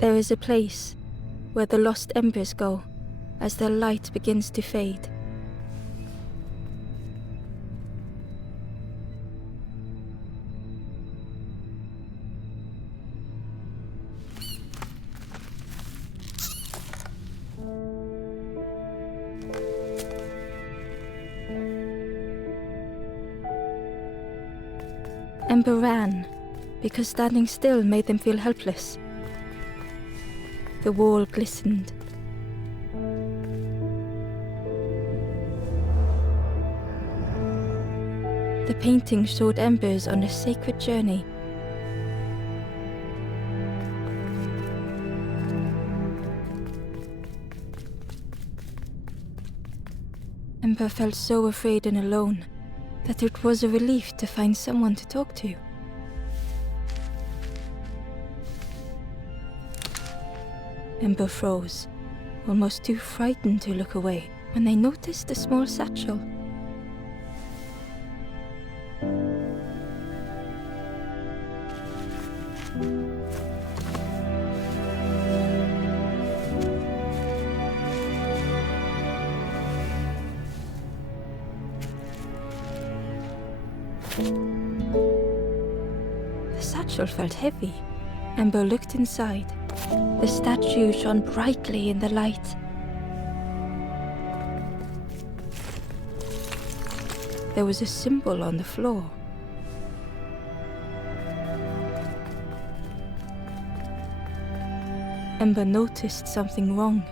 There is a place where the lost embers go as their light begins to fade. Ember ran, because standing still made them feel helpless. The wall glistened. The painting showed embers on a sacred journey. Ember felt so afraid and alone that it was a relief to find someone to talk to. Ember froze, almost too frightened to look away, when they noticed a small satchel. The satchel felt heavy. Ember looked inside. The statue shone brightly in the light. There was a symbol on the floor. Ember noticed something wrong.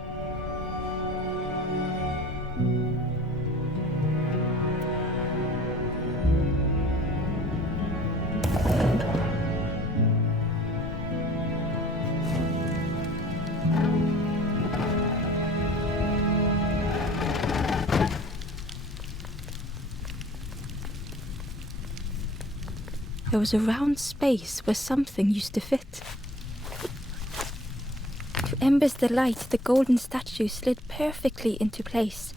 There was a round space where something used to fit. To Ember's delight, the golden statue slid perfectly into place.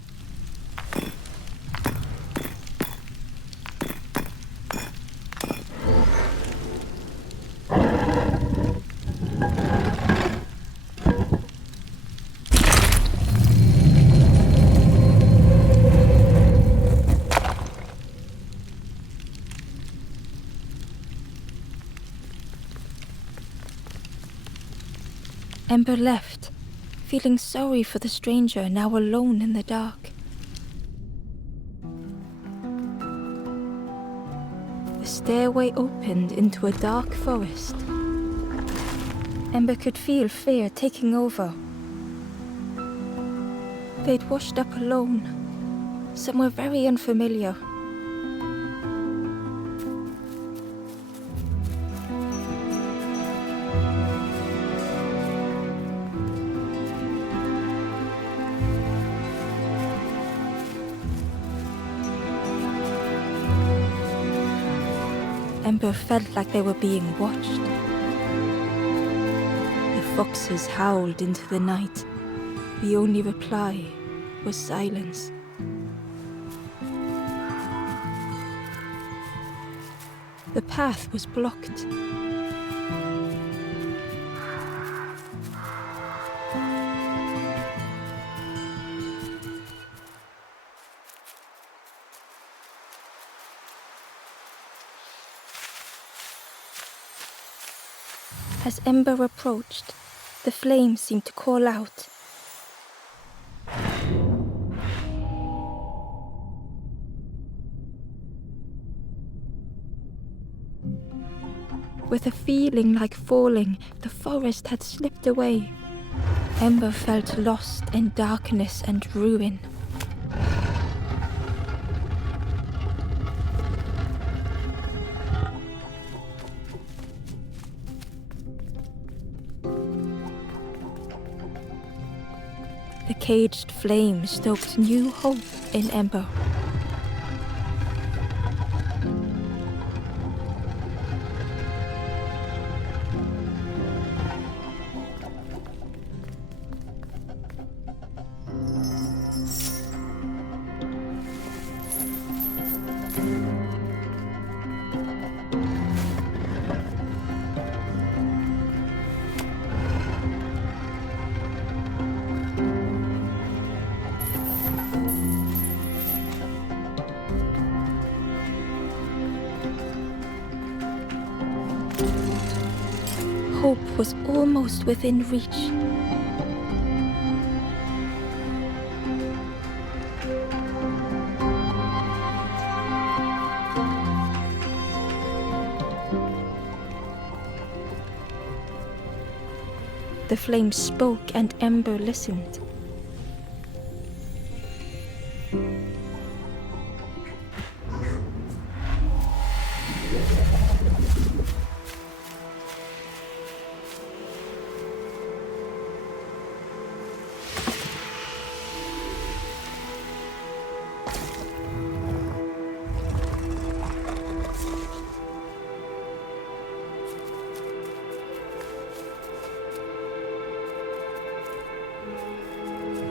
Ember left, feeling sorry for the stranger now alone in the dark. The stairway opened into a dark forest. Ember could feel fear taking over. They'd washed up alone, somewhere very unfamiliar. Ember felt like they were being watched. The foxes howled into the night. The only reply was silence. The path was blocked. As Ember approached, the flames seemed to call out. With a feeling like falling, the forest had slipped away. Ember felt lost in darkness and ruin. The caged flame stoked new hope in Ember. Hope was almost within reach. The flame spoke and Ember listened.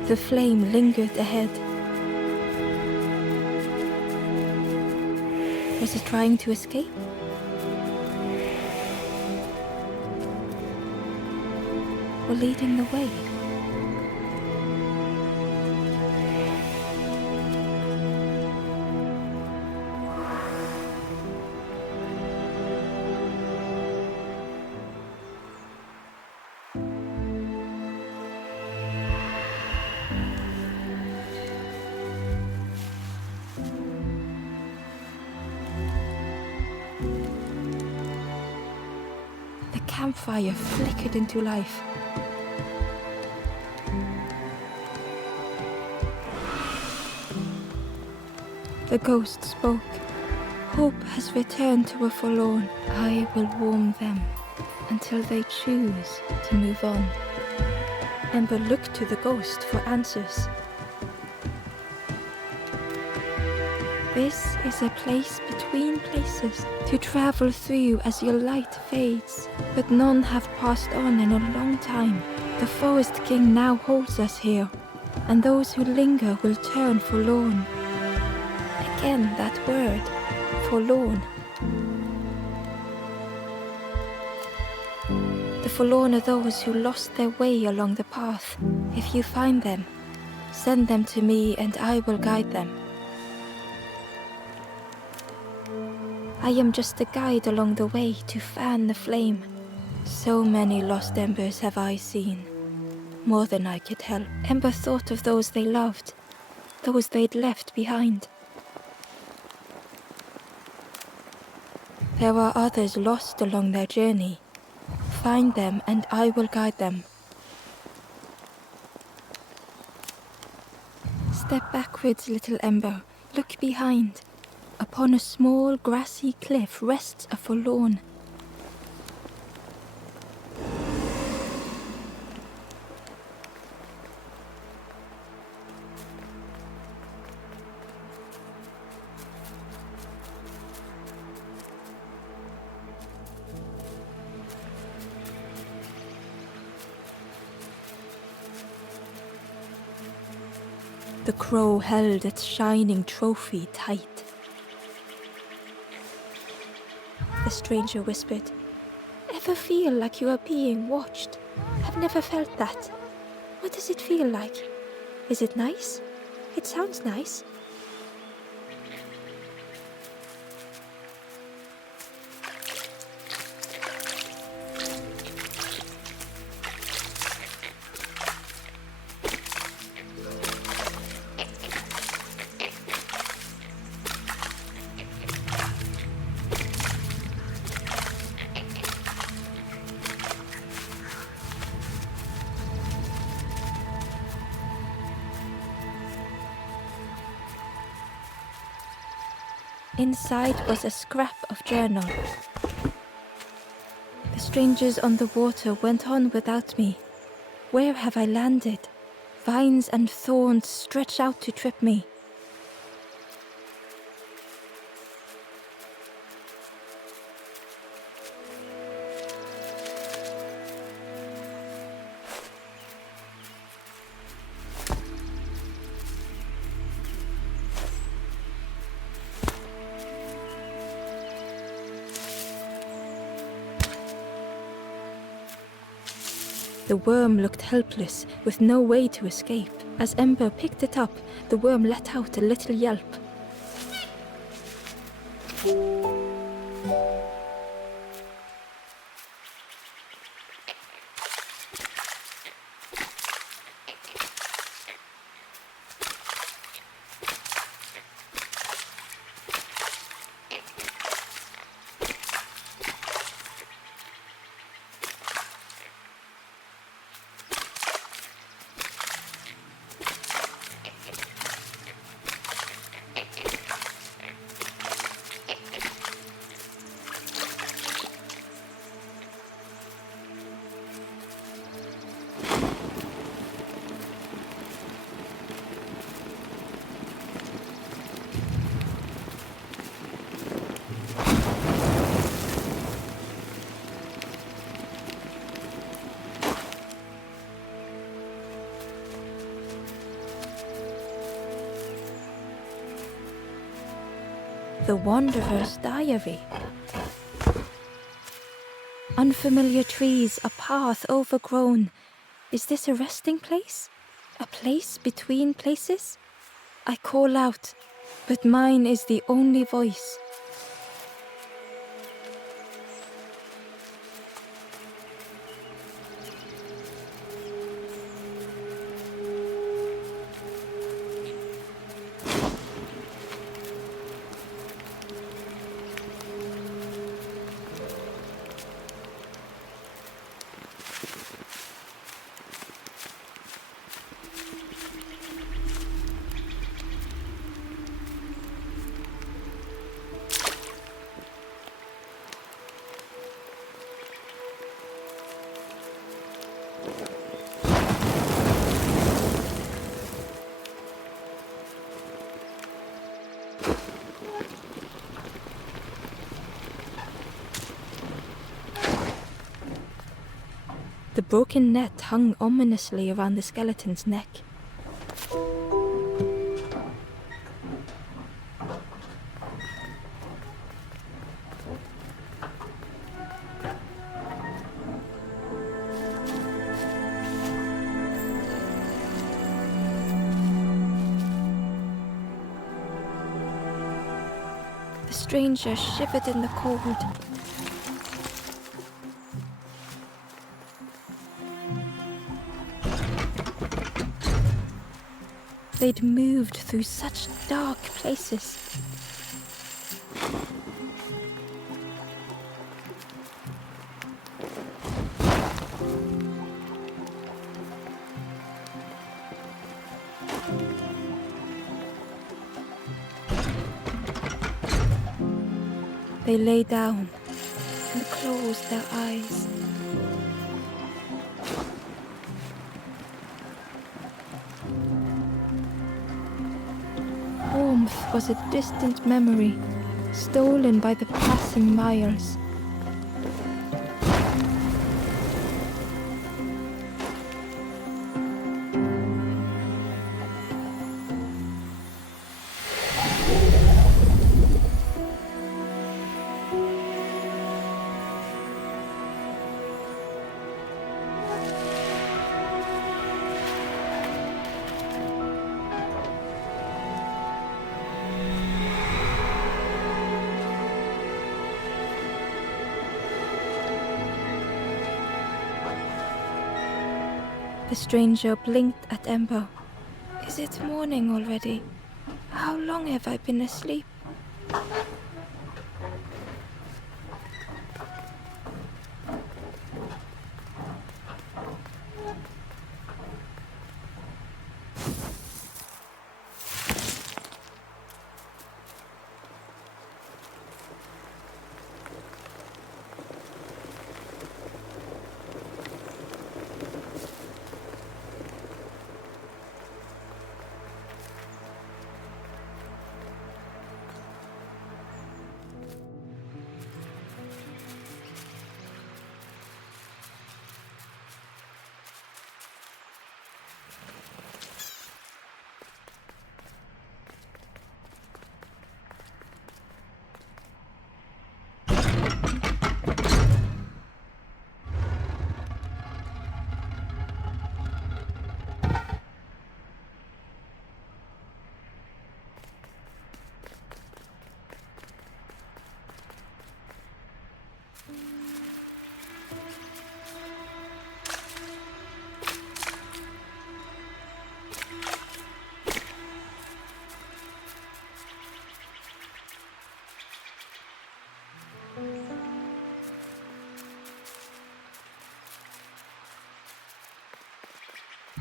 The flame lingered ahead. Was it trying to escape? Or leading the way? The campfire flickered into life. The ghost spoke. Hope has returned to a forlorn. I will warm them until they choose to move on. Ember looked to the ghost for answers. This is a place between places to travel through as your light fades, but none have passed on in a long time. The Forest King now holds us here, and those who linger will turn forlorn. Again that word, forlorn. The forlorn are those who lost their way along the path. If you find them, send them to me and I will guide them. I am just a guide along the way to fan the flame. So many lost embers have I seen, more than I could help. Ember thought of those they loved, those they'd left behind. There are others lost along their journey. Find them and I will guide them. Step backwards, little Ember. Look behind. Upon a small grassy cliff rests a forlorn. The crow held its shining trophy tight. The stranger whispered, "Ever feel like you are being watched? I've never felt that. What does it feel like? Is it nice? It sounds nice." Inside was a scrap of journal. The strangers on the water went on without me. Where have I landed? Vines and thorns stretch out to trip me. The worm looked helpless, with no way to escape. As Ember picked it up, the worm let out a little yelp. the Wanderer's Diary. Unfamiliar trees, a path overgrown. Is this a resting place? A place between places? I call out, but mine is the only voice. The broken net hung ominously around the skeleton's neck. The stranger shivered in the cold. They'd moved through such dark places. They lay down and closed their eyes. Warmth was a distant memory, stolen by the passing miles. The stranger blinked at Ember. Is it morning already? How long have I been asleep?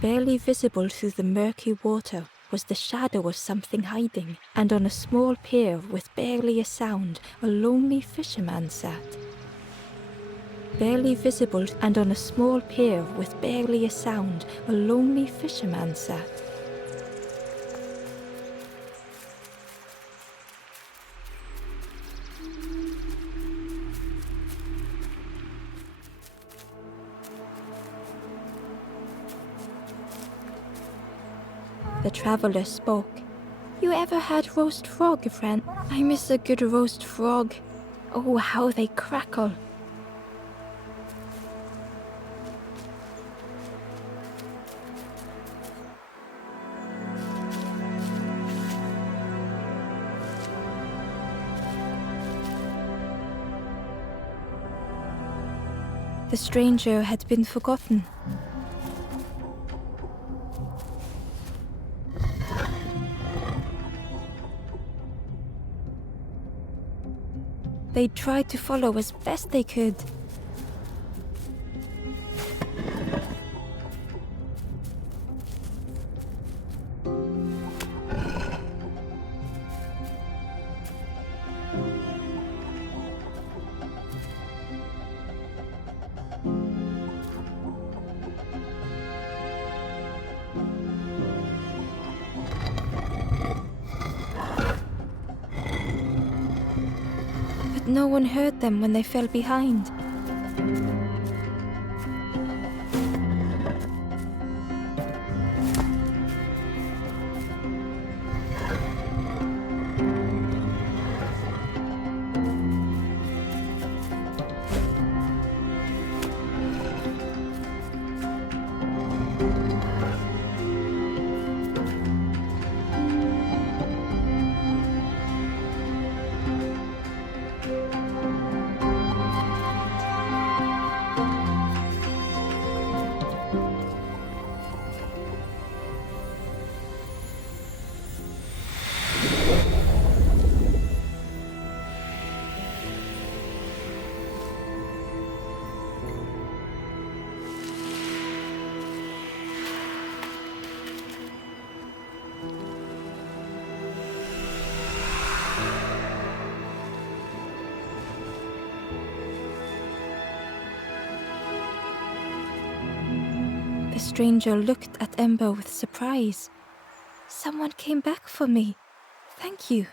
Barely visible through the murky water was the shadow of something hiding, and on a small pier with barely a sound, a lonely fisherman sat. Barely visible, and on a small pier with barely a sound, a lonely fisherman sat. The traveller spoke. You ever had roast frog, friend? I miss a good roast frog. Oh, how they crackle. The stranger had been forgotten. They tried to follow as best they could. But no one heard them when they fell behind. The stranger looked at Ember with surprise. Someone came back for me. Thank you.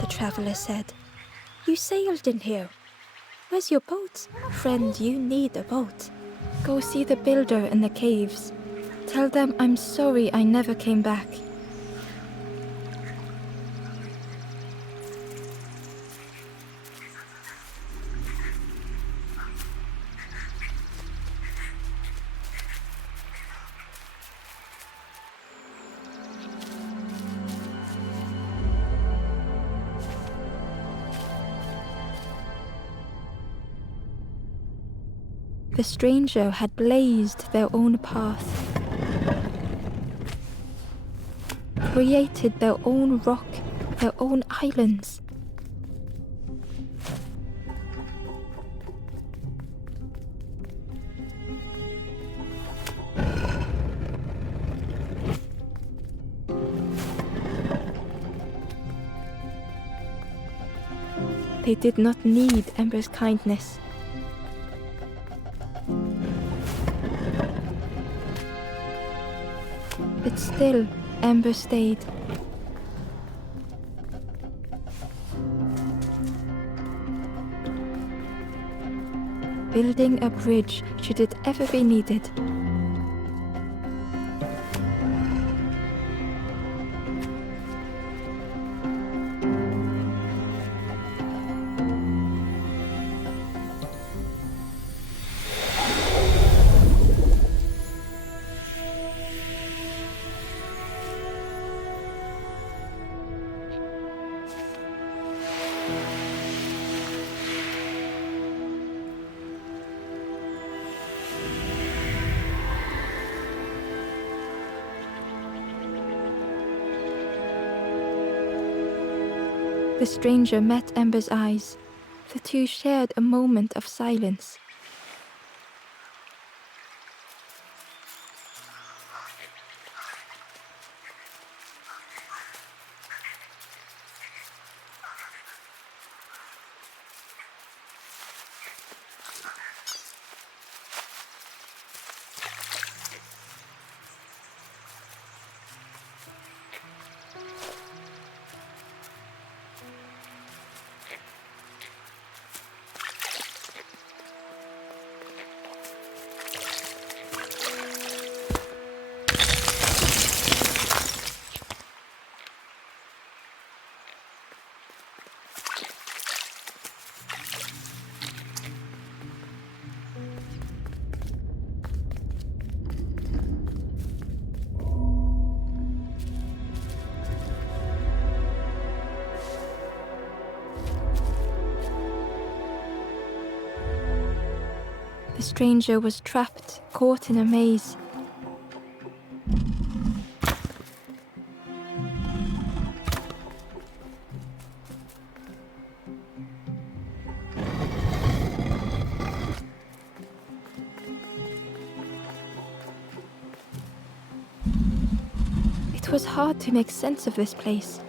The traveler said, "You sailed in here. Where's your boat? Friend, you need a boat. Go see the builder in the caves. Tell them I'm sorry I never came back." The stranger had blazed their own path, created their own rock, their own islands. They did not need Ember's kindness. But still, Ember stayed. Building a bridge should it ever be needed. The stranger met Ember's eyes. The two shared a moment of silence. The stranger was trapped, caught in a maze. It was hard to make sense of this place.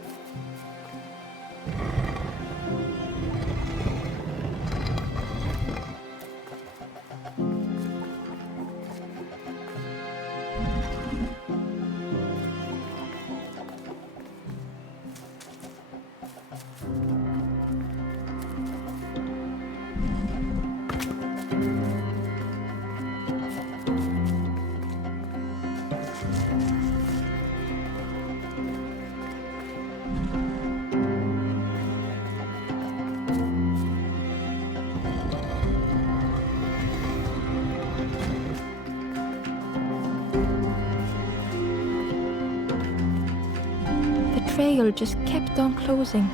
The trail just kept on closing.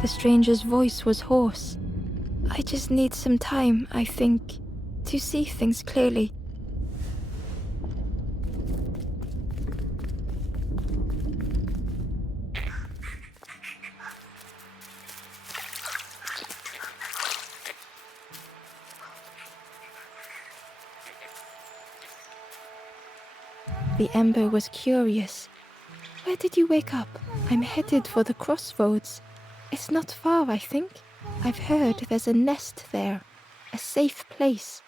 The stranger's voice was hoarse. I just need some time, I think, to see things clearly. The Ember was curious. Where did you wake up? I'm headed for the crossroads. It's not far, I think. I've heard there's a nest there, a safe place.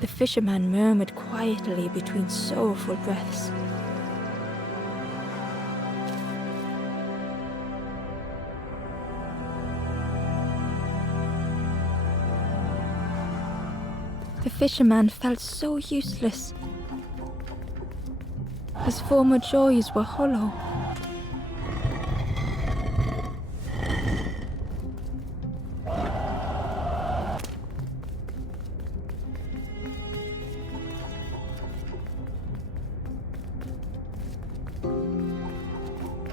The fisherman murmured quietly between sorrowful breaths. The fisherman felt so useless. His former joys were hollow.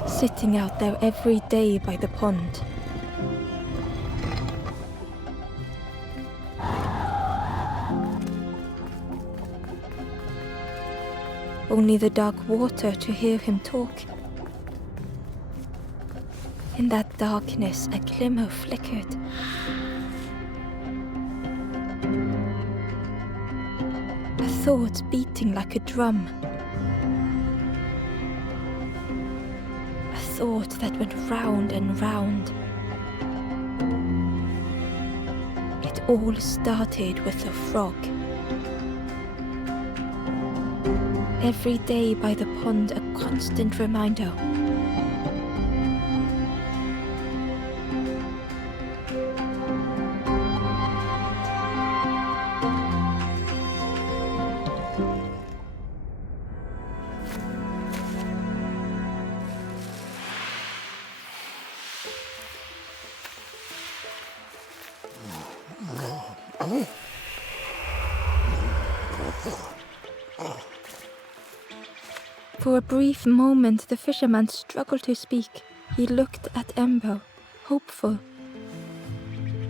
Sitting out there every day by the pond. Only the dark water to hear him talk. In that darkness, a glimmer flickered. A thought beating like a drum. A thought that went round and round. It all started with a frog. Every day by the pond, a constant reminder. For a brief moment, the fisherman struggled to speak. He looked at Ember, hopeful.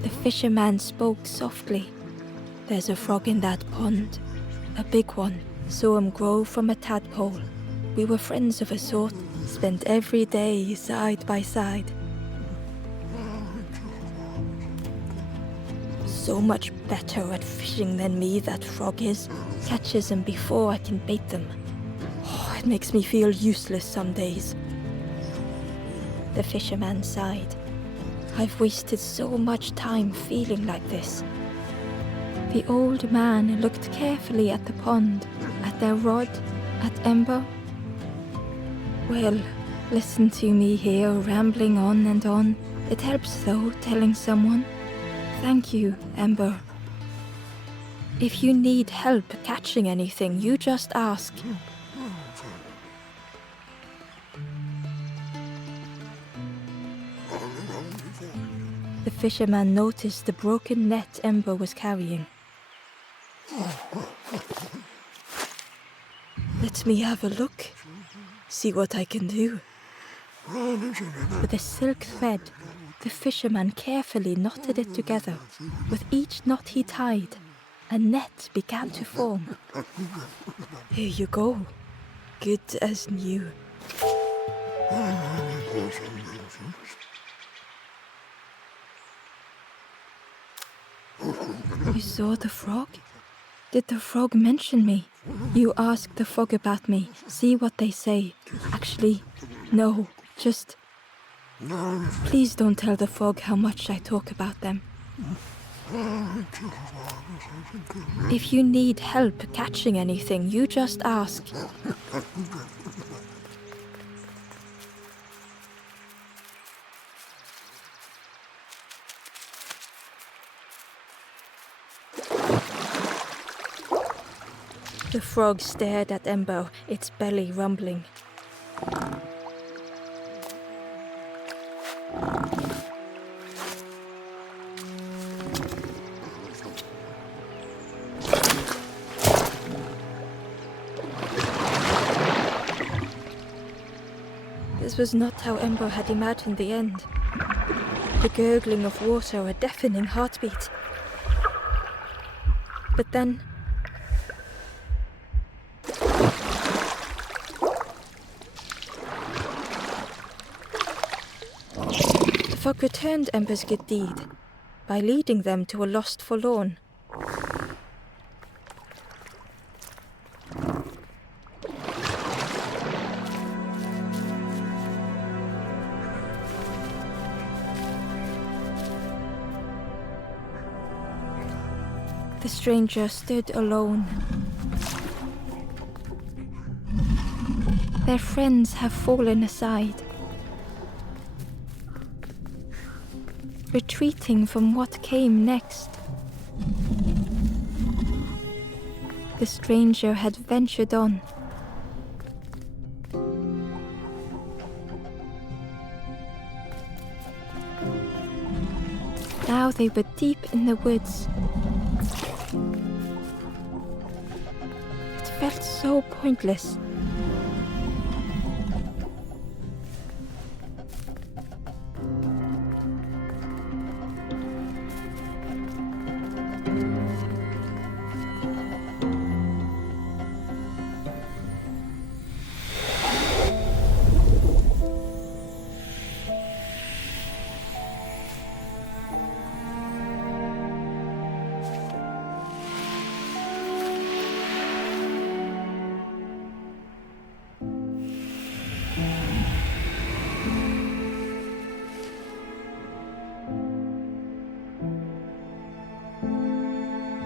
The fisherman spoke softly. "There's a frog in that pond. A big one. Saw him grow from a tadpole. We were friends of a sort, spent every day side by side. So much better at fishing than me, that frog is. Catches them before I can bait them. Oh, it makes me feel useless some days." The fisherman sighed. "I've wasted so much time feeling like this." The old man looked carefully at the pond, at their rod, at Ember. "Well, listen to me here, rambling on and on. It helps though, telling someone. Thank you, Ember. If you need help catching anything, you just ask." The fisherman noticed the broken net Ember was carrying. "Let me have a look. See what I can do." With a silk thread, the fisherman carefully knotted it together. With each knot he tied, a net began to form. "Here you go. Good as new." "You saw the frog? Did the frog mention me? You ask the frog about me, see what they say. Actually, no, just... Please don't tell the frog how much I talk about them. If you need help catching anything, you just ask." The frog stared at Ember, its belly rumbling. This was not how Ember had imagined the end. The gurgling of water, a deafening heartbeat. But then... the frog returned Ember's good deed by leading them to a lost forlorn. The stranger stood alone. Their friends have fallen aside, retreating from what came next. The stranger had ventured on. Now they were deep in the woods. It felt so pointless.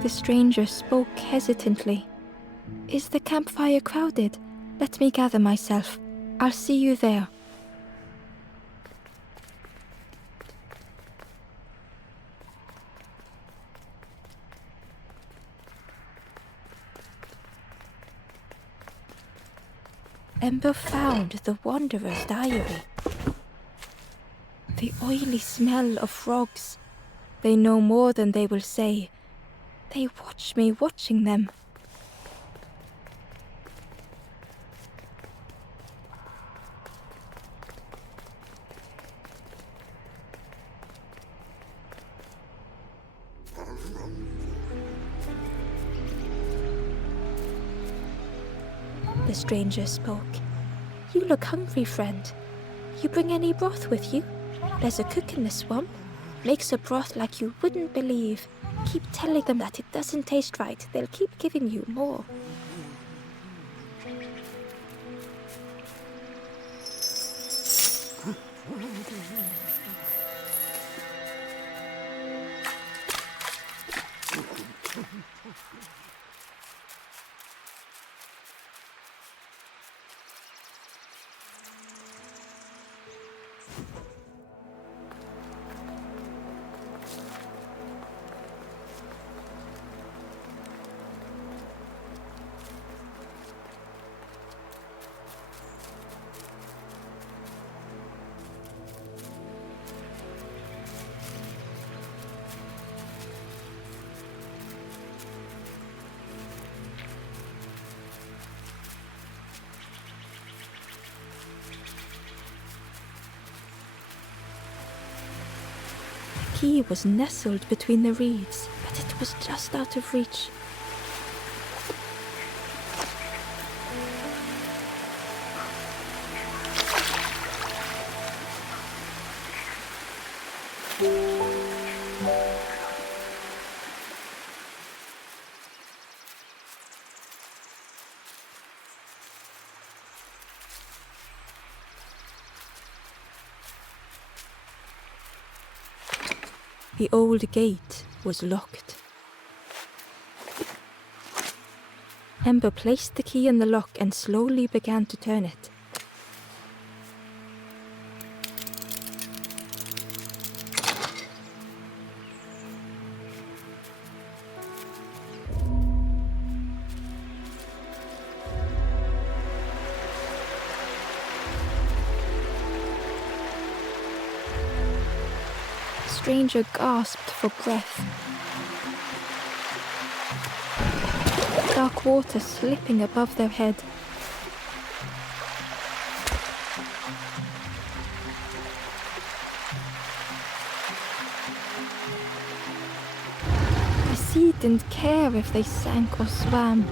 The stranger spoke hesitantly. "Is the campfire crowded? Let me gather myself. I'll see you there." Ember found the Wanderer's diary. The oily smell of frogs. They know more than they will say. They watch me watching them. The stranger spoke. You look hungry, friend. You bring any broth with you? There's a cook in the swamp. Makes a broth like you wouldn't believe. Keep telling them that it doesn't taste right. They'll keep giving you more. The key was nestled between the reeds, but it was just out of reach. The old gate was locked. Ember placed the key in the lock and slowly began to turn it. The stranger gasped for breath. Dark water slipping above their head. The sea didn't care if they sank or swam.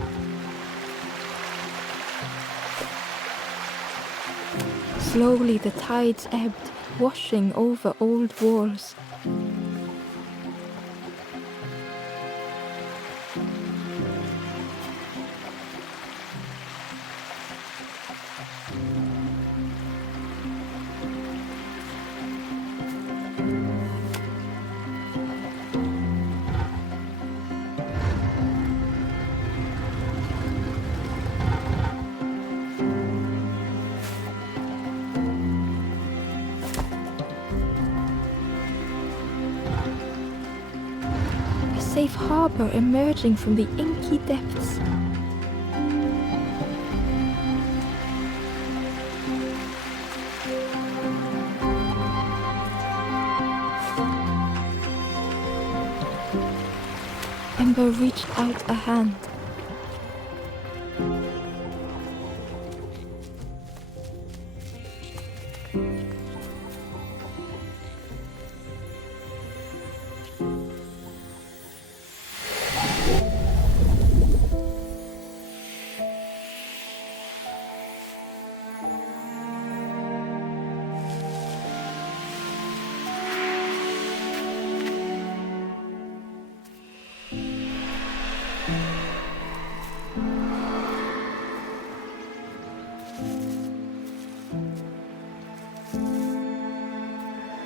Slowly the tides ebbed, washing over old walls. Safe harbor emerging from the inky depths. Ember reached out a hand.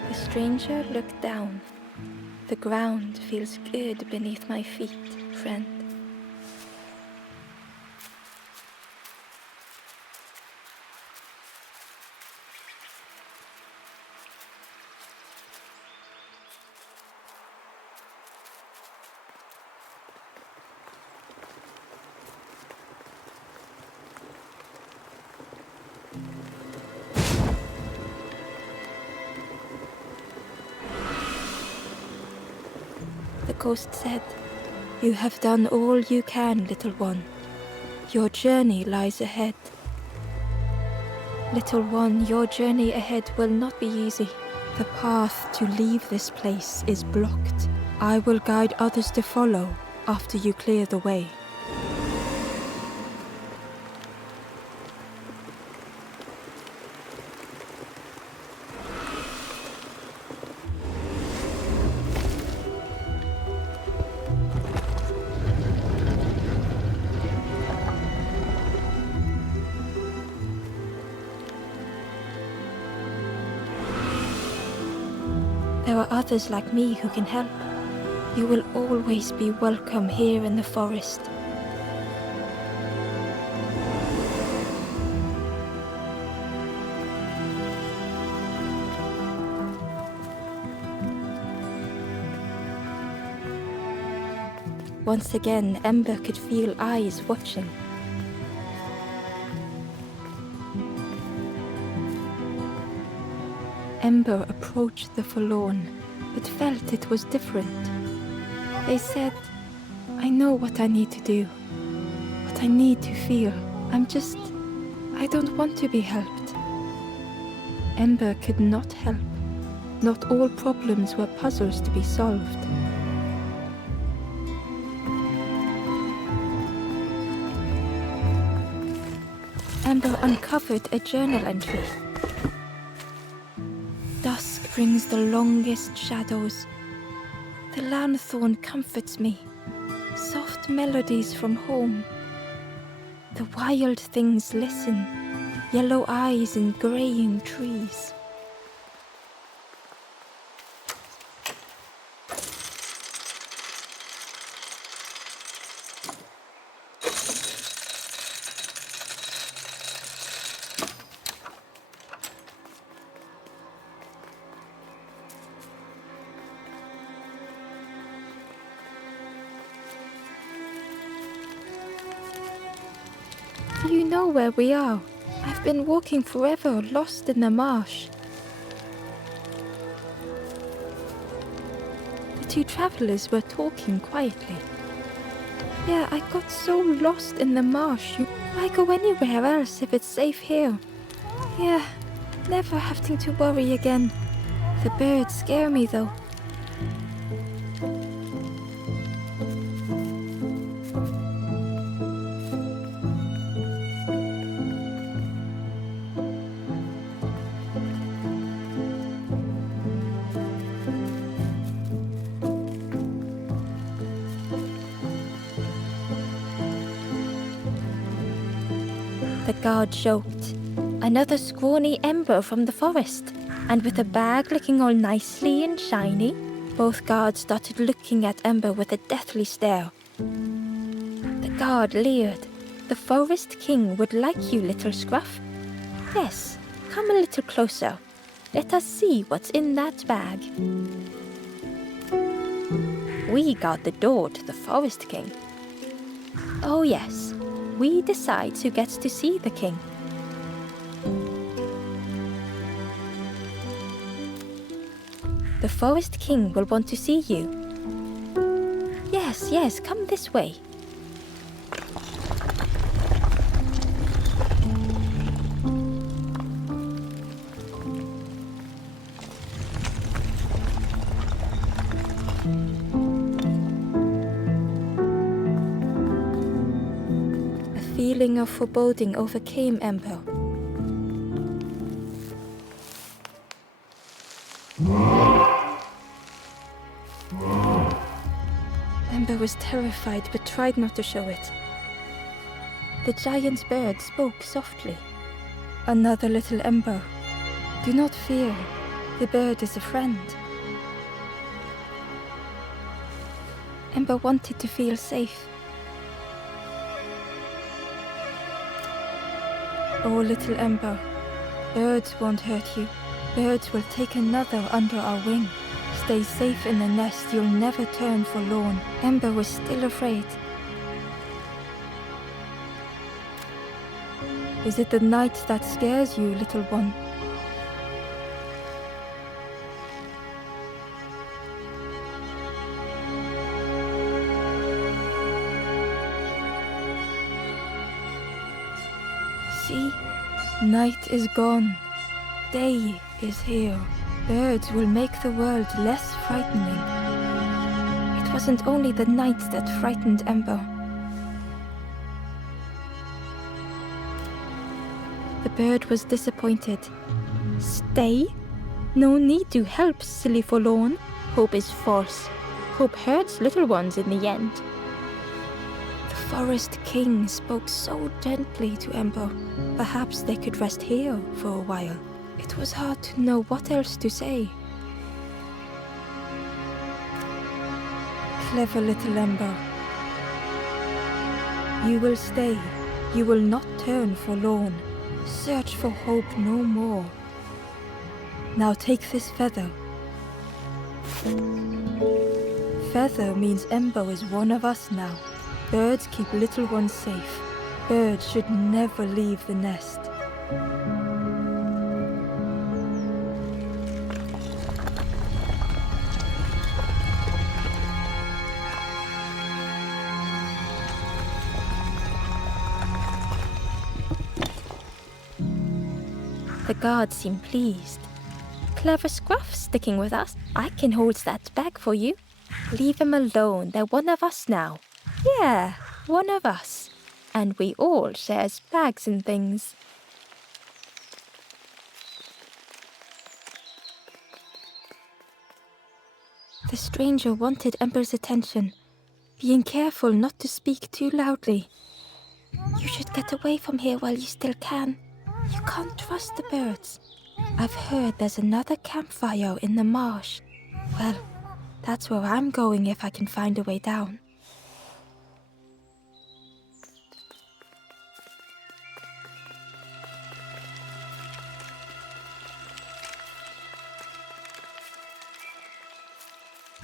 The stranger looked down. The ground feels good beneath my feet, friend. The ghost said, "You have done all you can, little one. Your journey lies ahead. Little one, your journey ahead will not be easy. The path to leave this place is blocked. I will guide others to follow after you clear the way." There are others like me who can help. You will always be welcome here in the forest. Once again, Ember could feel eyes watching. Ember approached the forlorn, but felt it was different. They said, I know what I need to do, what I need to feel. I don't want to be helped. Ember could not help. Not all problems were puzzles to be solved. Ember uncovered a journal entry. Dusk brings the longest shadows. The lanthorn comforts me. Soft melodies from home. The wild things listen. Yellow eyes in graying trees. Do you know where we are? I've been walking forever, lost in the marsh. The two travelers were talking quietly. Yeah, I got so lost in the marsh. Why go anywhere else if it's safe here? Yeah, never having to worry again. The birds scare me though. The guard joked. Another scrawny Ember from the forest, and with a bag looking all nicely and shiny. Both guards started looking at Ember with a deathly stare. The guard leered. The Forest King would like you, little scruff. Yes, come a little closer. Let us see what's in that bag. We guard the door to the Forest King. Oh yes. We decide who gets to see the king. The Forest King will want to see you. Yes, come this way. A feeling of foreboding overcame Ember. Ember was terrified but tried not to show it. The giant bird spoke softly. Another little Ember. Do not fear. The bird is a friend. Ember wanted to feel safe. Oh, little Ember, birds won't hurt you. Birds will take another under our wing. Stay safe in the nest, you'll never turn forlorn. Ember was still afraid. Is it the night that scares you, little one? See, night is gone. Day is here. Birds will make the world less frightening. It wasn't only the night that frightened Ember. The bird was disappointed. Stay? No need to help, silly forlorn. Hope is false. Hope hurts little ones in the end. The Forest King spoke so gently to Ember. Perhaps they could rest here for a while. It was hard to know what else to say. Clever little Ember. You will stay. You will not turn forlorn. Search for hope no more. Now take this feather. Feather means Ember is one of us now. Birds keep little ones safe. Birds should never leave the nest. The guards seem pleased. Clever Scruff sticking with us. I can hold that bag for you. Leave him alone. They're one of us now. Yeah, one of us. And we all shares bags and things. The stranger wanted Ember's attention, being careful not to speak too loudly. You should get away from here while you still can. You can't trust the birds. I've heard there's another campfire in the marsh. Well, that's where I'm going if I can find a way down.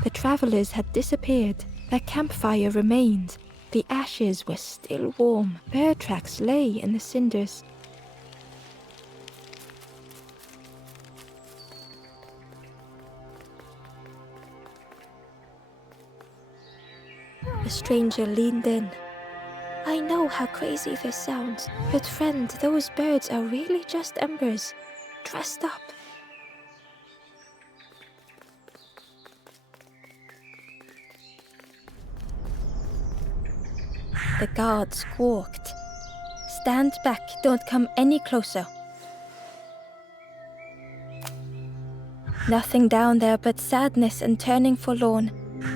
The travelers had disappeared. Their campfire remained. The ashes were still warm. Bird tracks lay in the cinders. The stranger leaned in. I know how crazy this sounds, but friend, those birds are really just embers, dressed up. The guard squawked. Stand back, don't come any closer. Nothing down there but sadness and turning forlorn.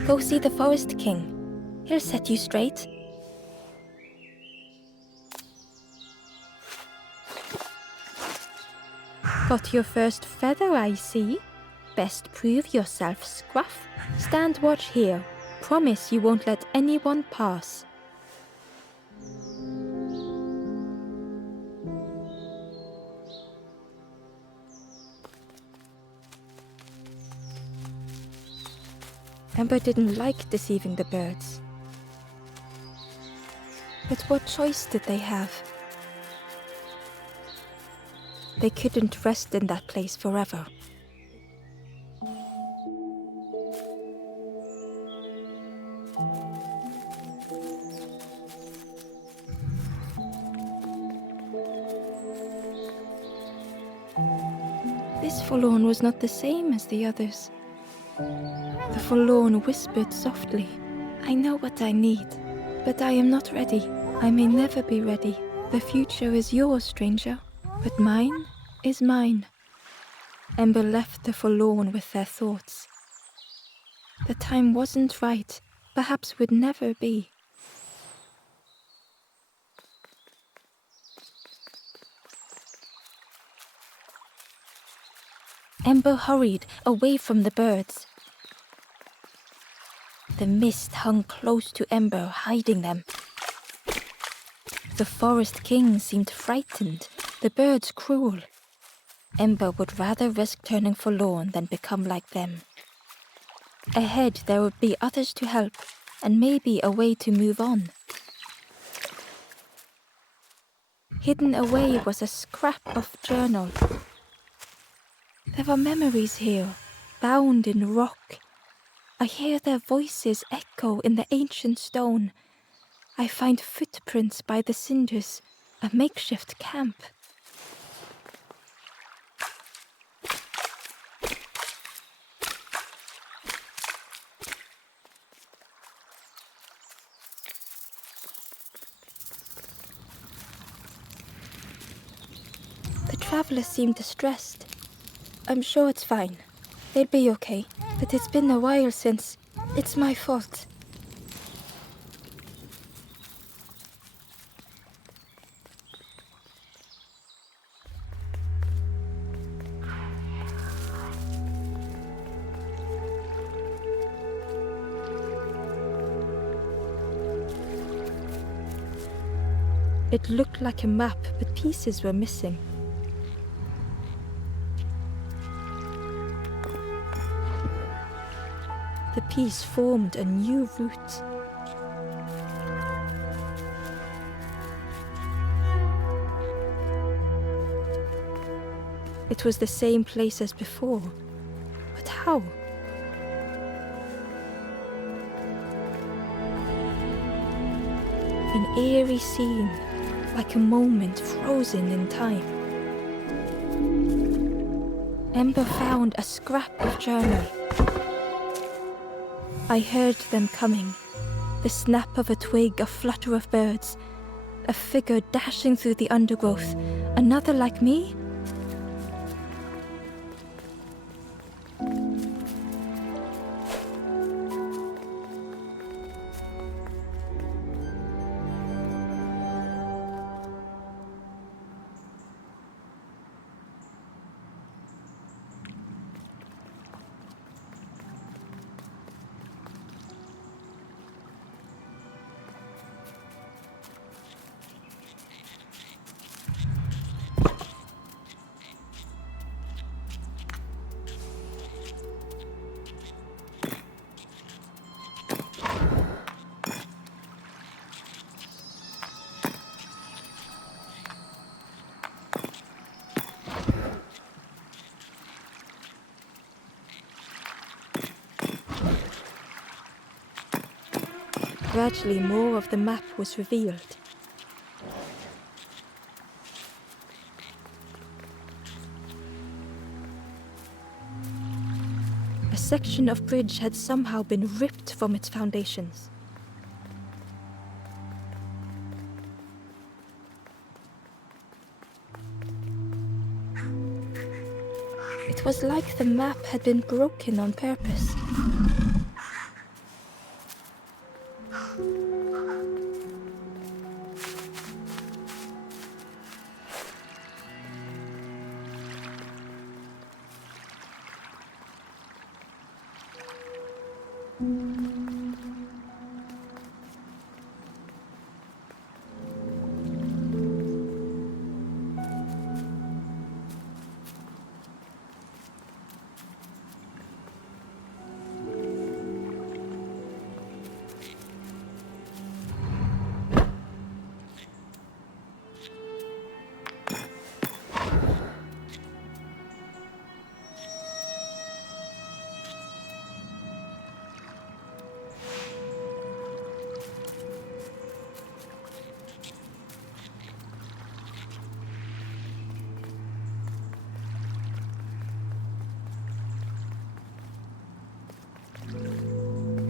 Go see the Forest King. He'll set you straight. Got your first feather, I see. Best prove yourself, Scruff. Stand watch here. Promise you won't let anyone pass. Ember didn't like deceiving the birds. But what choice did they have? They couldn't rest in that place forever. This forlorn was not the same as the others. The forlorn whispered softly, I know what I need, but I am not ready. I may never be ready. The future is yours, stranger, but mine is mine. Ember left the forlorn with their thoughts. The time wasn't right, perhaps would never be. Ember hurried away from the birds. The mist hung close to Ember, hiding them. The Forest King seemed frightened, the birds cruel. Ember would rather risk turning forlorn than become like them. Ahead there would be others to help, and maybe a way to move on. Hidden away was a scrap of journal. There were memories here, bound in rock. I hear their voices echo in the ancient stone. I find footprints by the cinders, a makeshift camp. The travelers seem distressed. I'm sure it's fine. They'll be okay. But it's been a while since. It's my fault. It looked like a map, but pieces were missing. The piece formed a new route. It was the same place as before, but how? An eerie scene, like a moment frozen in time. Ember found a scrap of journal. I heard them coming. The snap of a twig, a flutter of birds, a figure dashing through the undergrowth. Another like me? Gradually, more of the map was revealed. A section of bridge had somehow been ripped from its foundations. It was like the map had been broken on purpose.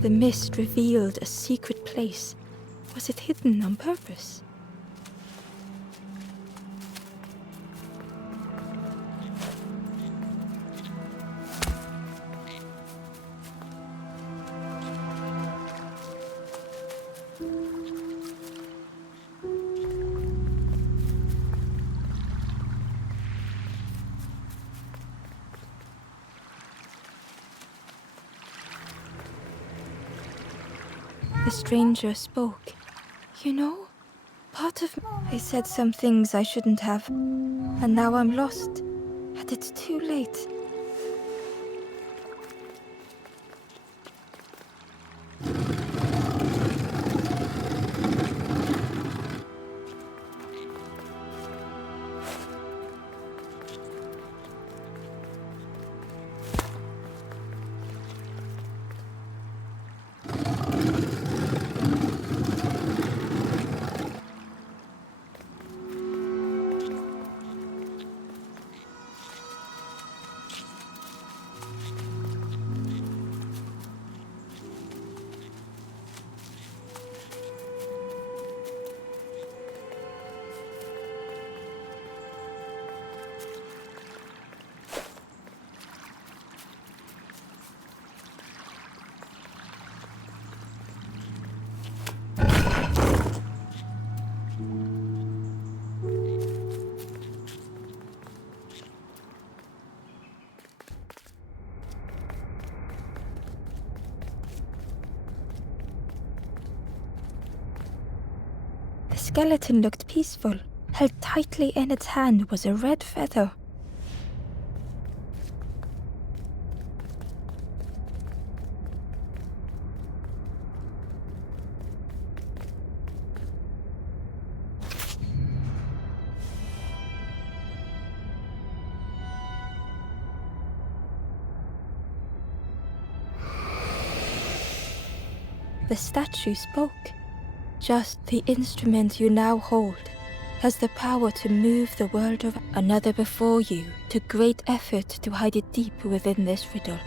The mist revealed a secret place. Was it hidden on purpose? The stranger spoke. You know, part of me... I said some things I shouldn't have, and now I'm lost. And it's too late. skeleton looked peaceful. Held tightly in its hand was a red feather. The statue spoke. Just the instrument you now hold has the power to move the world of another before you to great effort to hide it deep within this riddle.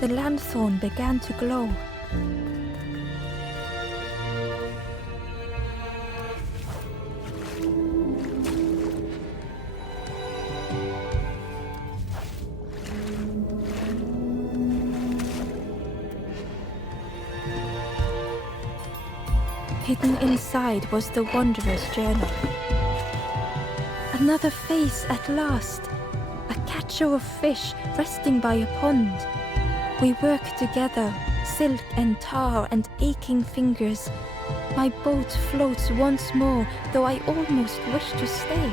The lanthorn began to glow. Hidden inside was the wanderer's journal. Another face at last, a catcher of fish resting by a pond. We work together, silk and tar and aching fingers. My boat floats once more, though I almost wish to stay.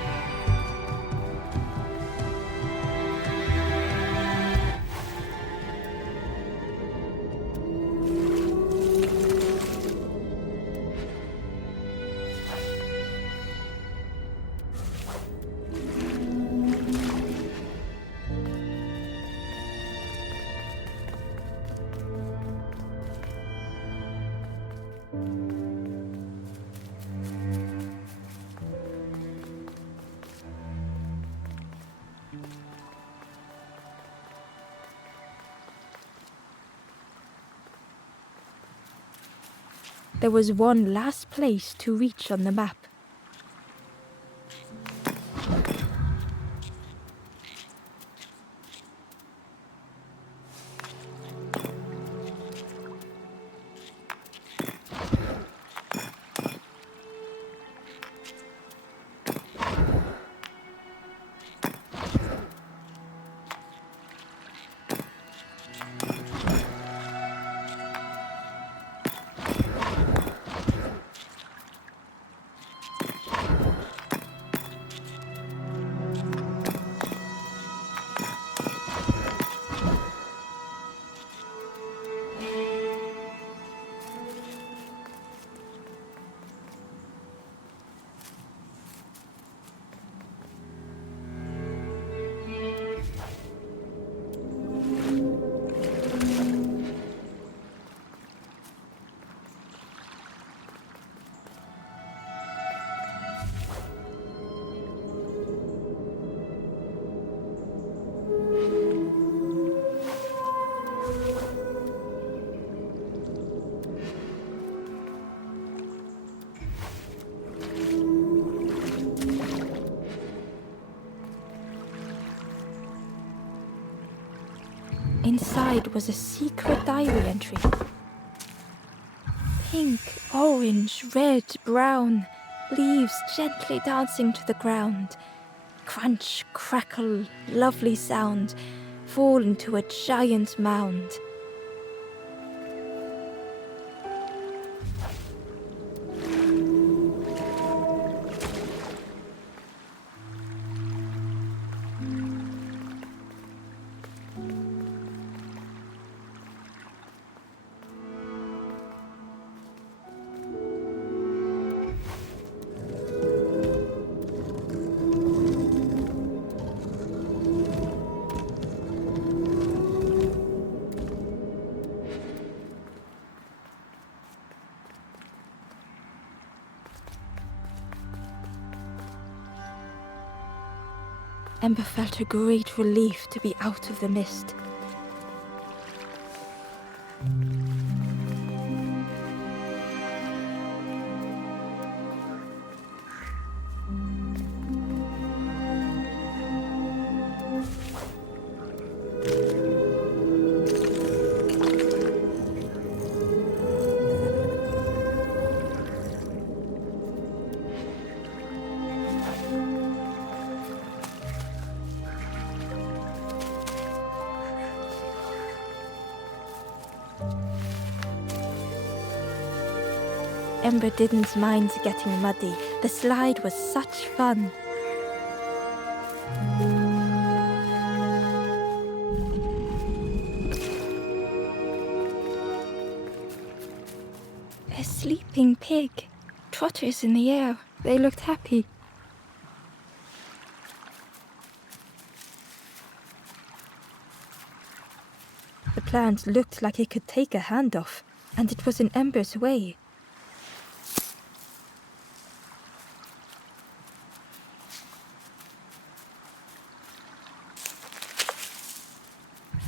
There was one last place to reach on the map. Inside was a secret diary entry. Pink, orange, red, brown, leaves gently dancing to the ground. Crunch, crackle, lovely sound, fall into a giant mound. Ember felt a great relief to be out of the mist. Ember didn't mind getting muddy. The slide was such fun. A sleeping pig. Trotters in the air. They looked happy. The plant looked like it could take a hand off, and it was in Ember's way.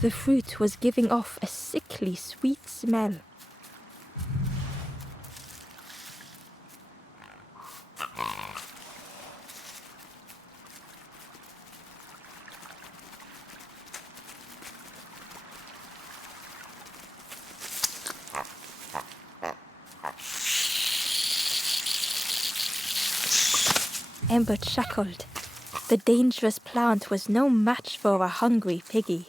The fruit was giving off a sickly sweet smell. Ember chuckled. The dangerous plant was no match for a hungry piggy.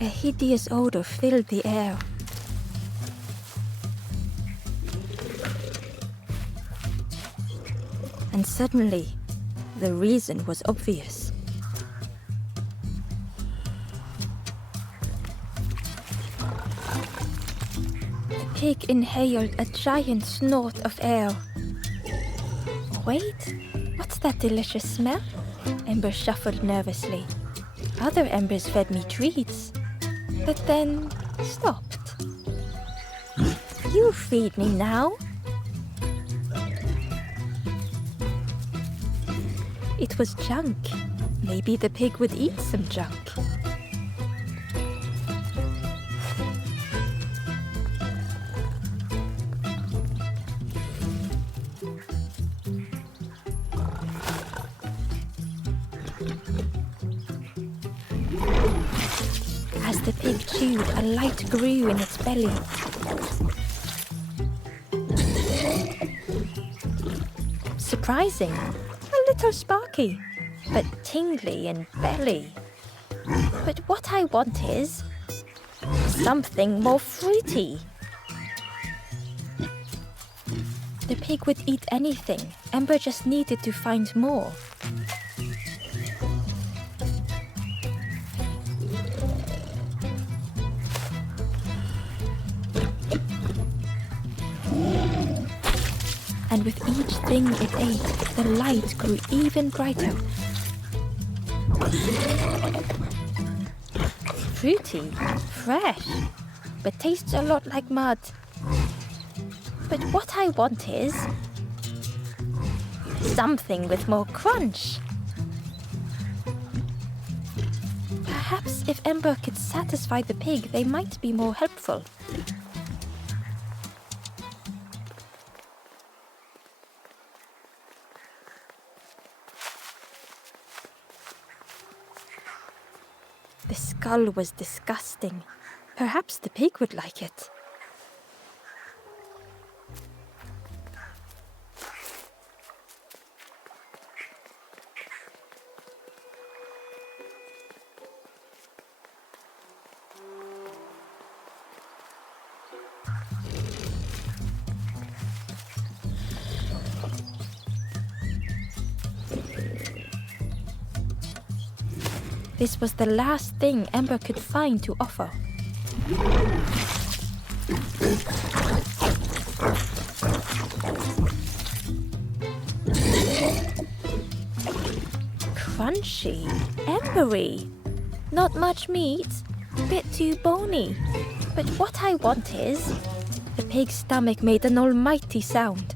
A hideous odor filled the air. And suddenly, the reason was obvious. The pig inhaled a giant snort of air. Wait, what's that delicious smell? Ember shuffled nervously. Other embers fed me treats, but then stopped. You feed me now. It was junk. Maybe the pig would eat some junk. As the pig chewed, a light grew in its belly. Surprising, a little sparky, but tingly in belly. But what I want is something more fruity. The pig would eat anything. Ember just needed to find more. And with each thing it ate, the light grew even brighter. Fruity, fresh, but tastes a lot like mud. But what I want is something with more crunch. Perhaps if Ember could satisfy the pig, they might be more helpful. The skull was disgusting. Perhaps the pig would like it. This was the last thing Ember could find to offer. Crunchy, embery, not much meat, bit too bony. But what I want is The pig's stomach made an almighty sound.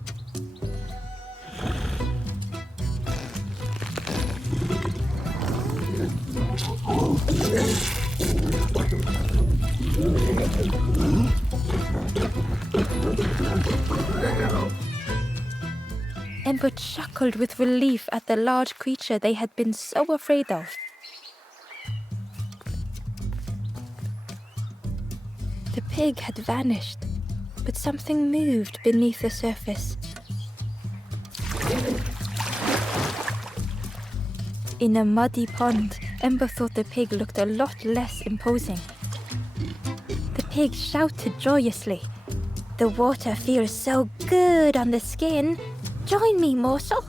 Ember chuckled with relief at the large creature they had been so afraid of. The pig had vanished, but something moved beneath the surface. In a muddy pond, Ember thought the pig looked a lot less imposing. The pig shouted joyously. "The water feels so good on the skin. Join me, morsel."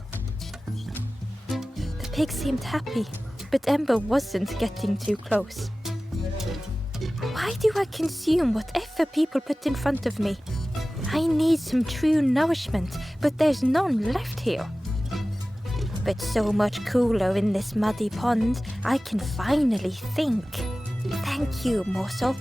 The pig seemed happy, but Ember wasn't getting too close. Why do I consume whatever people put in front of me? I need some true nourishment, but there's none left here. But so much cooler in this muddy pond, I can finally think. Thank you, morsel.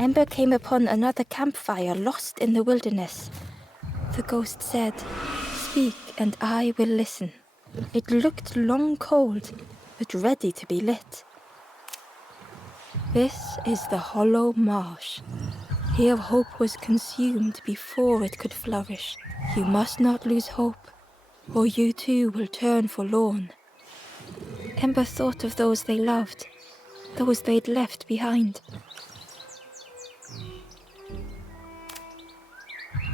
Ember came upon another campfire lost in the wilderness. The ghost said, "Speak and I will listen." It looked long cold, but ready to be lit. "This is the hollow marsh. Here hope was consumed before it could flourish. You must not lose hope, or you too will turn forlorn." Ember thought of those they loved, those they'd left behind.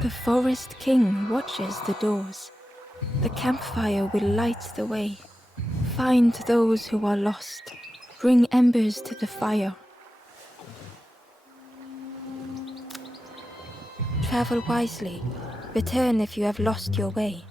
The Forest King watches the doors. The campfire will light the way. Find those who are lost. Bring embers to the fire. Travel wisely. Return if you have lost your way.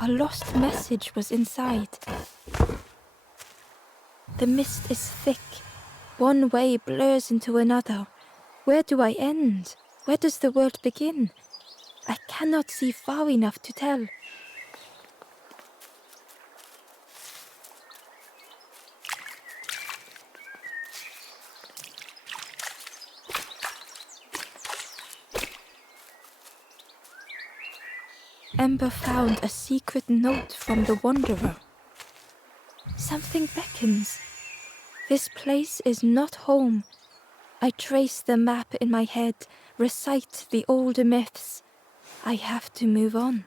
A lost message was inside. The mist is thick. One way blurs into another. Where do I end? Where does the world begin? I cannot see far enough to tell. Ember found a secret note from the Wanderer. Something beckons. This place is not home. I trace the map in my head, recite the older myths. I have to move on.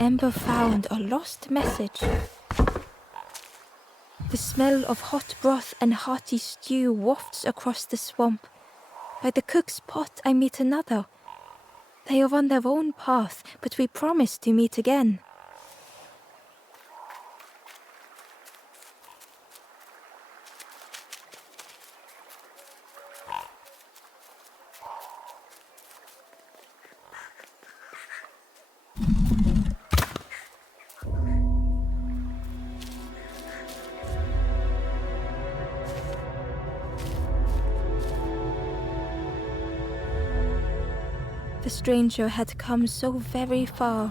Ember found a lost message. The smell of hot broth and hearty stew wafts across the swamp. By the cook's pot I meet another. They are on their own path, but we promise to meet again. The stranger had come so very far.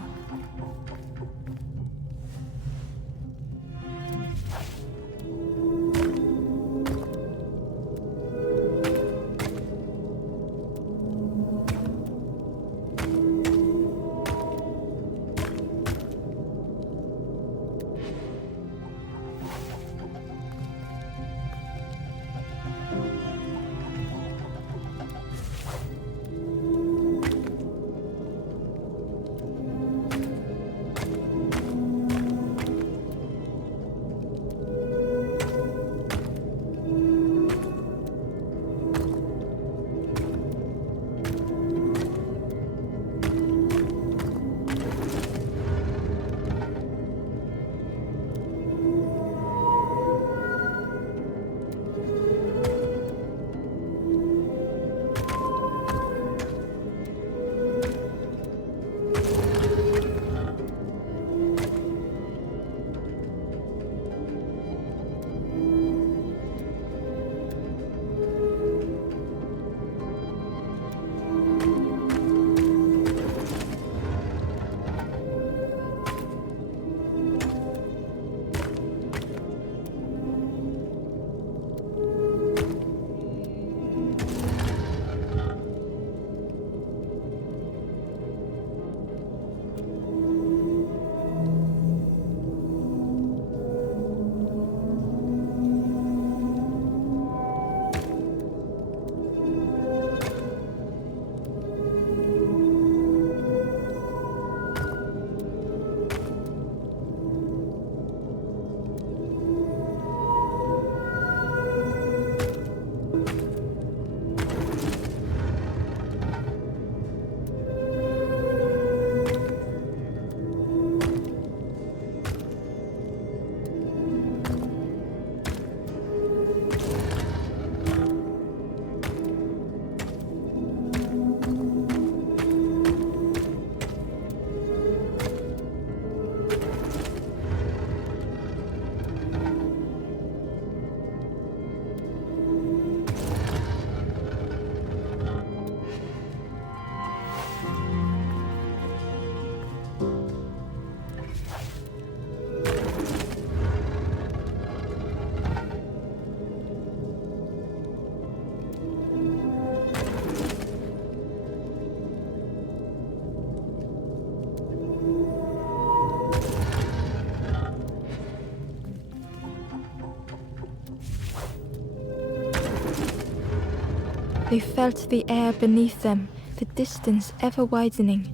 They felt the air beneath them, the distance ever widening.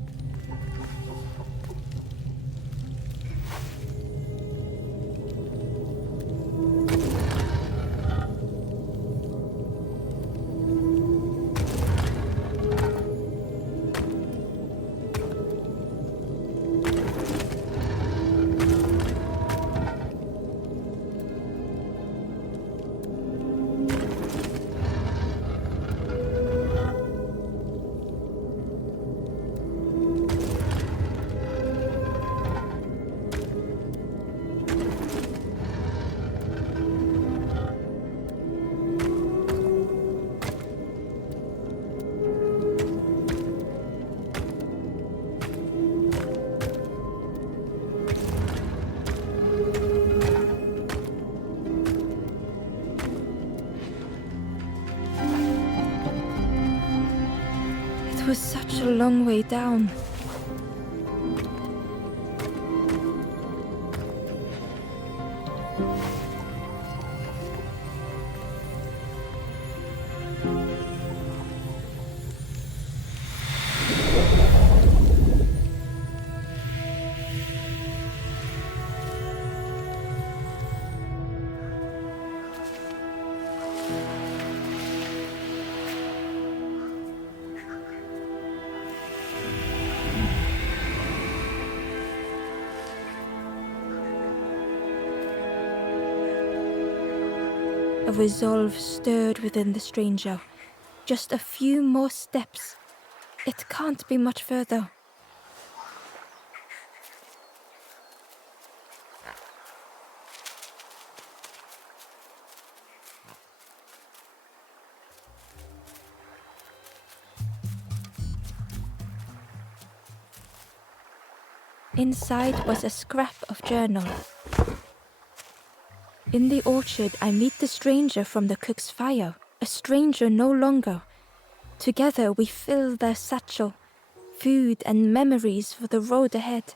was such a long way down. A resolve stirred within the stranger. Just a few more steps. It can't be much further. Inside was a scrap of journal. In the orchard, I meet the stranger from the cook's fire. A stranger no longer. Together we fill their satchel. Food and memories for the road ahead.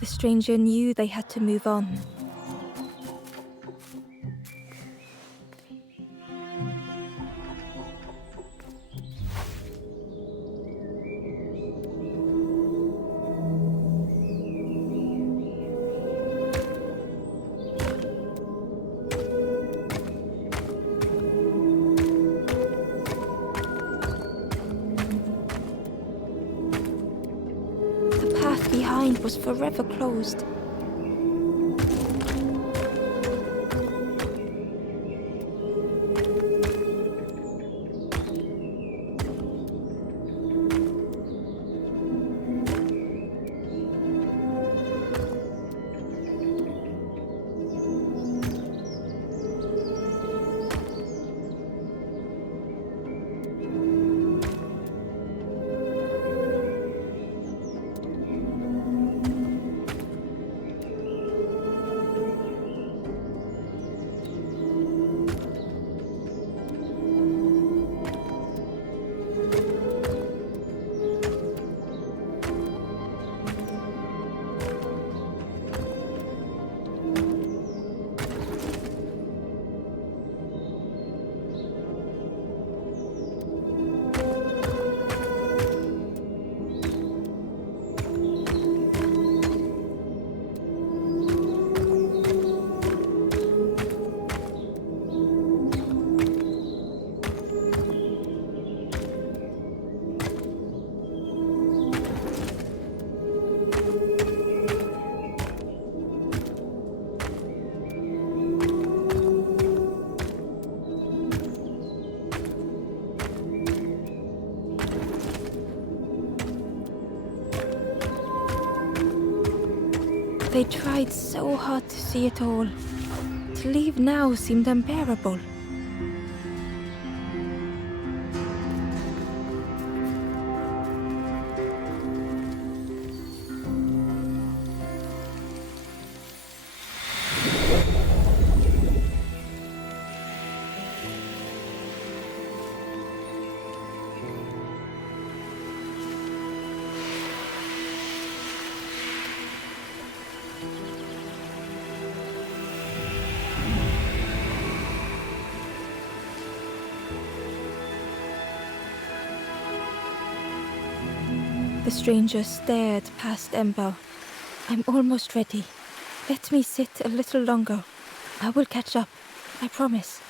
The stranger knew they had to move on. The path behind was forever closed. They tried so hard to see it all. To leave now seemed unbearable. The stranger stared past Ember. I'm almost ready. Let me sit a little longer. I will catch up. I promise.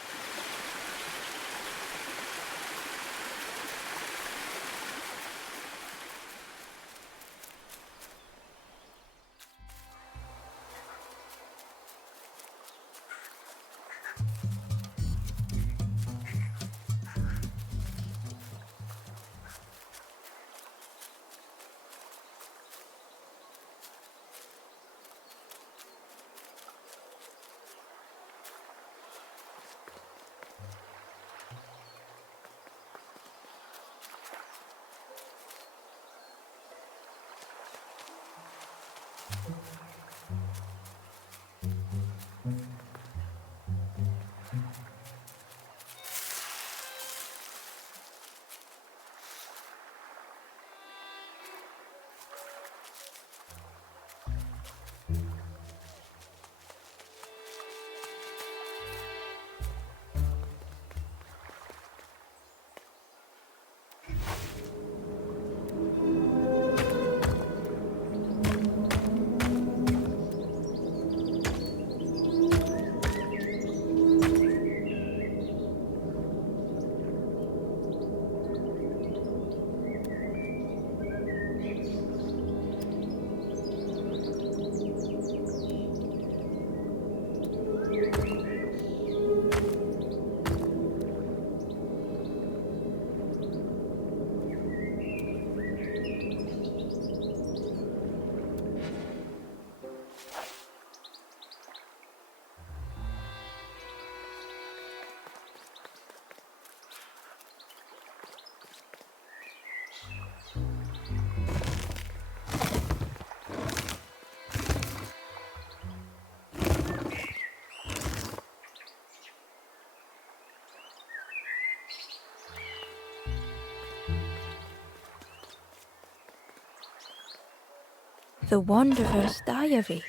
The Wanderer's Diary.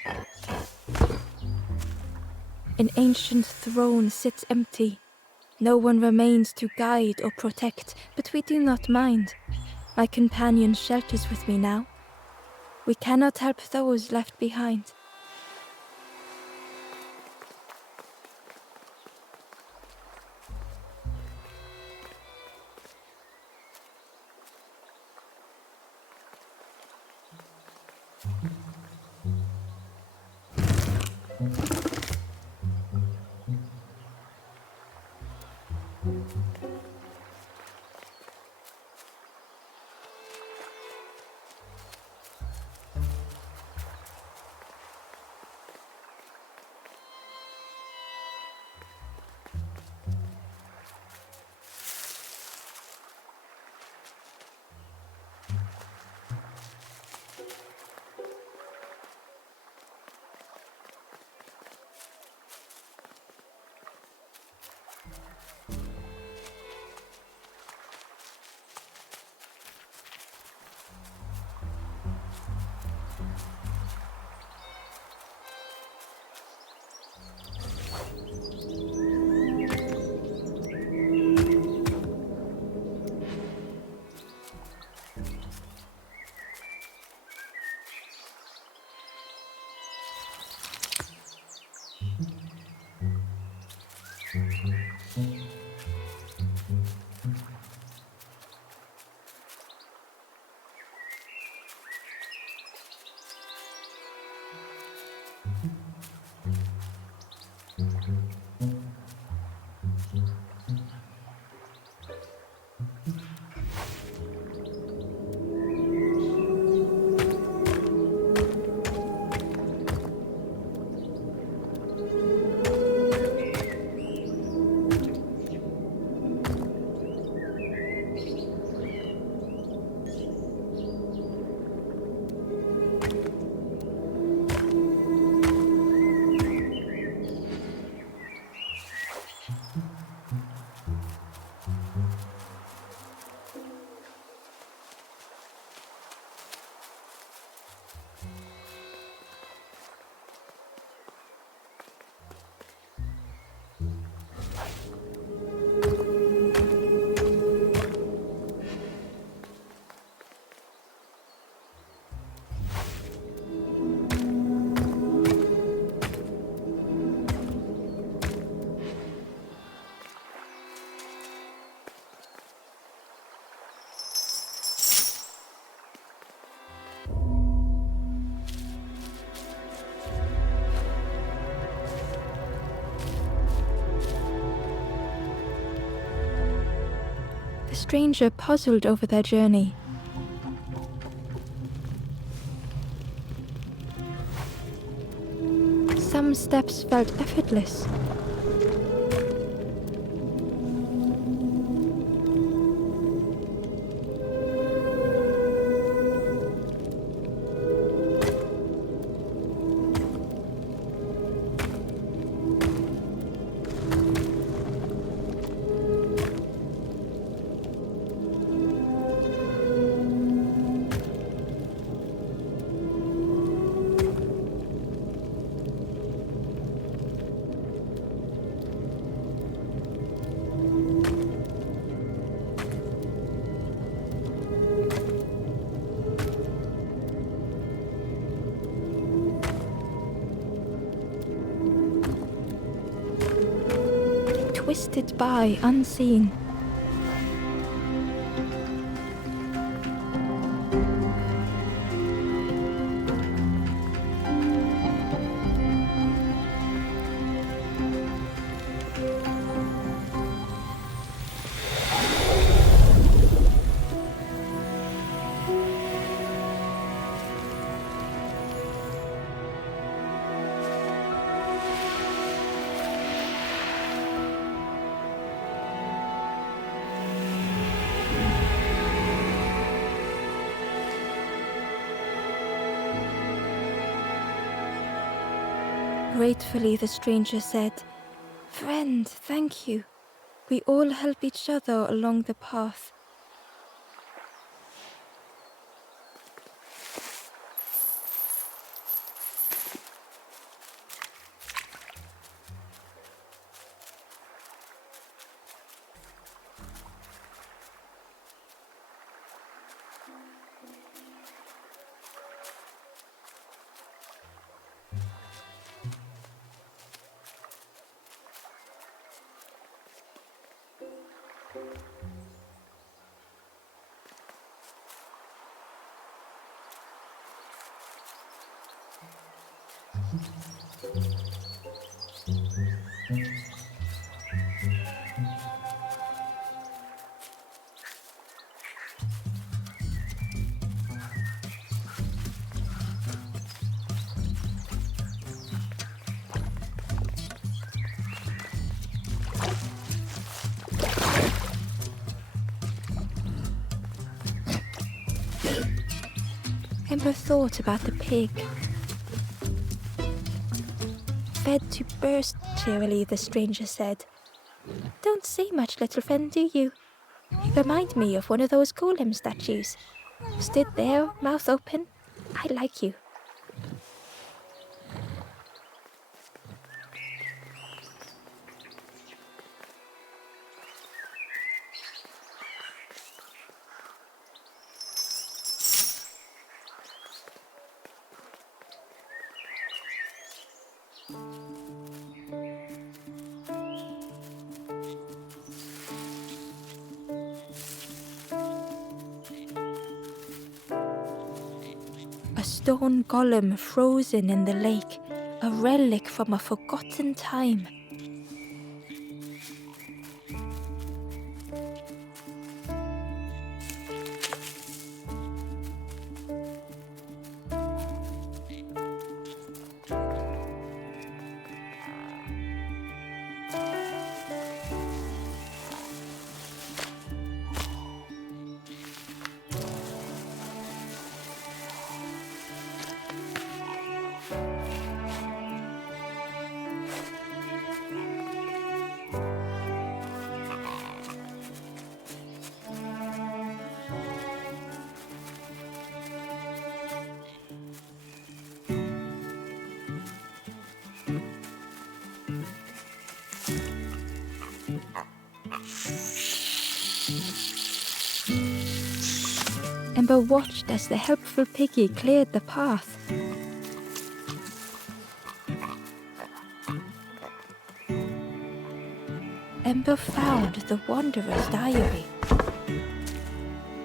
An ancient throne sits empty. No one remains to guide or protect, but we do not mind. My companion shelters with me now. We cannot help those left behind. The stranger puzzled over their journey. Some steps felt effortless. Twisted by unseen. Gratefully, the stranger said, "Friend, thank you. We all help each other along the path." Ember thought about the pig. Fed to burst cheerily, the stranger said, "Don't say much, little friend, do you? You remind me of one of those golem statues. Stood there, mouth open. I like you." A stone golem frozen in the lake, a relic from a forgotten time. Ember watched as the helpful piggy cleared the path. Ember found the Wanderer's diary.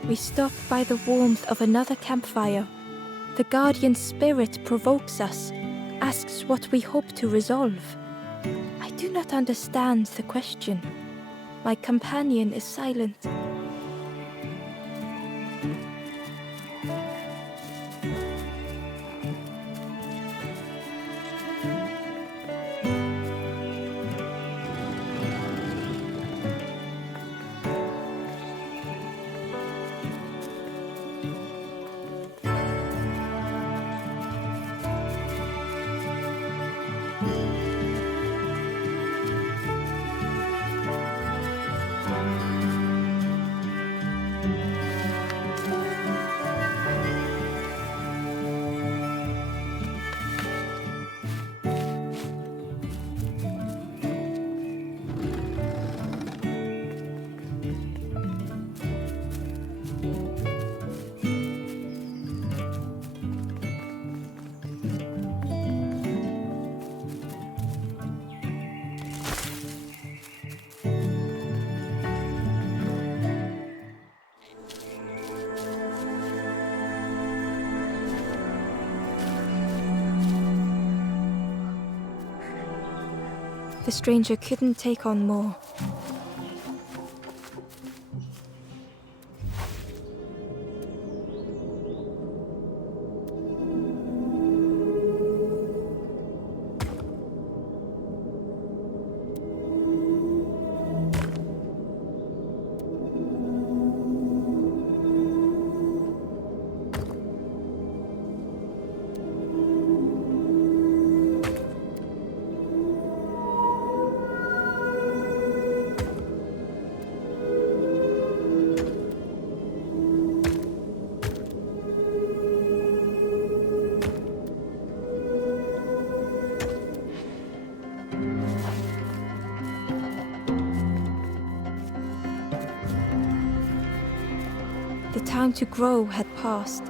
We stop by the warmth of another campfire. The guardian spirit provokes us, asks what we hope to resolve. I do not understand the question. My companion is silent. The stranger couldn't take on more. The time to grow had passed.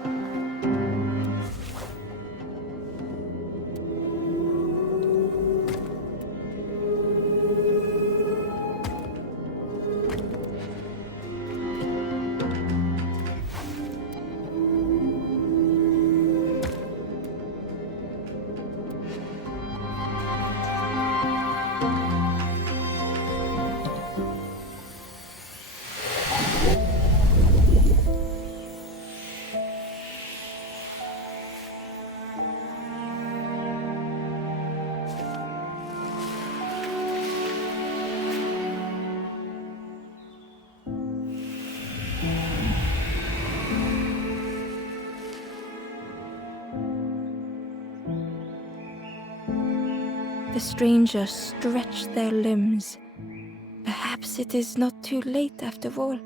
The strangers stretched their limbs. Perhaps it is not too late after all.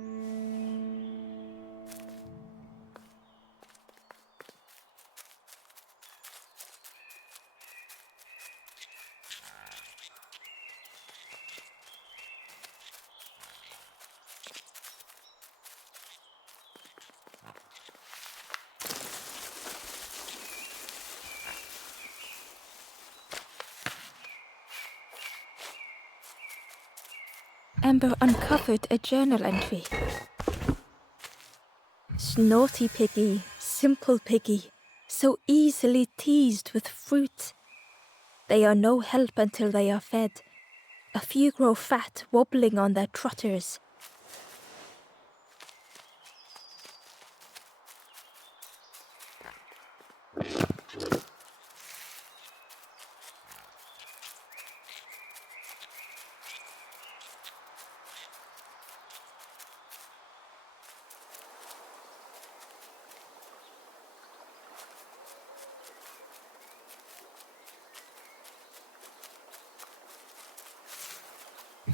Amber uncovered a journal entry. Snaughty piggy, simple piggy, so easily teased with fruit. They are no help until they are fed. A few grow fat, wobbling on their trotters.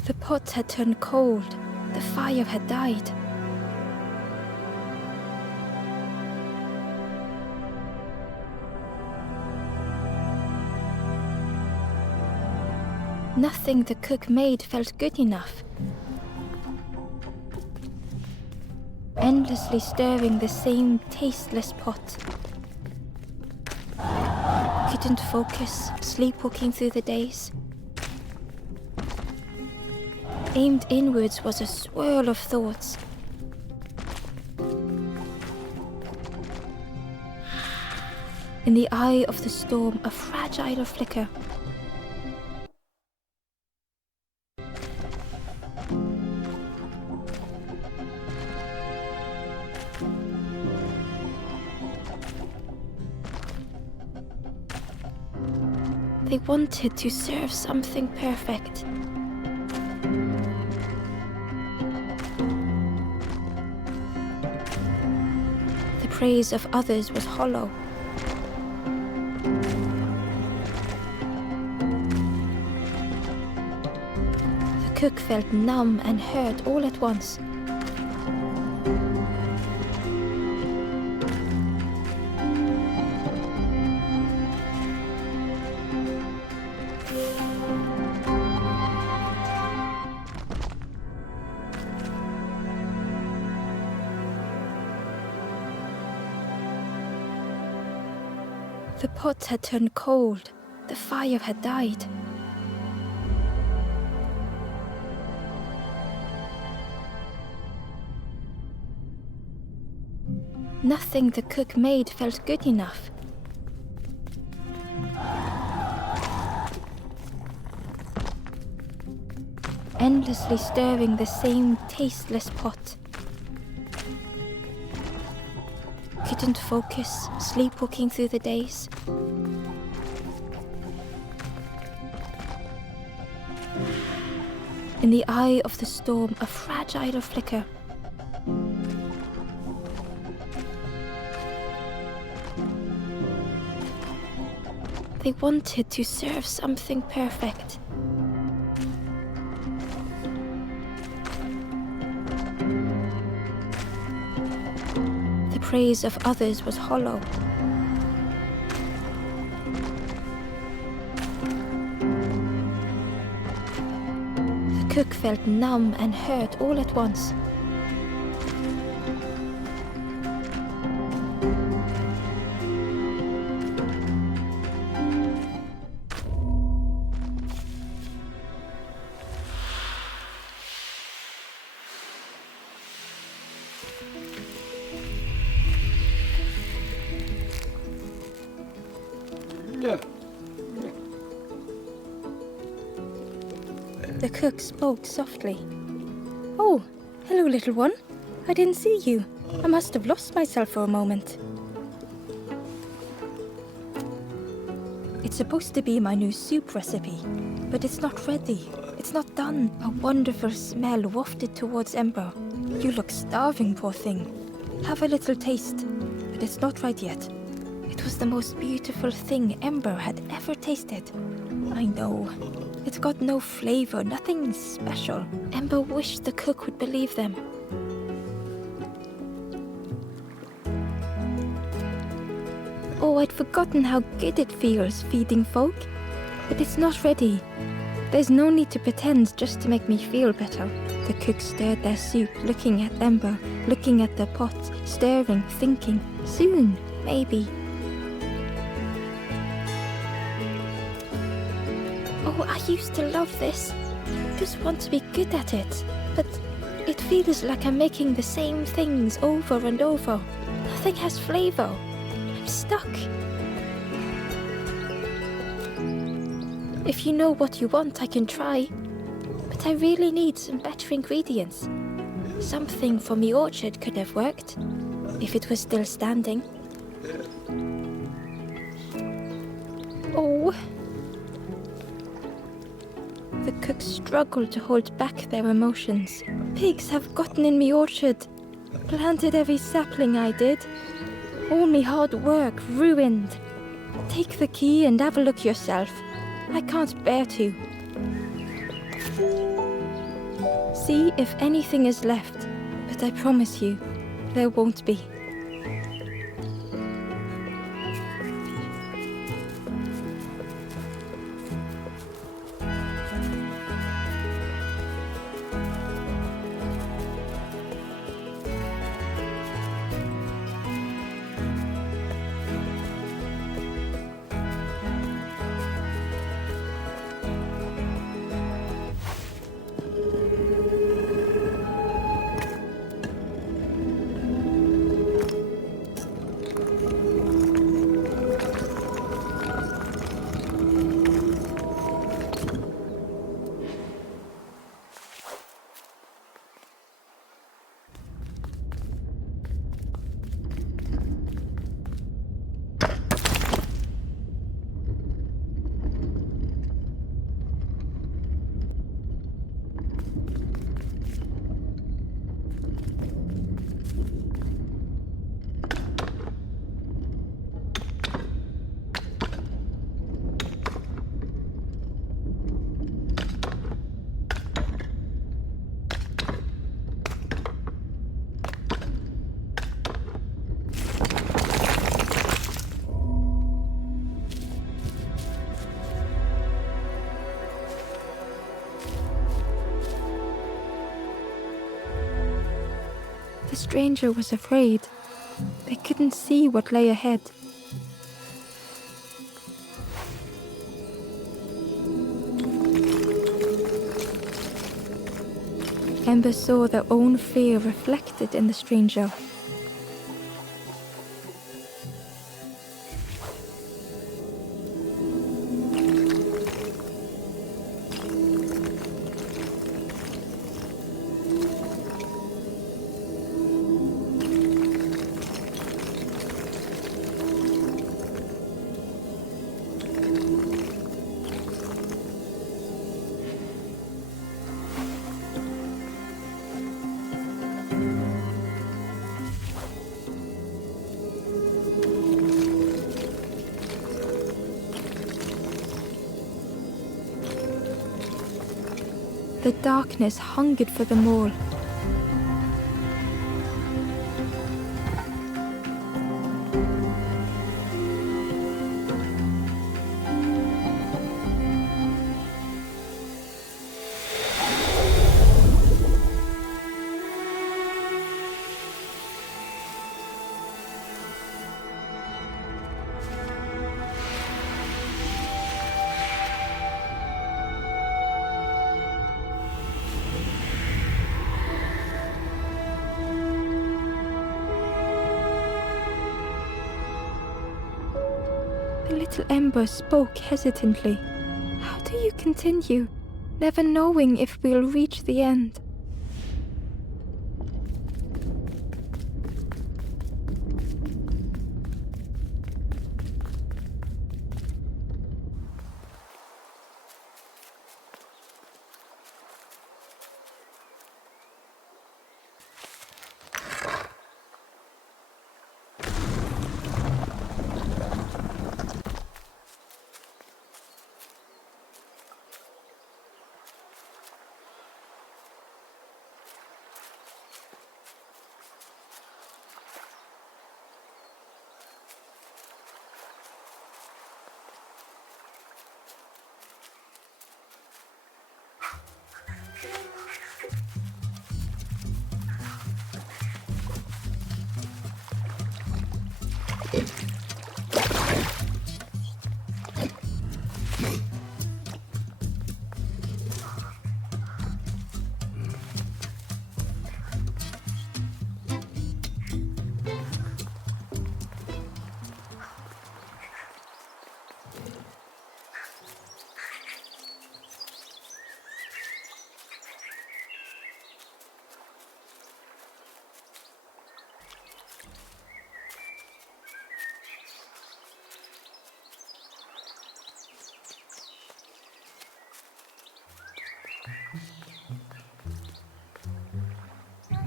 The pot had turned cold. The fire had died. Nothing the cook made felt good enough. Endlessly stirring the same tasteless pot. Couldn't focus, sleepwalking through the days. Aimed inwards was a swirl of thoughts. In the eye of the storm, a fragile flicker. They wanted to serve something perfect. The praise of others was hollow. The cook felt numb and hurt all at once. The pot had turned cold. The fire had died. Nothing the cook made felt good enough. endlessly stirring the same tasteless pot. Couldn't focus, sleepwalking through the days. In the eye of the storm, a fragile flicker. They wanted to serve something perfect. The praise of others was hollow. The cook felt numb and hurt all at once. The cook spoke softly. "Oh, hello, little one. I didn't see you. I must have lost myself for a moment." It's supposed to be my new soup recipe, but it's not ready. It's not done. A wonderful smell wafted towards Ember. "You look starving, poor thing. Have a little taste, but it's not right yet." It was the most beautiful thing Ember had ever tasted. I know. It's got no flavor, nothing special. Ember wished the cook would believe them. Oh, I'd forgotten how good it feels feeding folk. But it's not ready. There's no need to pretend just to make me feel better. The cook stirred their soup, looking at Ember, looking at the pot, stirring, thinking. Soon, maybe. Oh, I used to love this. Just want to be good at it. But it feels like I'm making the same things over and over. Nothing has flavor. I'm stuck. If you know what you want, I can try. But I really need some better ingredients. Something from the orchard could have worked, if it was still standing. Oh. The cook struggled to hold back their emotions. Pigs have gotten in me orchard. Planted every sapling I did. All me hard work ruined. Take the key and have a look yourself. I can't bear to. See if anything is left, but I promise you, there won't be. The stranger was afraid. They couldn't see what lay ahead. Ember saw their own fear reflected in the stranger. The darkness hungered for them all. The little ember spoke hesitantly. How do you continue, never knowing if we'll reach the end?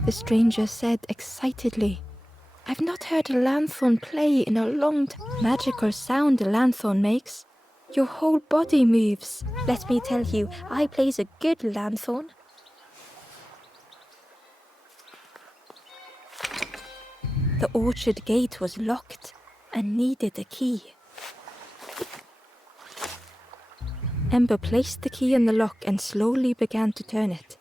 The stranger said excitedly, I've not heard a lanthorn play in a long time. Magical sound a lanthorn makes. Your whole body moves. Let me tell you, I plays a good lanthorn. The orchard gate was locked and needed a key. Ember placed the key in the lock and slowly began to turn it.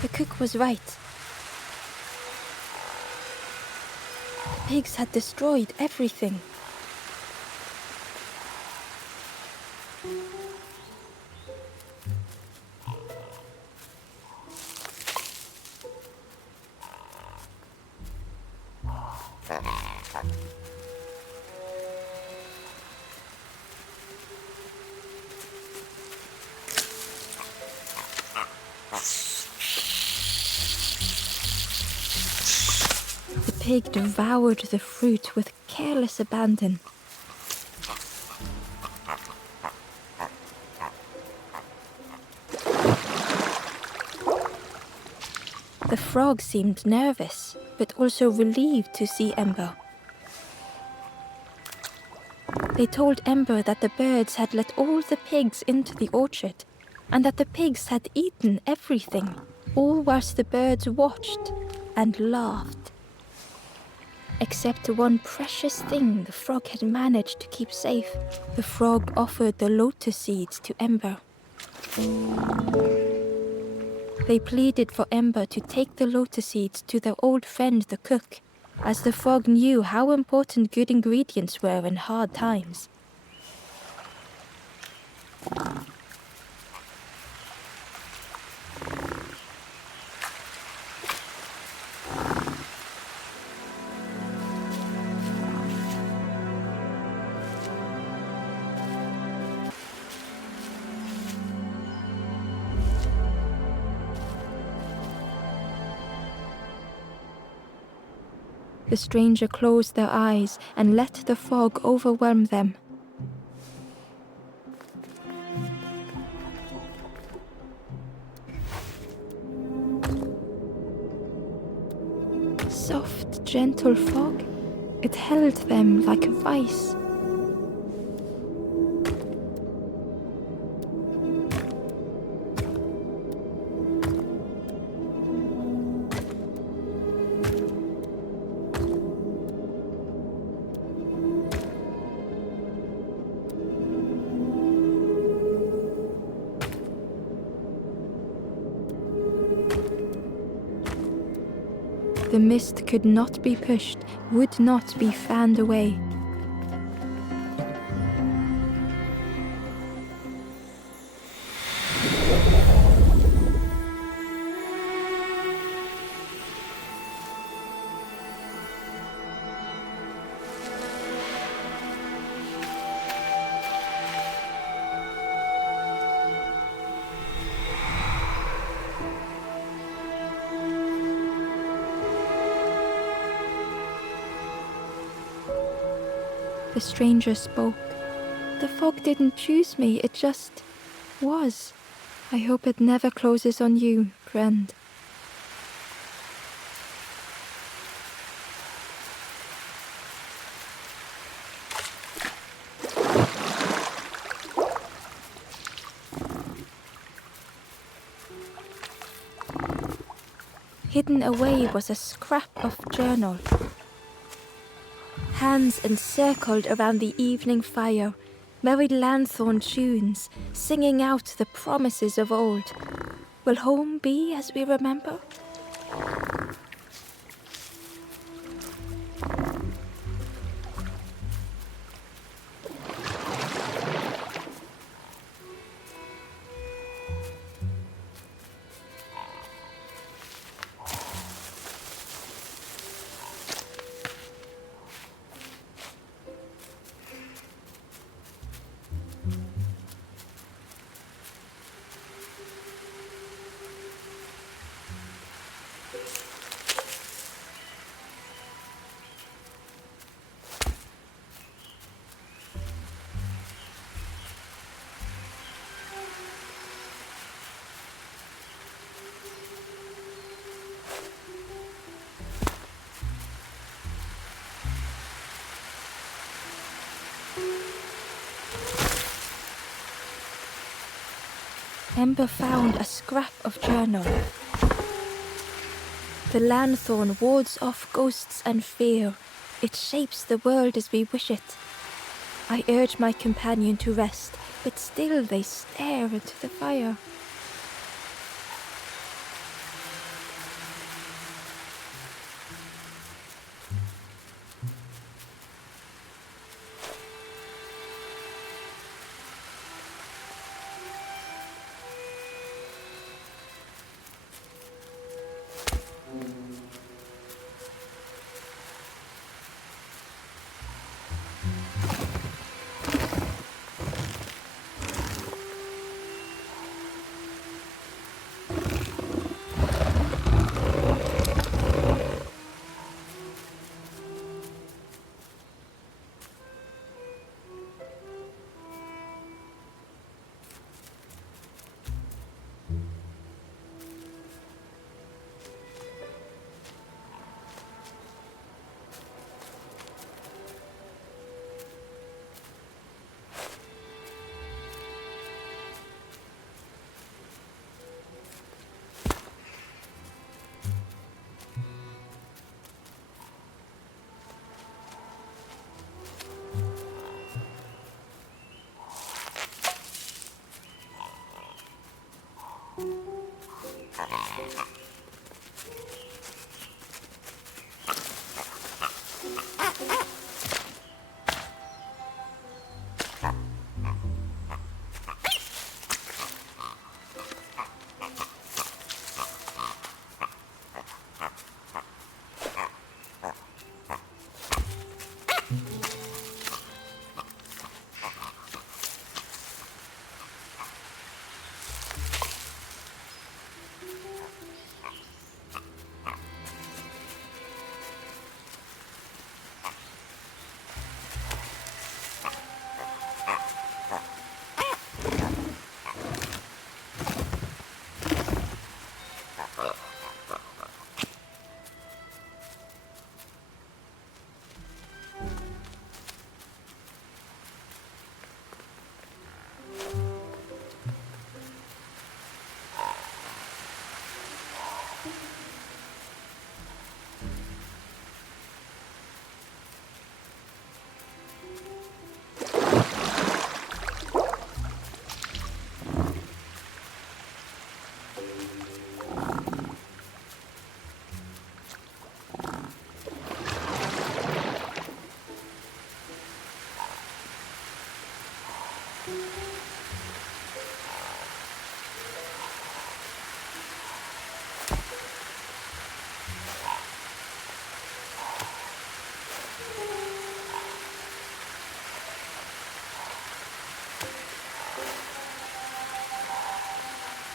The cook was right. The pigs had destroyed everything. The pig devoured the fruit with careless abandon. The frog seemed nervous, but also relieved to see Ember. They told Ember that the birds had let all the pigs into the orchard, and that the pigs had eaten everything, all whilst the birds watched and laughed. Except one precious thing the frog had managed to keep safe. The frog offered the lotus seeds to Ember. They pleaded for Ember to take the lotus seeds to their old friend the cook, as the frog knew how important good ingredients were in hard times. The stranger closed their eyes and let the fog overwhelm them. gentle fog. It held them like a vice. The mist could not be pushed, would not be fanned away. The stranger spoke. The fog didn't choose me, it just was. I hope it never closes on you, friend. Hidden away was a scrap of journal. Hands encircled around the evening fire, merry lanthorn tunes, singing out the promises of old. Will home be as we remember? Ember found a scrap of journal. The lanthorn wards off ghosts and fear. It shapes the world as we wish it. I urge my companion to rest, but still they stare into the fire.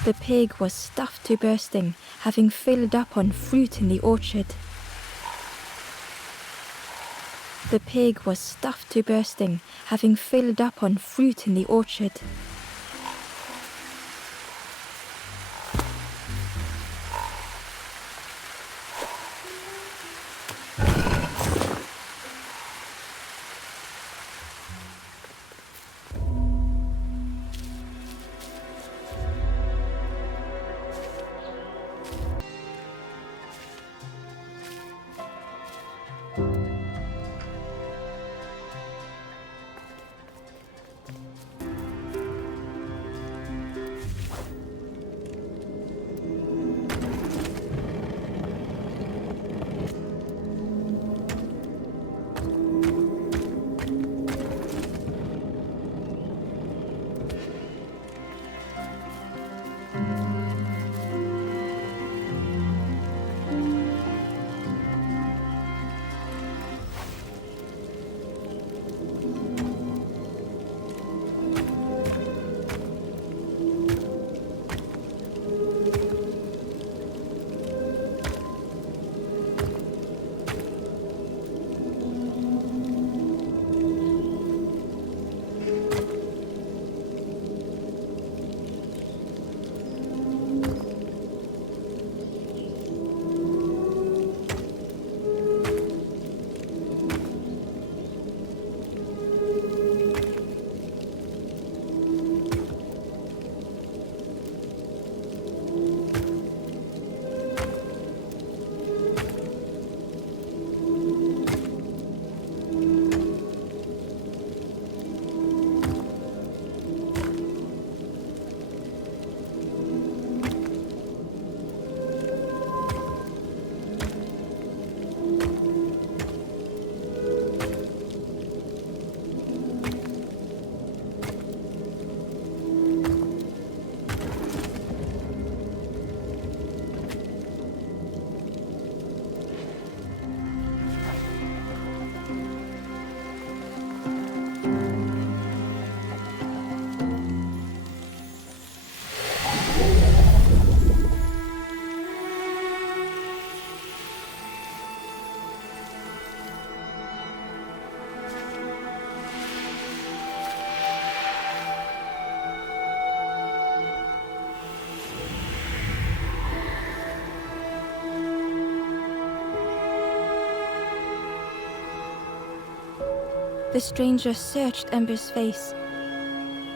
The pig was stuffed to bursting, having filled up on fruit in the orchard. The pig was stuffed to bursting, having filled up on fruit in the orchard. The stranger searched Ember's face.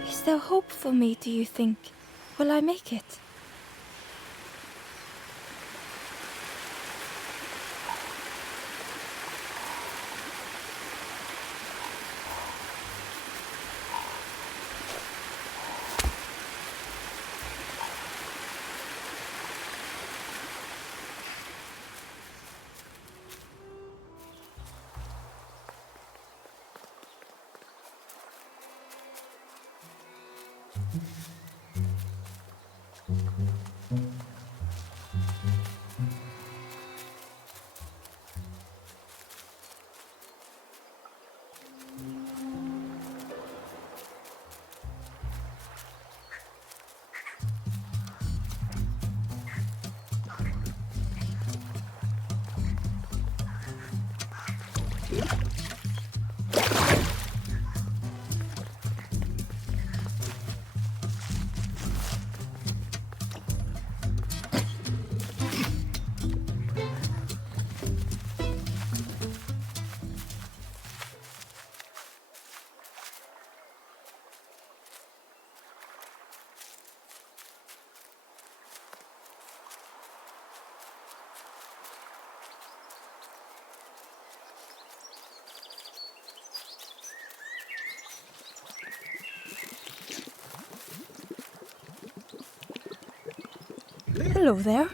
Is there hope for me, do you think? Will I make it? Hello there.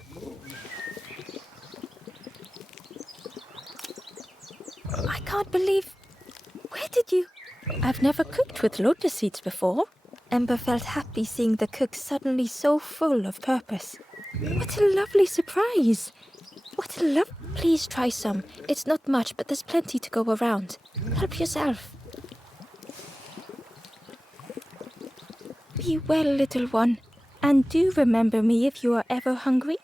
I can't believe... Where did you... I've never cooked with lotus seeds before. Ember felt happy seeing the cook suddenly so full of purpose. What a lovely surprise. What a love... Please try some. It's not much, but there's plenty to go around. Help yourself. Be well, little one. And do remember me if you are ever hungry.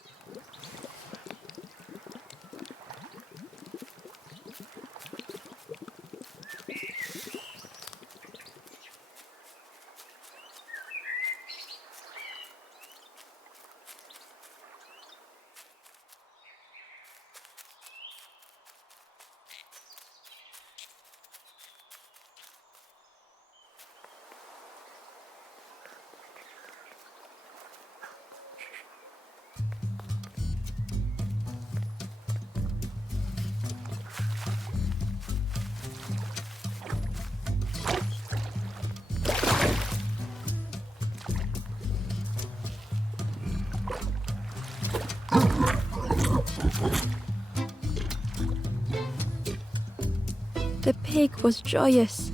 The pig was joyous.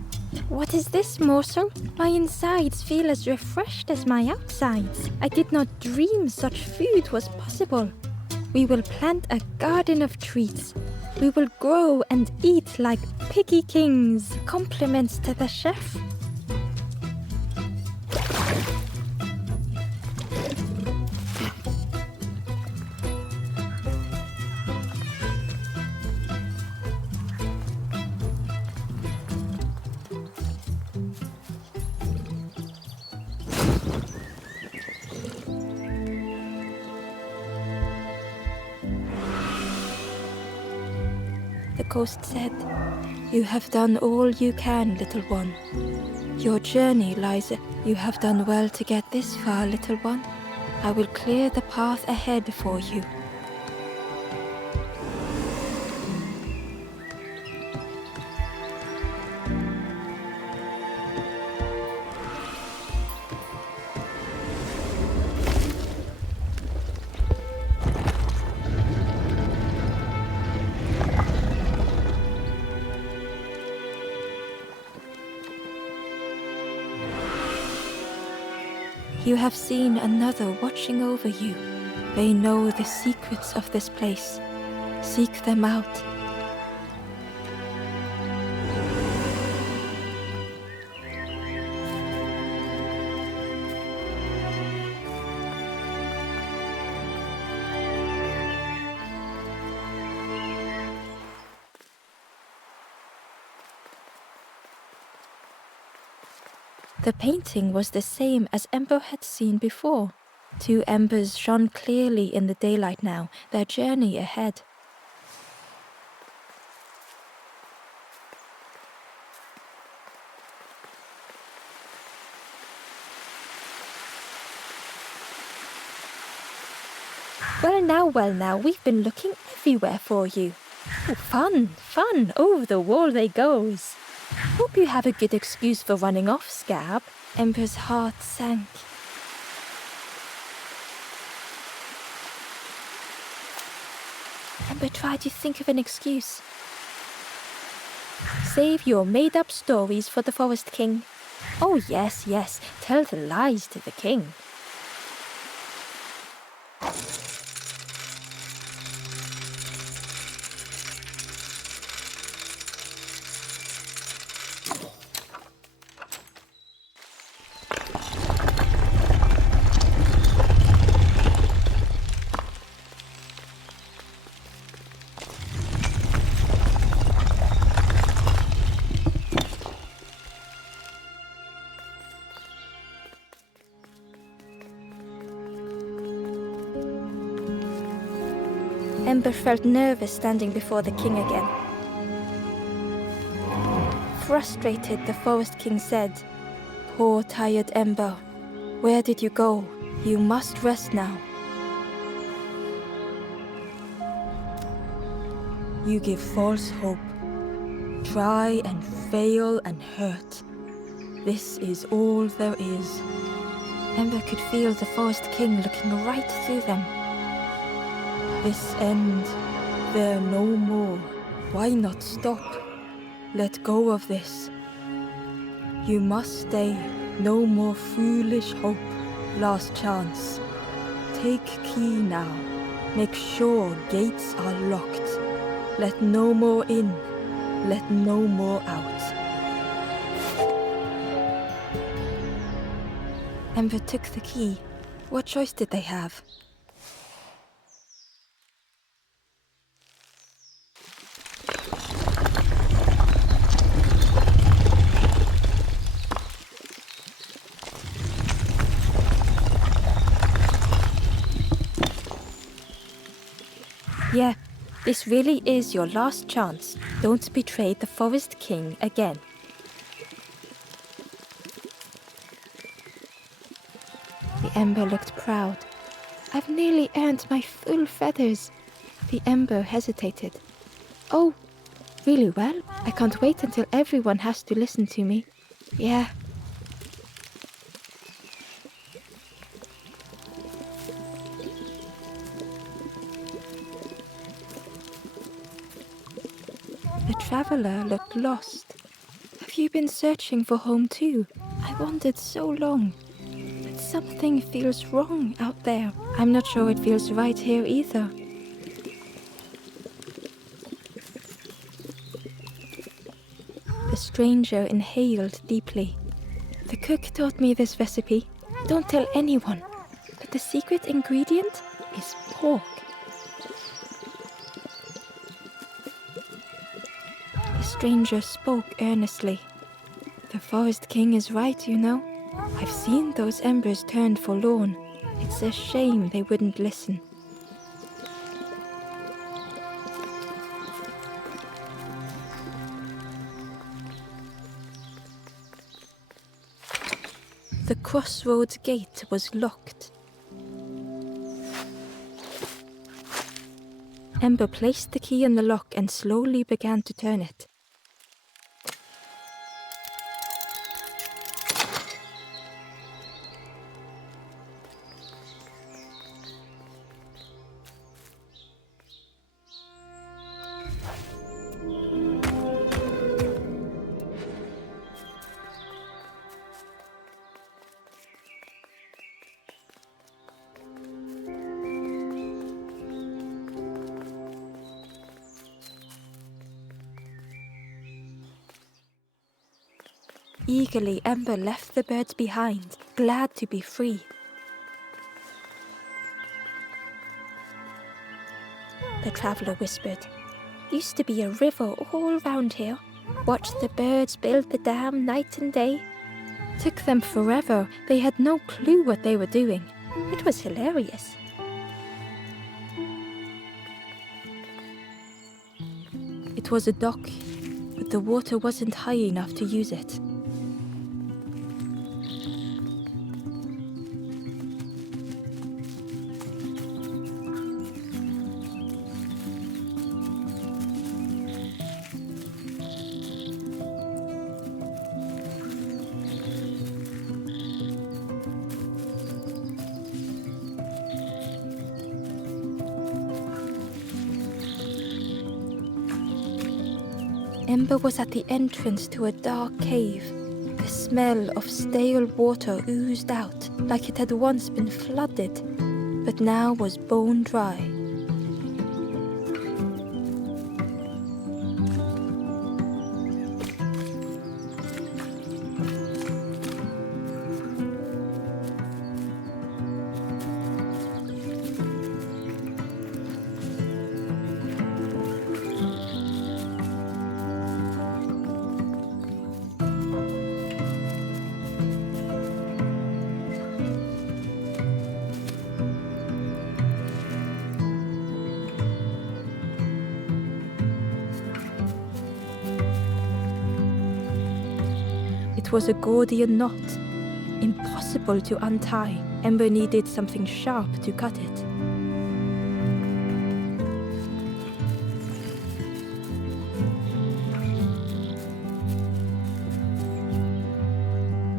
What is this morsel? My insides feel as refreshed as my outsides. I did not dream such food was possible. We will plant a garden of treats. We will grow and eat like piggy kings. Compliments to the chef. The ghost said, "You have done all you can, little one. Your journey lies. You have done well to get this far, little one. I will clear the path ahead for you." You have seen another watching over you. They know the secrets of this place. Seek them out. The painting was the same as Ember had seen before. Two embers shone clearly in the daylight now, their journey ahead. Well now, we've been looking everywhere for you. Oh, fun, over the wall they goes. Hope you have a good excuse for running off, Scab. Ember's heart sank. Ember tried to think of an excuse. Save your made-up stories for the Forest King. Oh, yes, tell the lies to the king. Ember felt nervous standing before the king again. Frustrated, the Forest King said, "Poor tired Ember, where did you go? You must rest now. You give false hope. Try and fail and hurt. This is all there is." Ember could feel the Forest King looking right through them. "This end, there no more. Why not stop? Let go of this. You must stay. No more foolish hope. Last chance. Take key now. Make sure gates are locked. Let no more in. Let no more out." Ember took the key. What choice did they have? Yeah, this really is your last chance. Don't betray the Forest King again. The Ember looked proud. I've nearly earned my full feathers. The Ember hesitated. Oh, really well? I can't wait until everyone has to listen to me. Yeah. The traveler looked lost. Have you been searching for home too? I wandered so long. But something feels wrong out there. I'm not sure it feels right here either. The stranger inhaled deeply. The cook taught me this recipe. Don't tell anyone. But the secret ingredient is pork. The stranger spoke earnestly. The Forest King is right, you know. I've seen those embers turned forlorn. It's a shame they wouldn't listen. The crossroads gate was locked. Ember placed the key in the lock and slowly began to turn it. Eagerly, Ember left the birds behind, glad to be free. The traveler whispered, "Used to be a river all round here. Watched the birds build the dam night and day. Took them forever. They had no clue what they were doing. It was hilarious." It was a dock, but the water wasn't high enough to use it. Ember was at the entrance to a dark cave. The smell of stale water oozed out, like it had once been flooded, but now was bone dry. It was a Gordian knot. Impossible to untie. Ember needed something sharp to cut it.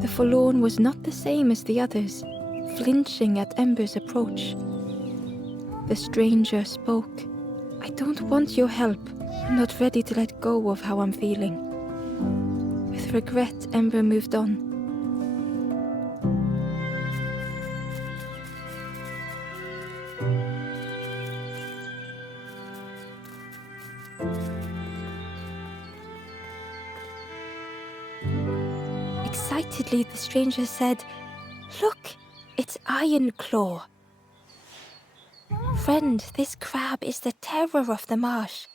The forlorn was not the same as the others, flinching at Ember's approach. The stranger spoke. "I don't want your help. I'm not ready to let go of how I'm feeling." With regret, Ember moved on. Excitedly, the stranger said, "Look, It's Iron Claw. Friend, this crab is the terror of the marsh.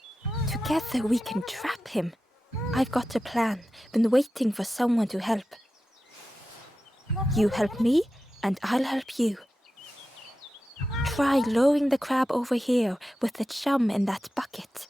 Together we can trap him. I've got a plan. Been waiting for someone to help. You help me, and I'll help you. Try lowering the crab over here with the chum in that bucket.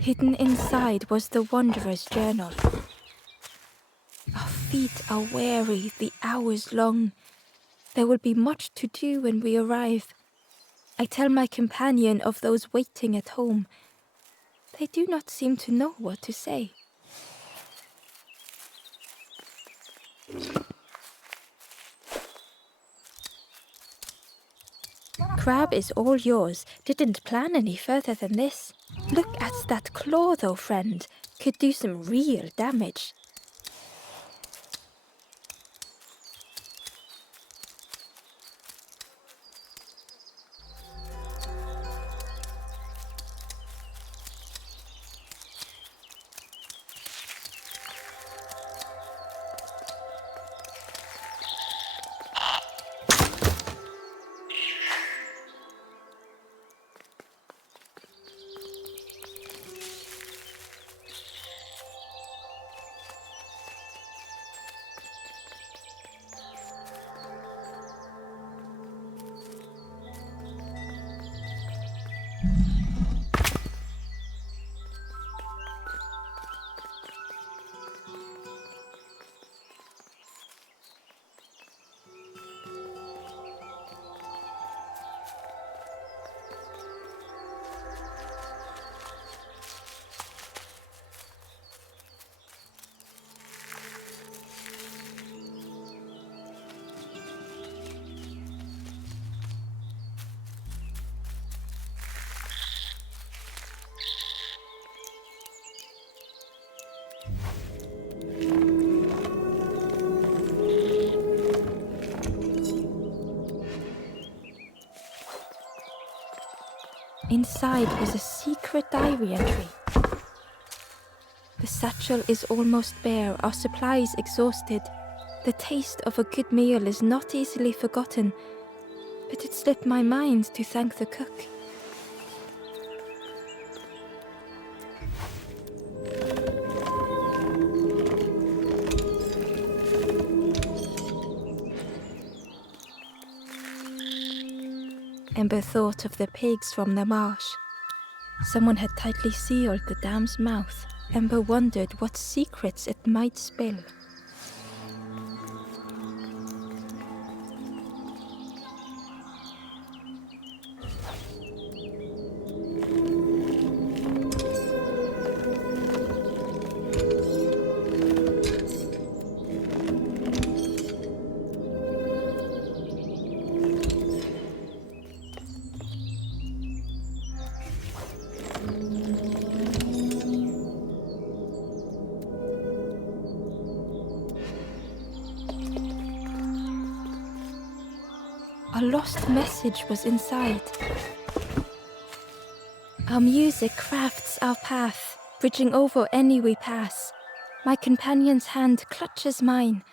Hidden inside was the Wanderer's journal. Our feet are weary, the hours long. There will be much to do when we arrive. I tell my companion of those waiting at home. They do not seem to know what to say. Crab is all yours. Didn't plan any further than this. Look at that claw though, friend. Could do some real damage. Inside was a secret diary entry. The satchel is almost bare, our supplies exhausted. The taste of a good meal is not easily forgotten, but it slipped my mind to thank the cook. Ember thought of the pigs from the marsh. Someone had tightly sealed the dam's mouth. Ember wondered what secrets it might spill. A lost message was inside. Our music crafts our path, bridging over any we pass. My companion's hand clutches mine.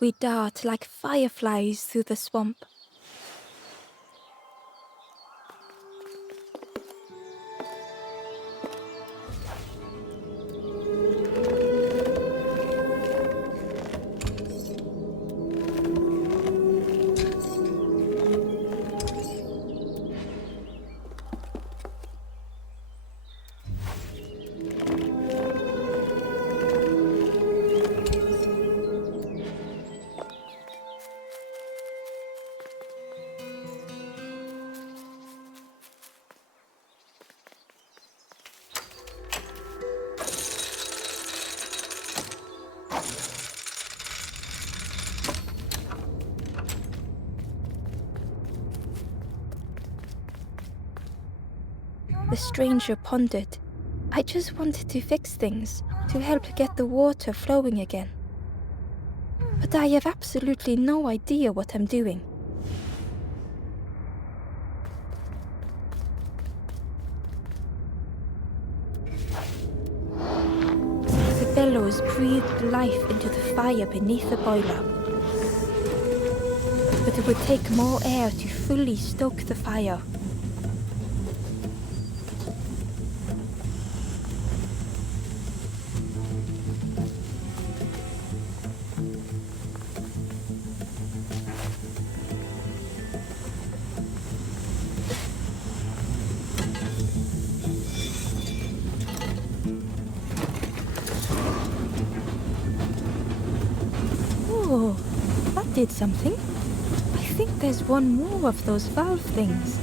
We dart like fireflies through the swamp. The stranger pondered. I just wanted to fix things, to help get the water flowing again. But I have absolutely no idea what I'm doing. The bellows breathed life into the fire beneath the boiler. But it would take more air to fully stoke the fire. Oh, that did something. I think there's one more of those valve things.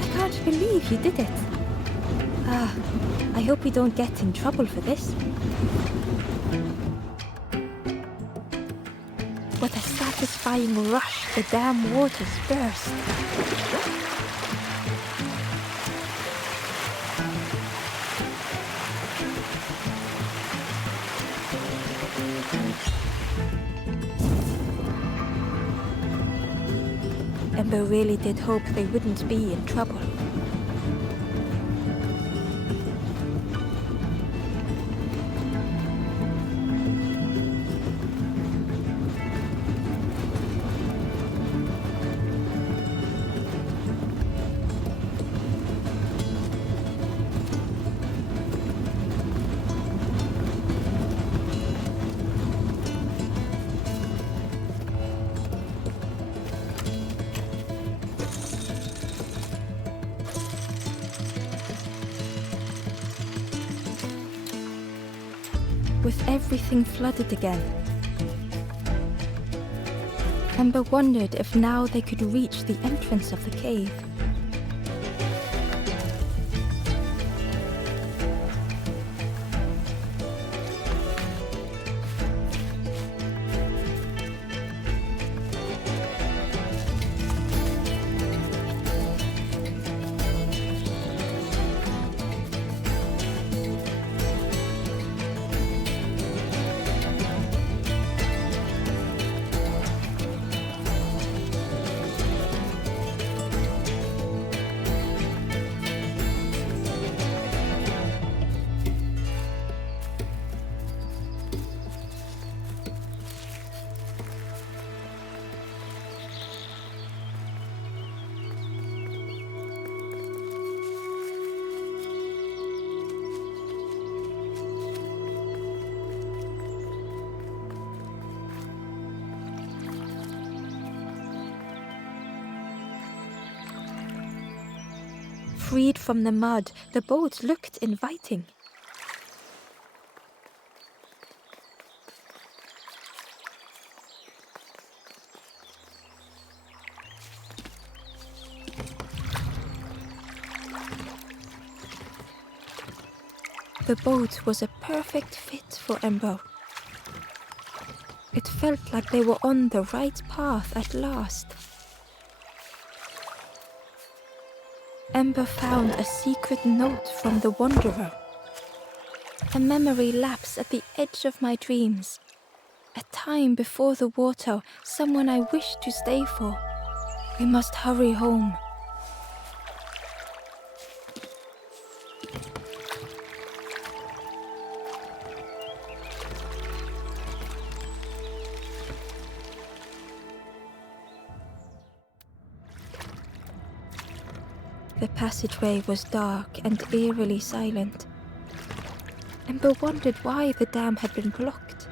I can't believe you did it. I hope we don't get in trouble for this. With a satisfying rush, the dam waters burst. Ember really did hope they wouldn't be in trouble. With everything flooded again, Ember wondered if now they could reach the entrance of the cave. Freed from the mud, the boat looked inviting. The boat was a perfect fit for Ember. It felt like they were on the right path at last. Ember found a secret note from the Wanderer. A memory laps at the edge of my dreams. A time before the water, someone I wish to stay for. We must hurry home. The passageway was dark and eerily silent. Ember wondered why the dam had been blocked.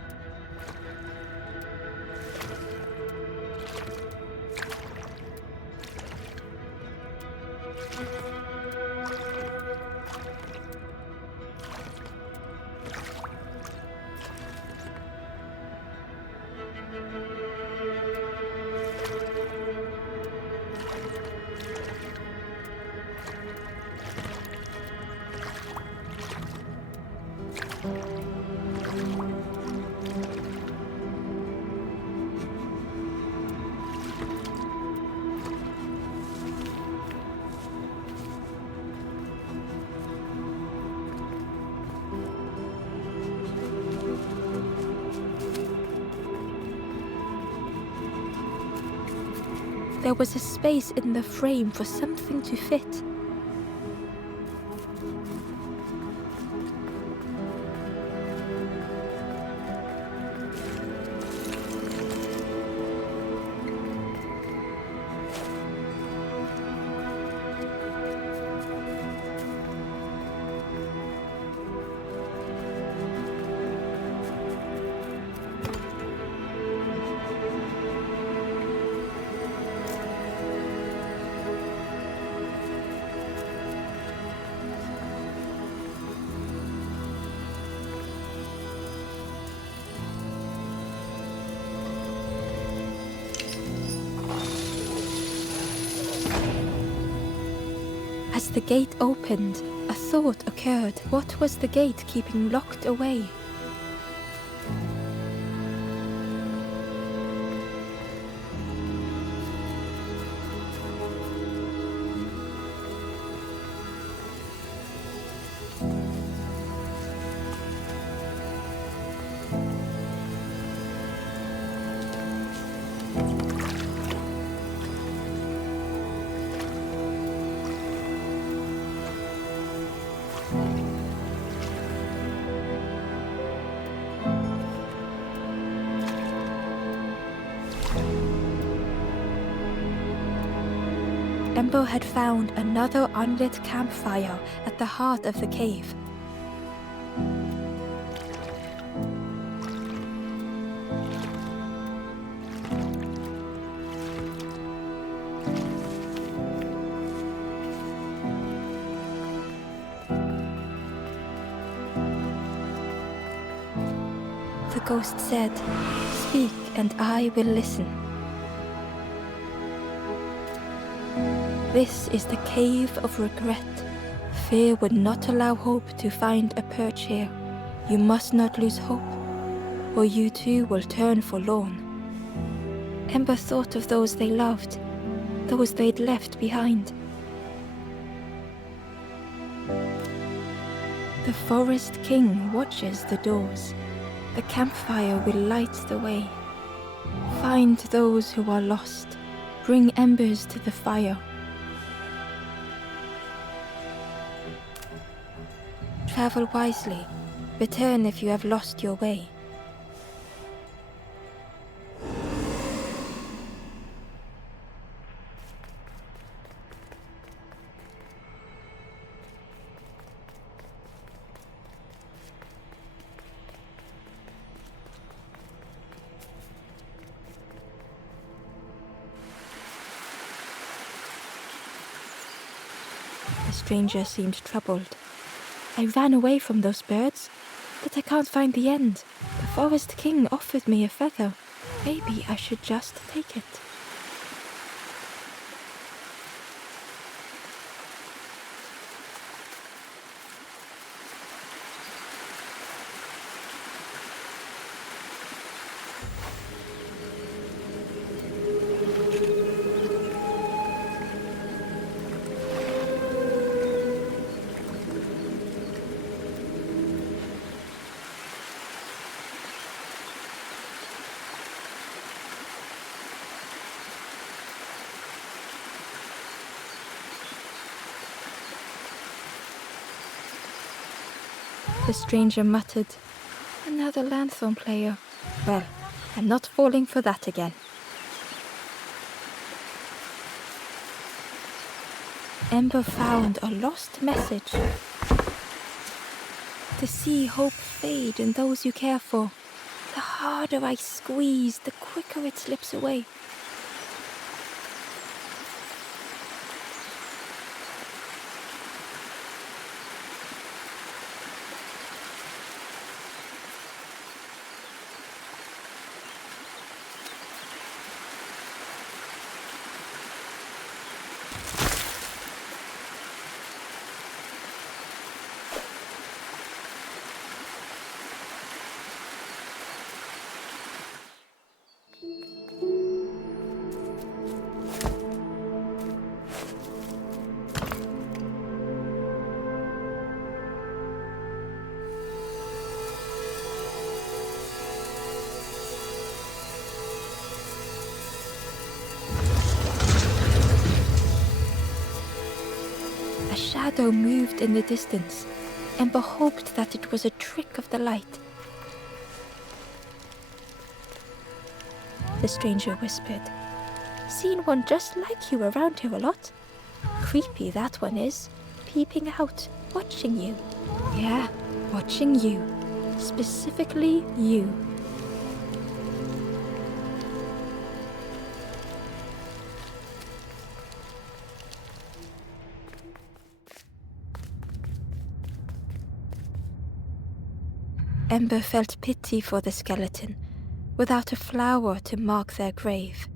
There was a space in the frame for something to fit. As the gate opened, a thought occurred. What was the gate keeping locked away? Ember had found another unlit campfire at the heart of the cave. The ghost said, "Speak and I will listen." This is the cave of regret. Fear would not allow hope to find a perch here. You must not lose hope, or you too will turn forlorn. Ember thought of those they loved, those they'd left behind. The Forest King watches the doors. The campfire will light the way. Find those who are lost. Bring embers to the fire. Travel wisely. Return if you have lost your way. The stranger seemed troubled. I ran away from those birds, but I can't find the end. The Forest King offered me a feather. Maybe I should just take it. The stranger muttered. Another lanthorn player. Well, I'm not falling for that again. Ember found a lost message. To see hope fade in those you care for. The harder I squeeze, the quicker it slips away. A shadow moved in the distance. Ember hoped that it was a trick of the light. The stranger whispered, "Seen one just like you around here a lot. Creepy that one is, peeping out, watching you." Yeah, watching you. Specifically you. Ember felt pity for the skeleton, without a flower to mark their grave.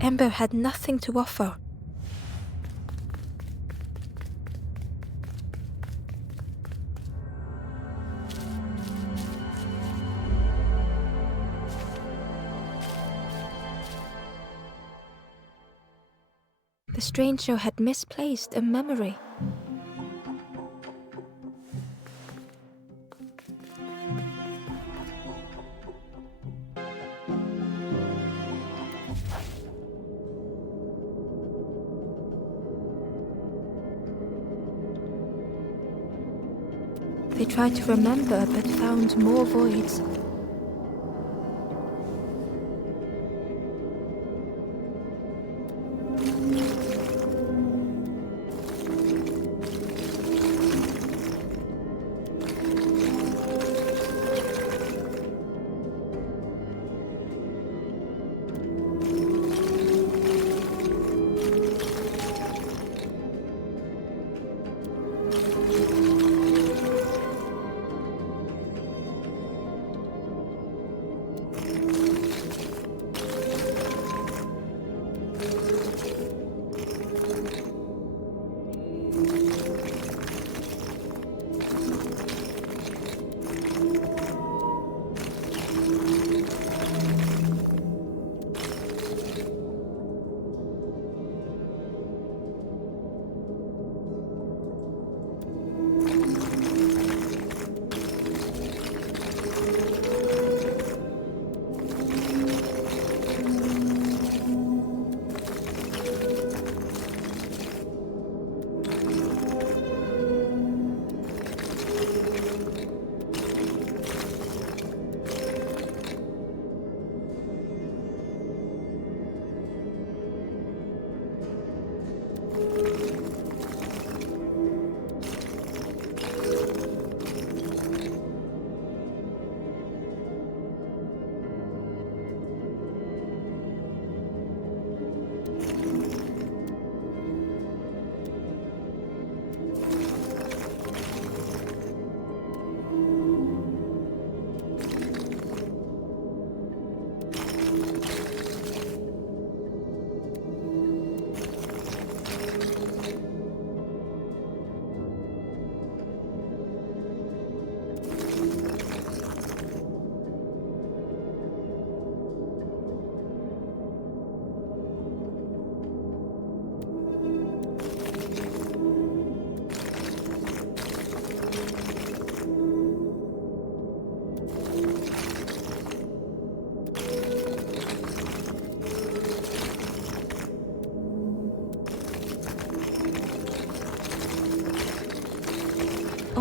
Ember had nothing to offer. The stranger had misplaced a memory. They tried to remember but found more voids.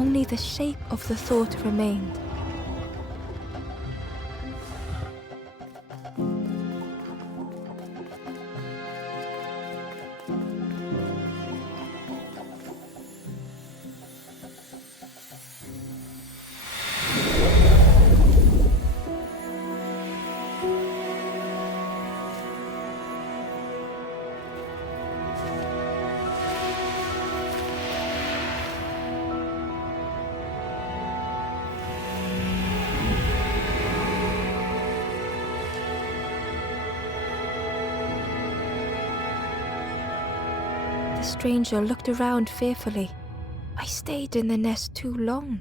only the shape of the thought remained. The stranger looked around fearfully. I stayed in the nest too long.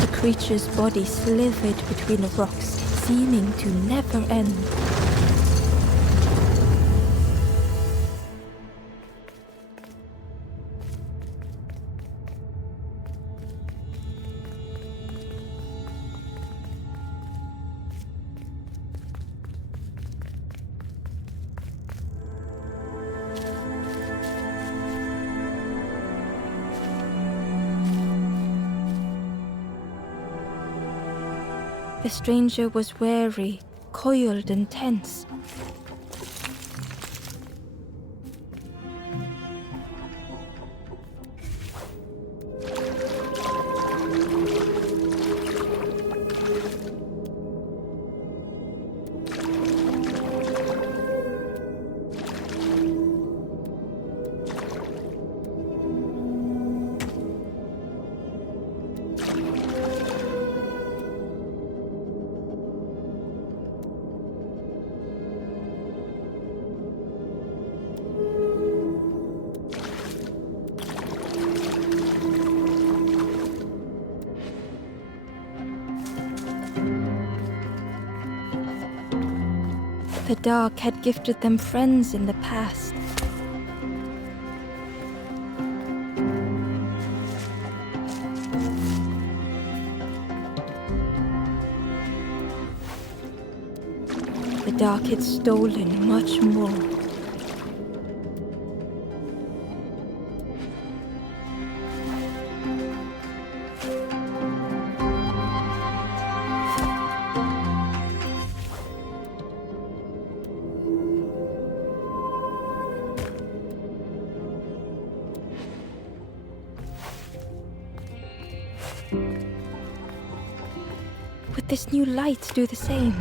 The creature's body slithered between the rocks, seeming to never end. The stranger was wary, coiled and tense. The dark had gifted them friends in the past. The dark had stolen much more. Would this new light do the same?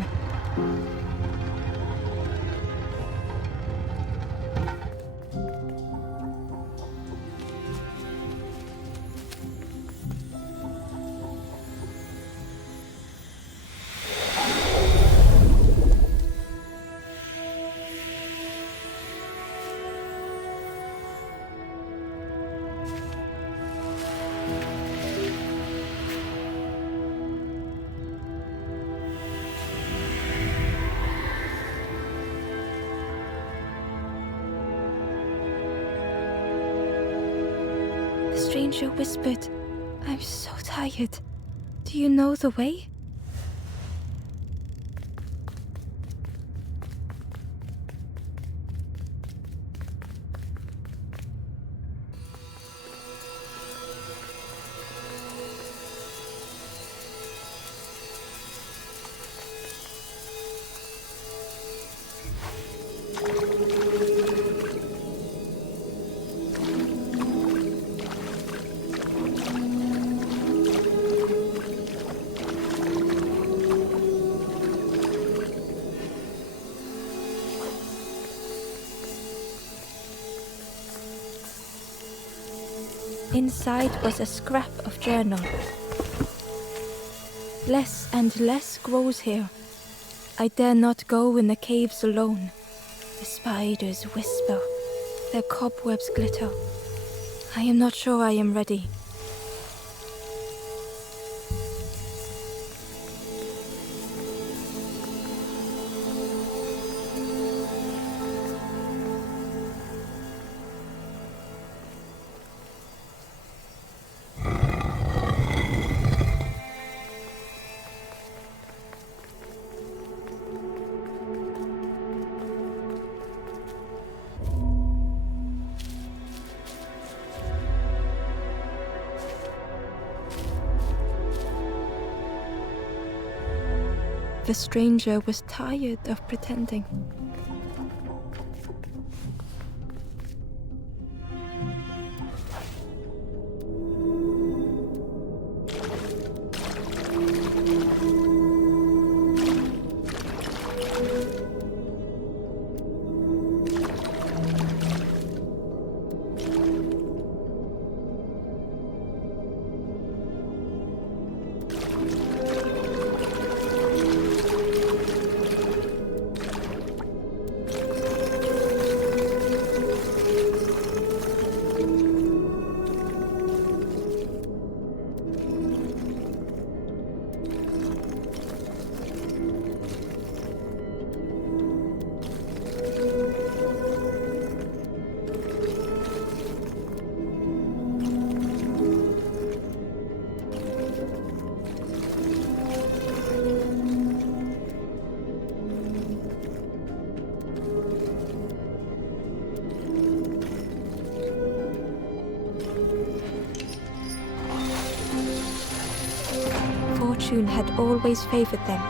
The stranger whispered, "I'm so tired. Do you know the way?" Inside was a scrap of journal. Less and less grows here. I dare not go in the caves alone. The spiders whisper. Their cobwebs glitter. I am not sure I am ready. The stranger was tired of pretending. Fortune had always favored them.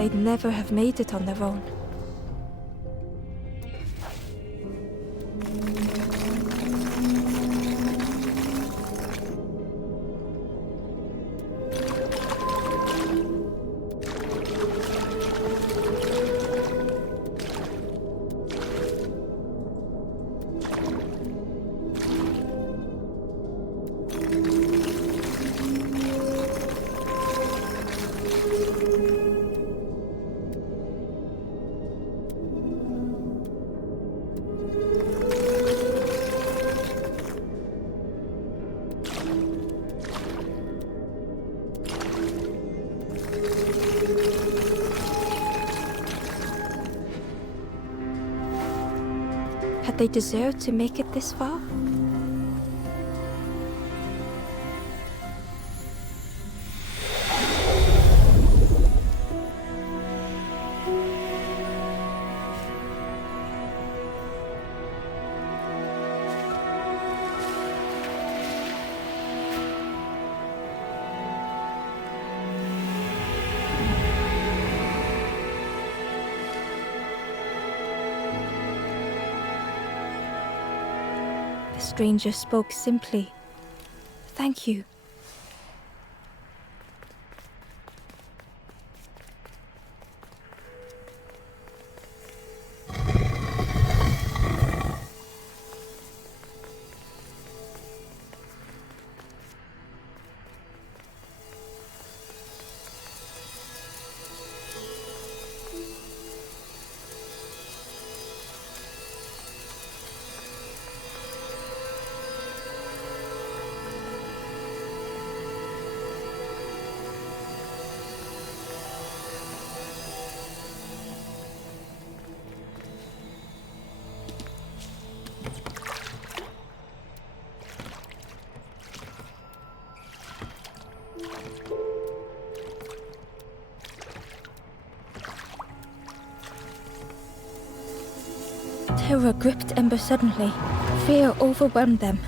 they'd never have made it on their own. Had they deserved to make it this far? The stranger spoke simply. Thank you. Terror gripped Ember suddenly. Fear overwhelmed them.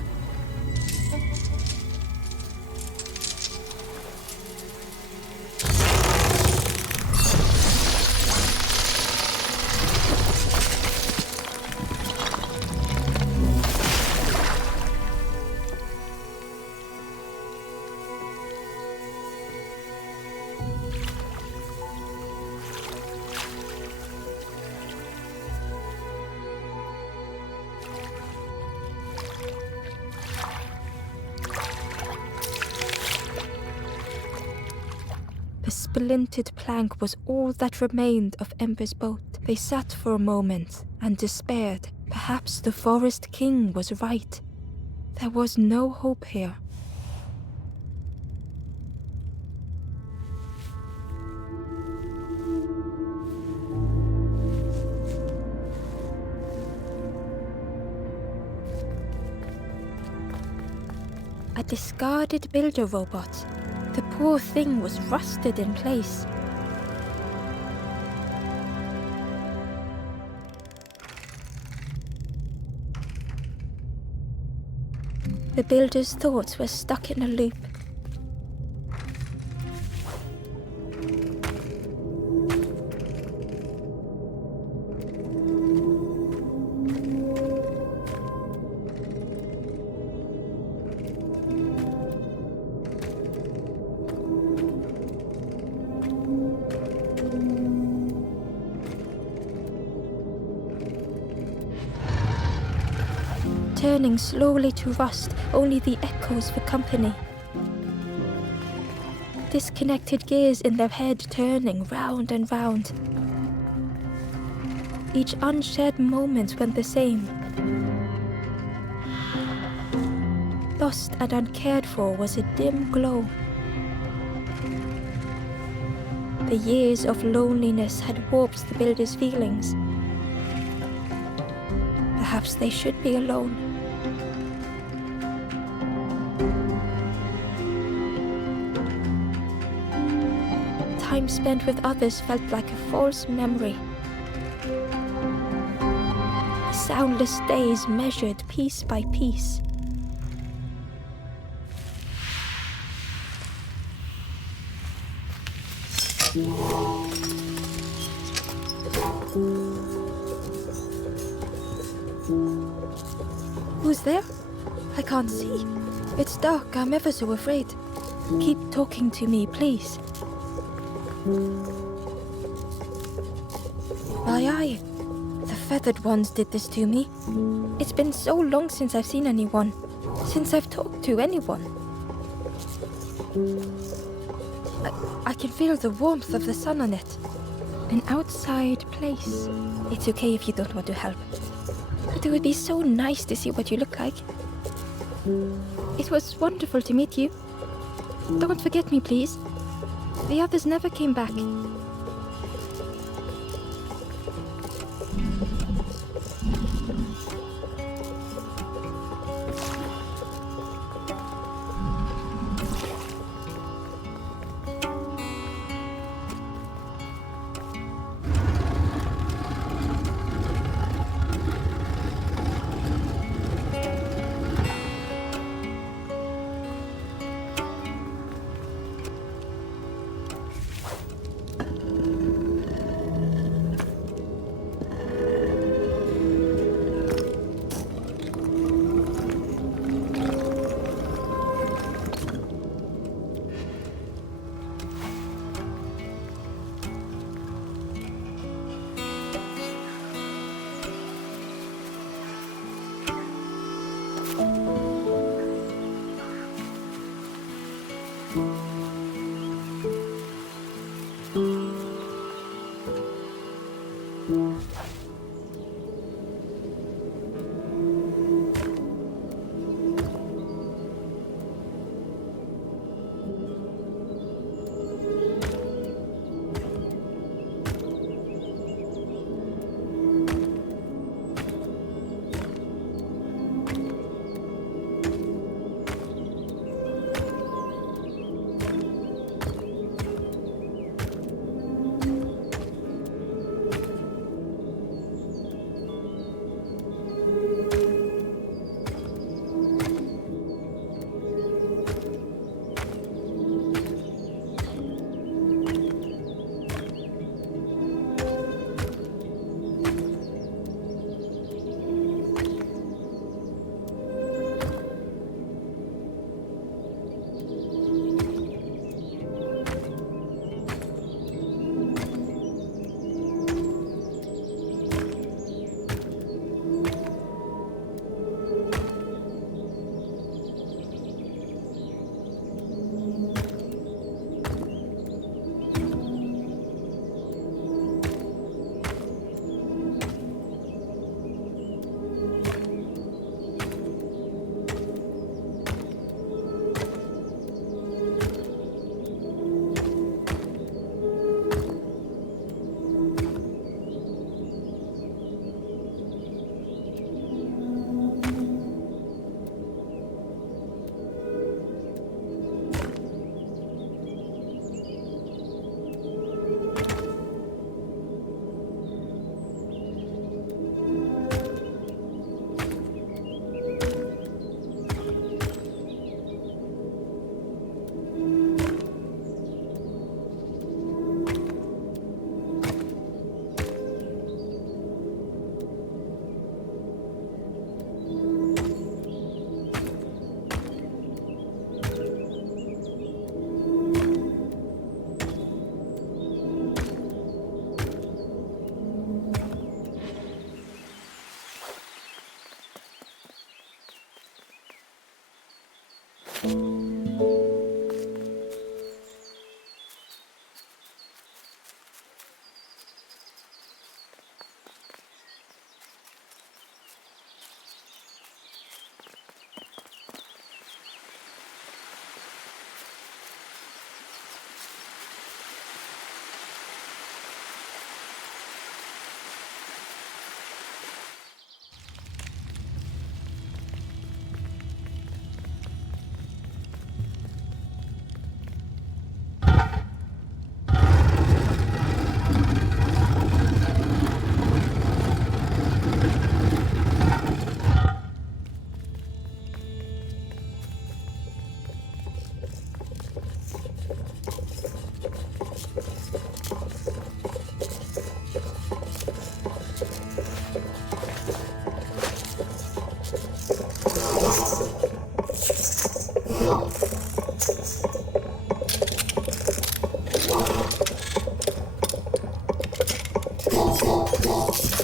The splintered plank was all that remained of Ember's boat. They sat for a moment and despaired. Perhaps the Forest King was right. There was no hope here. A discarded builder robot. The poor thing was rusted in place. The builder's thoughts were stuck in a loop. Turning slowly to rust, only the echoes for company. Disconnected gears in their head turning round and round. Each unshared moment went the same. Lost and uncared for was a dim glow. The years of loneliness had warped the builder's feelings. Perhaps they should be alone. Time spent with others felt like a false memory. Soundless days measured piece by piece. Who's there? I can't see. It's dark, I'm ever so afraid. Keep talking to me, please. Aye. The feathered ones did this to me. It's been so long since I've seen anyone. Since I've talked to anyone. I can feel the warmth of the sun on it. An outside place. It's okay if you don't want to help. But it would be so nice to see what you look like. It was wonderful to meet you. Don't forget me, please. The others never came back.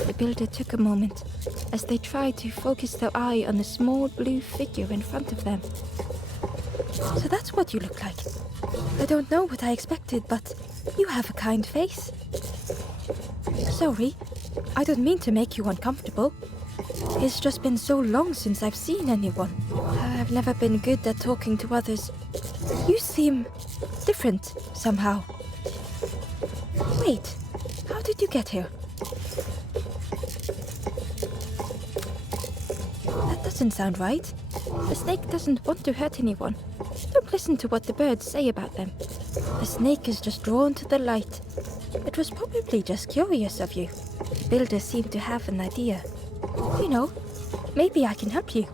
The builder took a moment as they tried to focus their eye on the small blue figure in front of them. So that's what you look like. I don't know what I expected, but you have a kind face. Sorry, I don't mean to make you uncomfortable. It's just been so long since I've seen anyone. I've never been good at talking to others. You seem different somehow. Wait, how did you get here? That doesn't sound right. The snake doesn't want to hurt anyone. Don't listen to what the birds say about them. The snake is just drawn to the light. It was probably just curious of you. The builder seemed to have an idea. You know, maybe I can help you.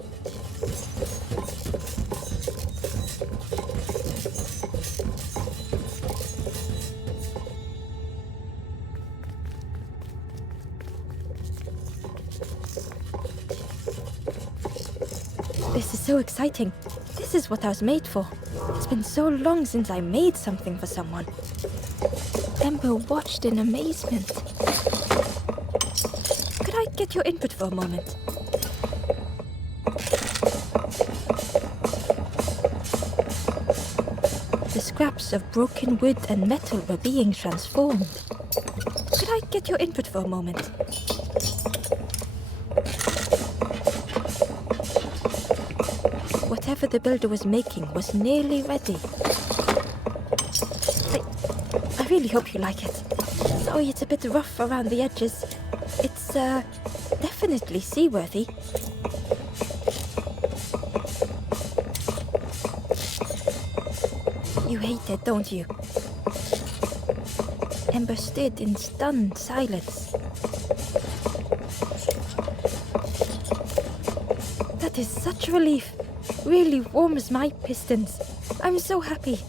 This is so exciting. This is what I was made for. It's been so long since I made something for someone. Ember watched in amazement. Could I get your input for a moment? The scraps of broken wood and metal were being transformed. Could I get your input for a moment? Whatever the builder was making was nearly ready. I really hope you like it. Sorry, it's a bit rough around the edges. It's, definitely seaworthy. You hate it, don't you? Ember stood in stunned silence. That is such relief. Really warms my pistons. I'm so happy.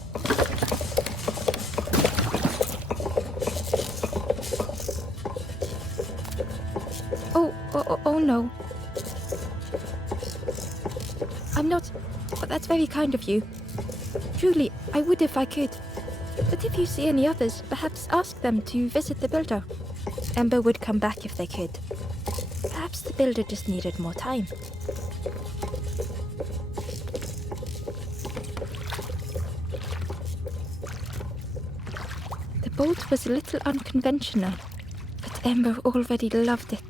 Oh no. I'm not, but that's very kind of you. Truly, I would if I could. But if you see any others, perhaps ask them to visit the builder. Ember would come back if they could. Perhaps the builder just needed more time. The bolt was a little unconventional, but Ember already loved it.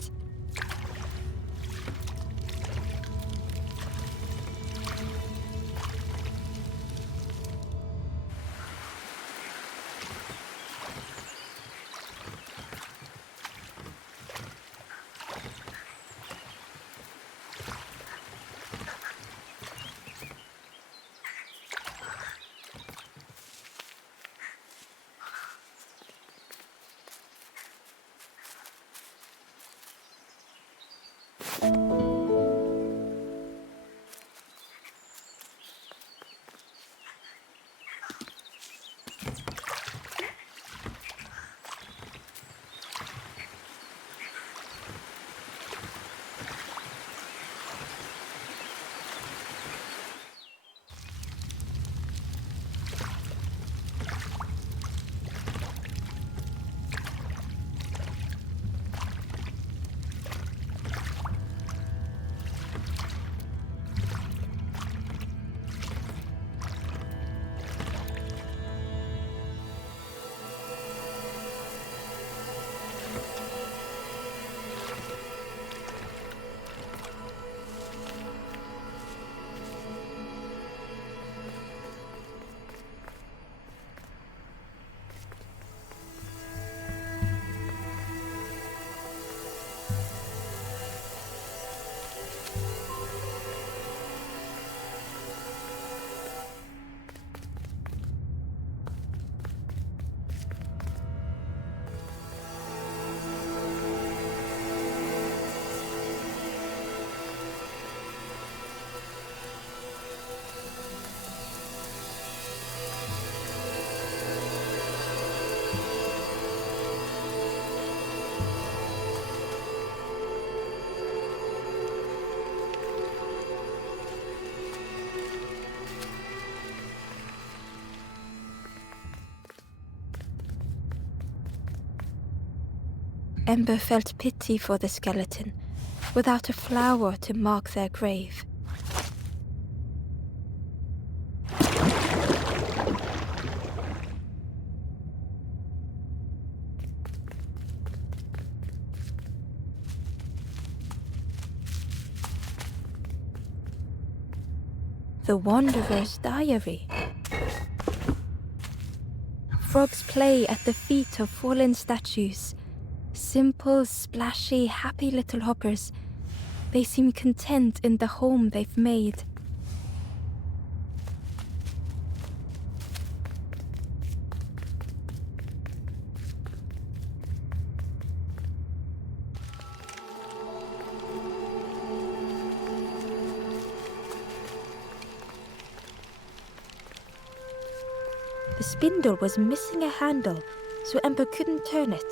Ember felt pity for the skeleton, without a flower to mark their grave. The Wanderer's Diary. Frogs play at the feet of fallen statues. Simple, splashy, happy little hoppers. They seem content in the home they've made. The spindle was missing a handle, so Ember couldn't turn it.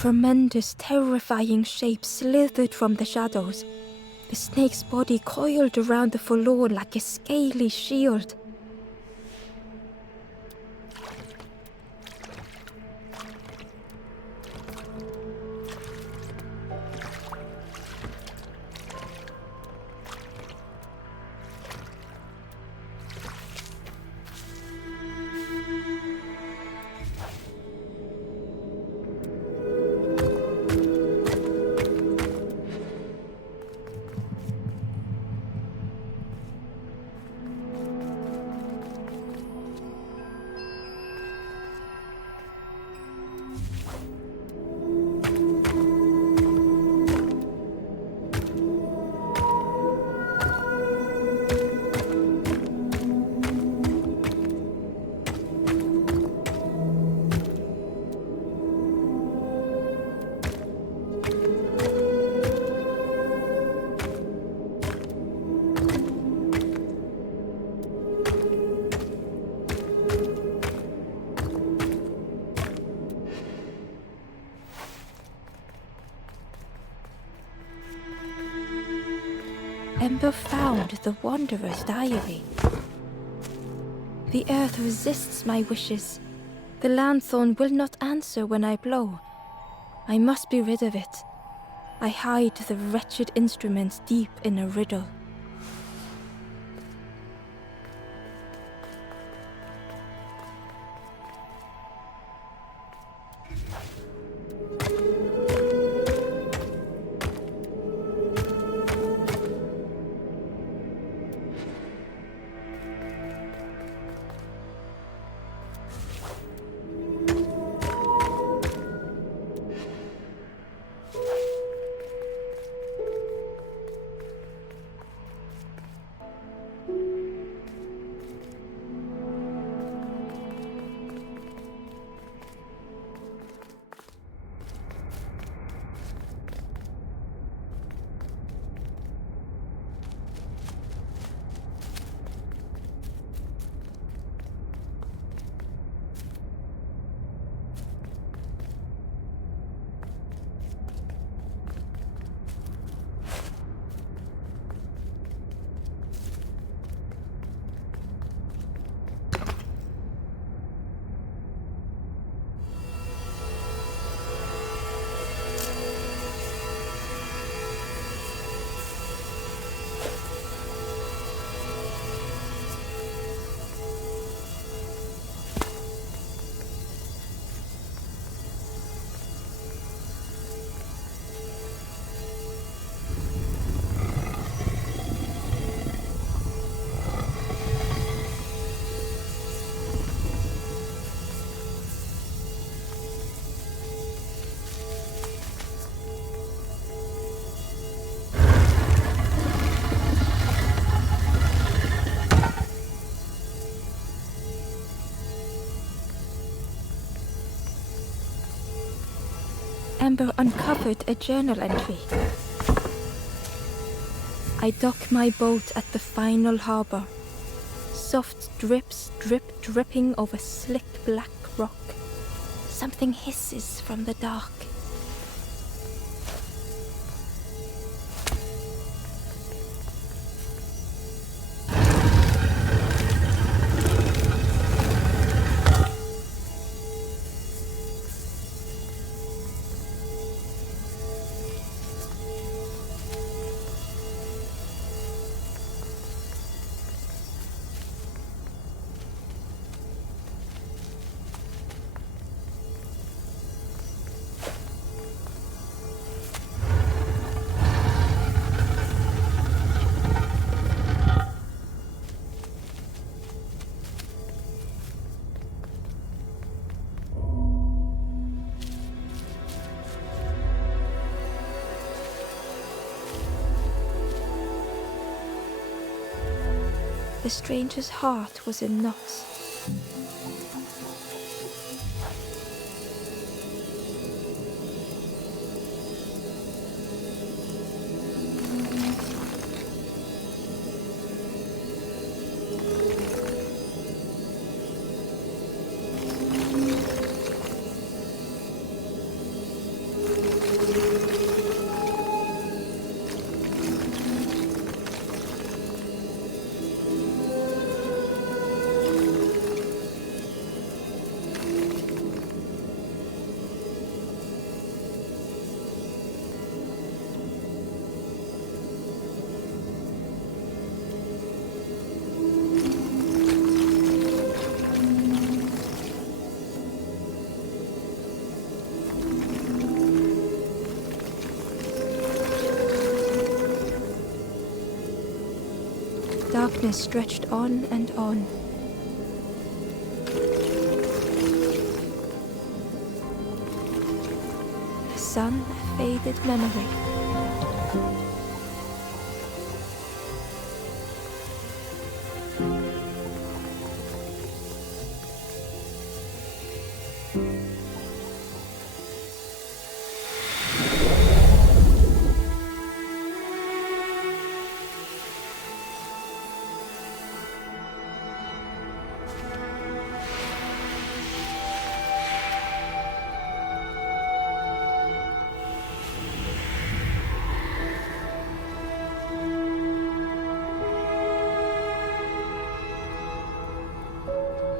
Tremendous, terrifying shape slithered from the shadows. The snake's body coiled around the forlorn like a scaly shield. Ember found the Wanderer's Diary. The earth resists my wishes. The lanthorn will not answer when I blow. I must be rid of it. I hide the wretched instrument deep in a riddle. Ember uncovered a journal entry. I dock my boat at the final harbor. Soft drips dripping over slick black rock. Something hisses from the dark. The stranger's heart was in knots. Darkness stretched on and on. The sun, a faded memory.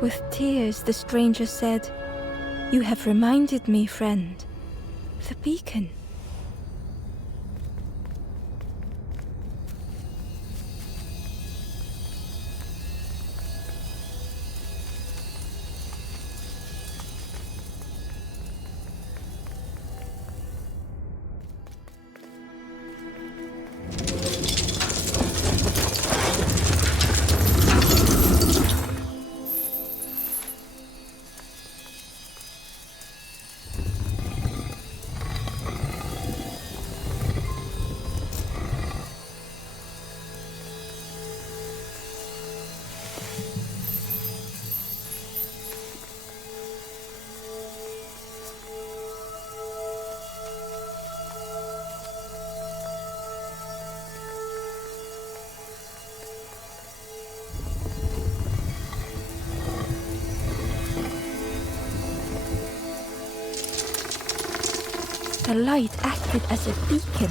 With tears, the stranger said, "You have reminded me, friend. The beacon." The light acted as a beacon,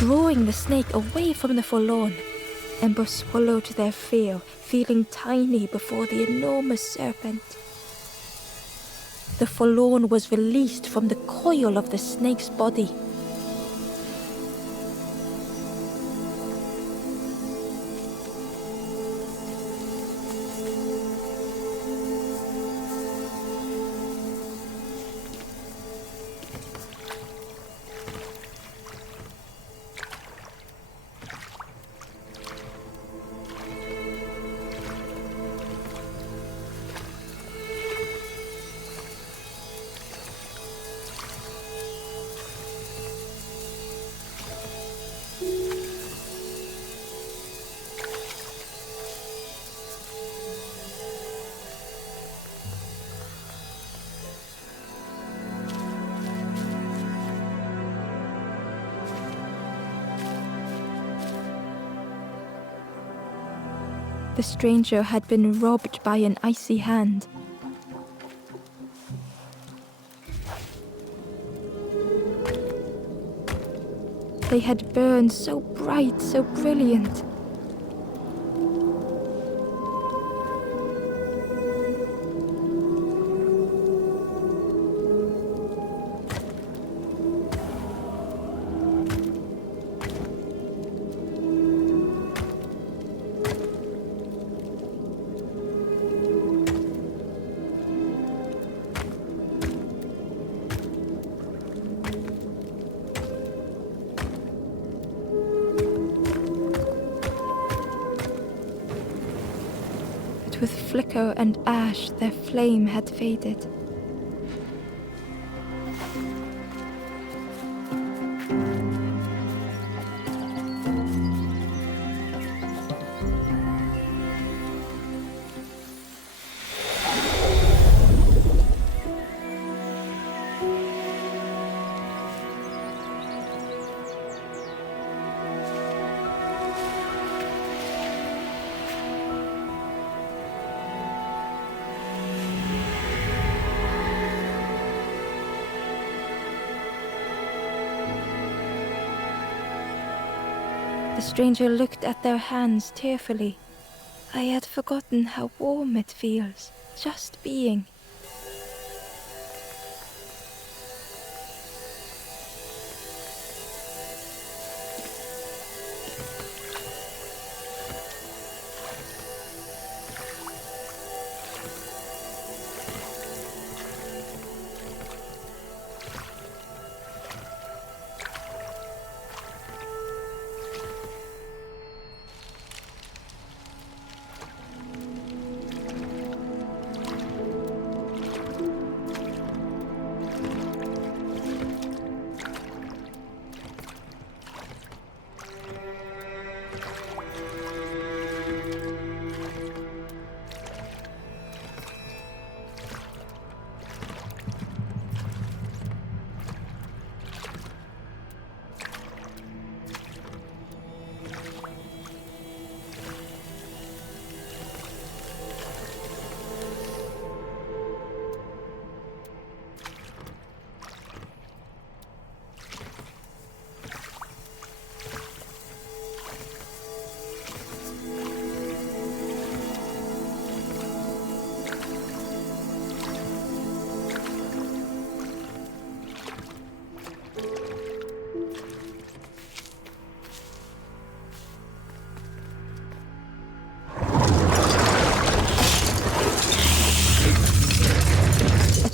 drawing the snake away from the forlorn. Ember swallowed their fear, feeling tiny before the enormous serpent. The forlorn was released from the coil of the snake's body. The stranger had been robbed by an icy hand. They had burned so bright, so brilliant. With flicker and ash, their flame had faded. The stranger looked at their hands tearfully. I had forgotten how warm it feels, just being.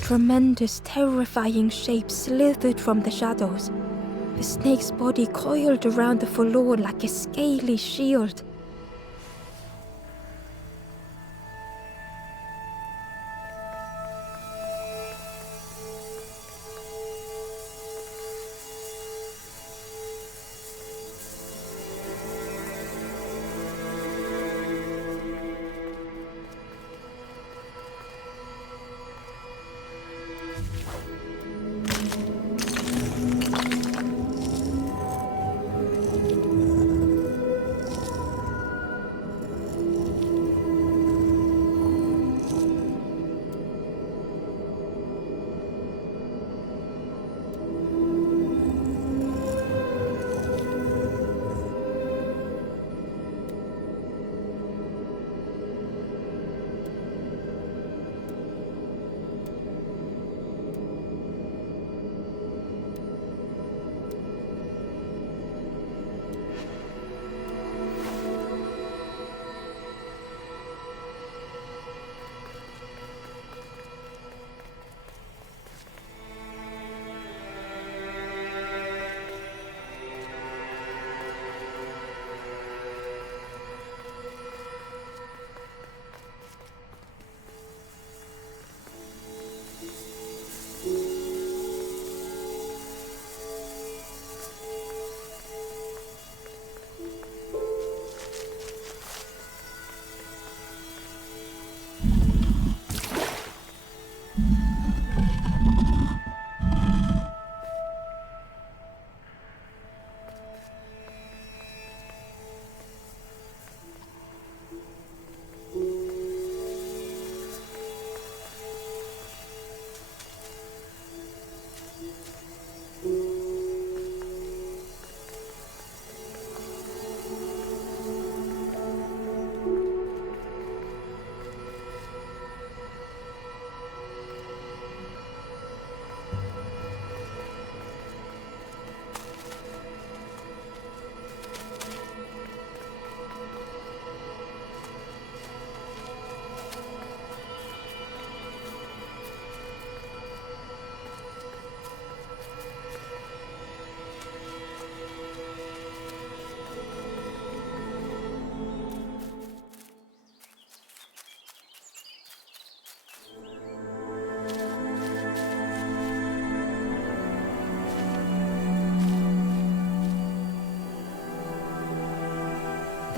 Tremendous, terrifying shape slithered from the shadows. The snake's body coiled around the forlorn like a scaly shield.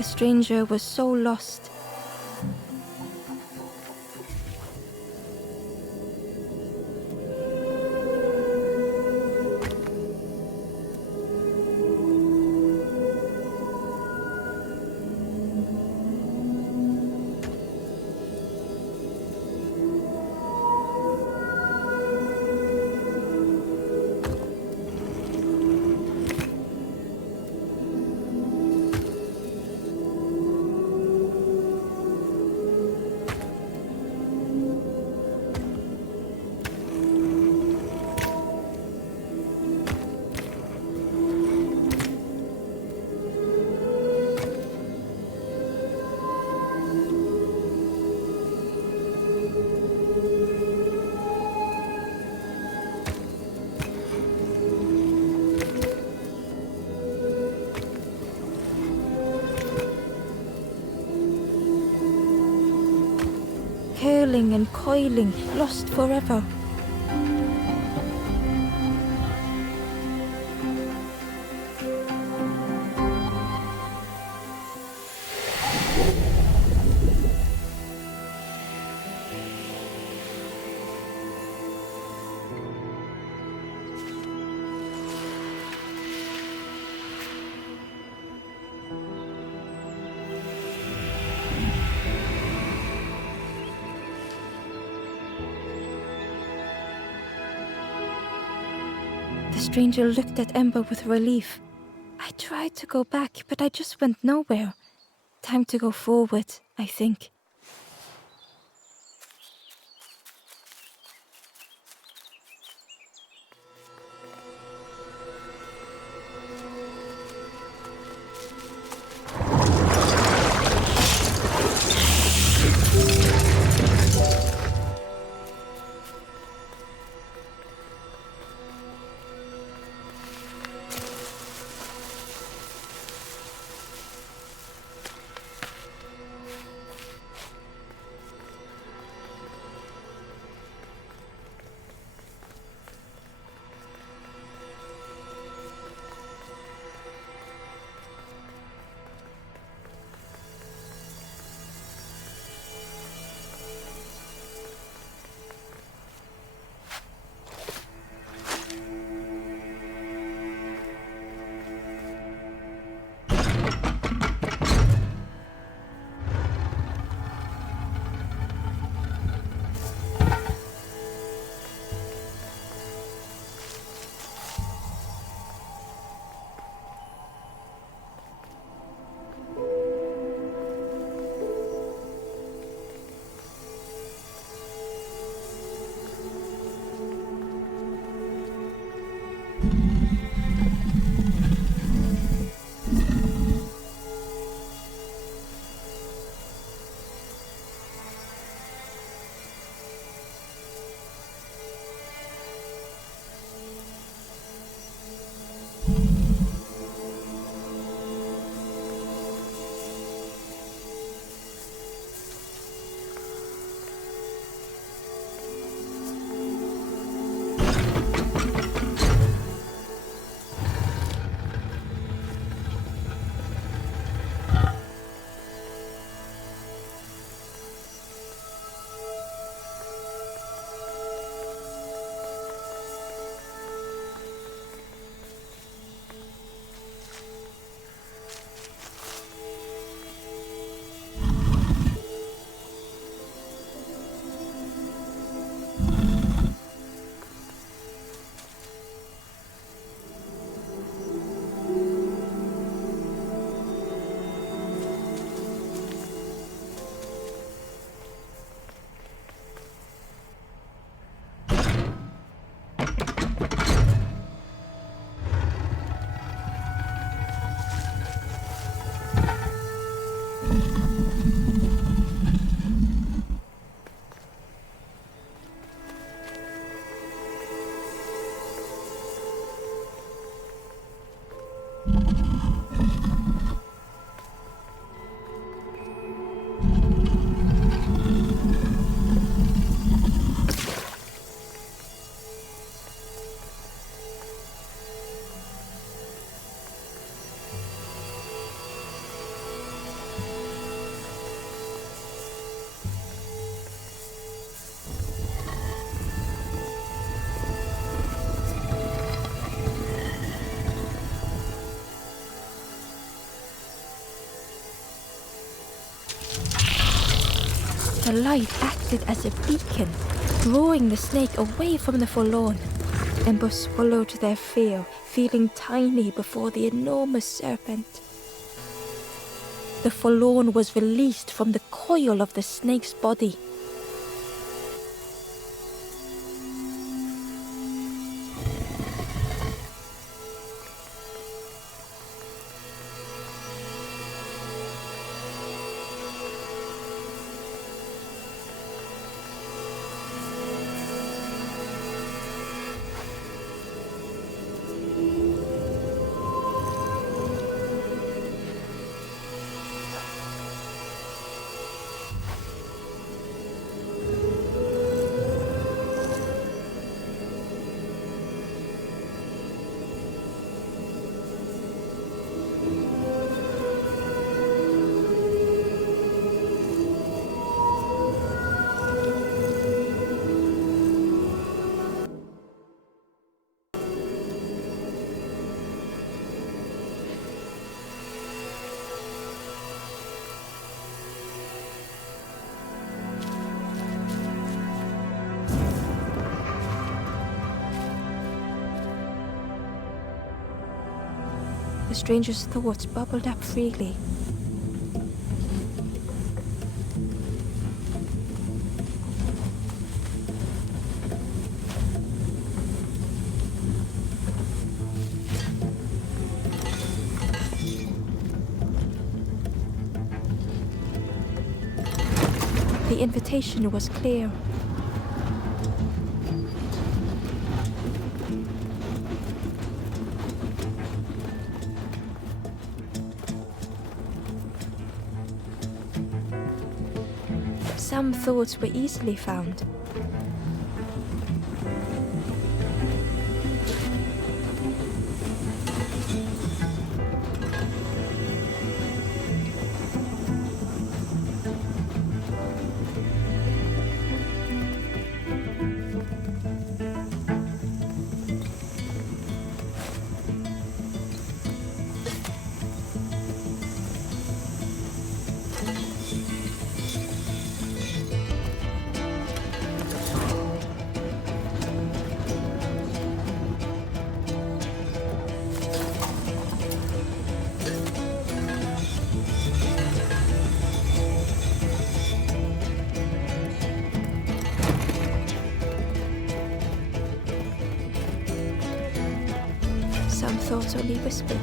The stranger was so lost. Curling and coiling, lost forever. The stranger looked at Ember with relief. I tried to go back, but I just went nowhere. Time to go forward, I think. The light acted as a beacon, drawing the snake away from the forlorn. Ember swallowed their fear, feeling tiny before the enormous serpent. The forlorn was released from the coil of the snake's body. The stranger's thoughts bubbled up freely. The invitation was clear. Some thoughts were easily found. Some thoughts only whispered.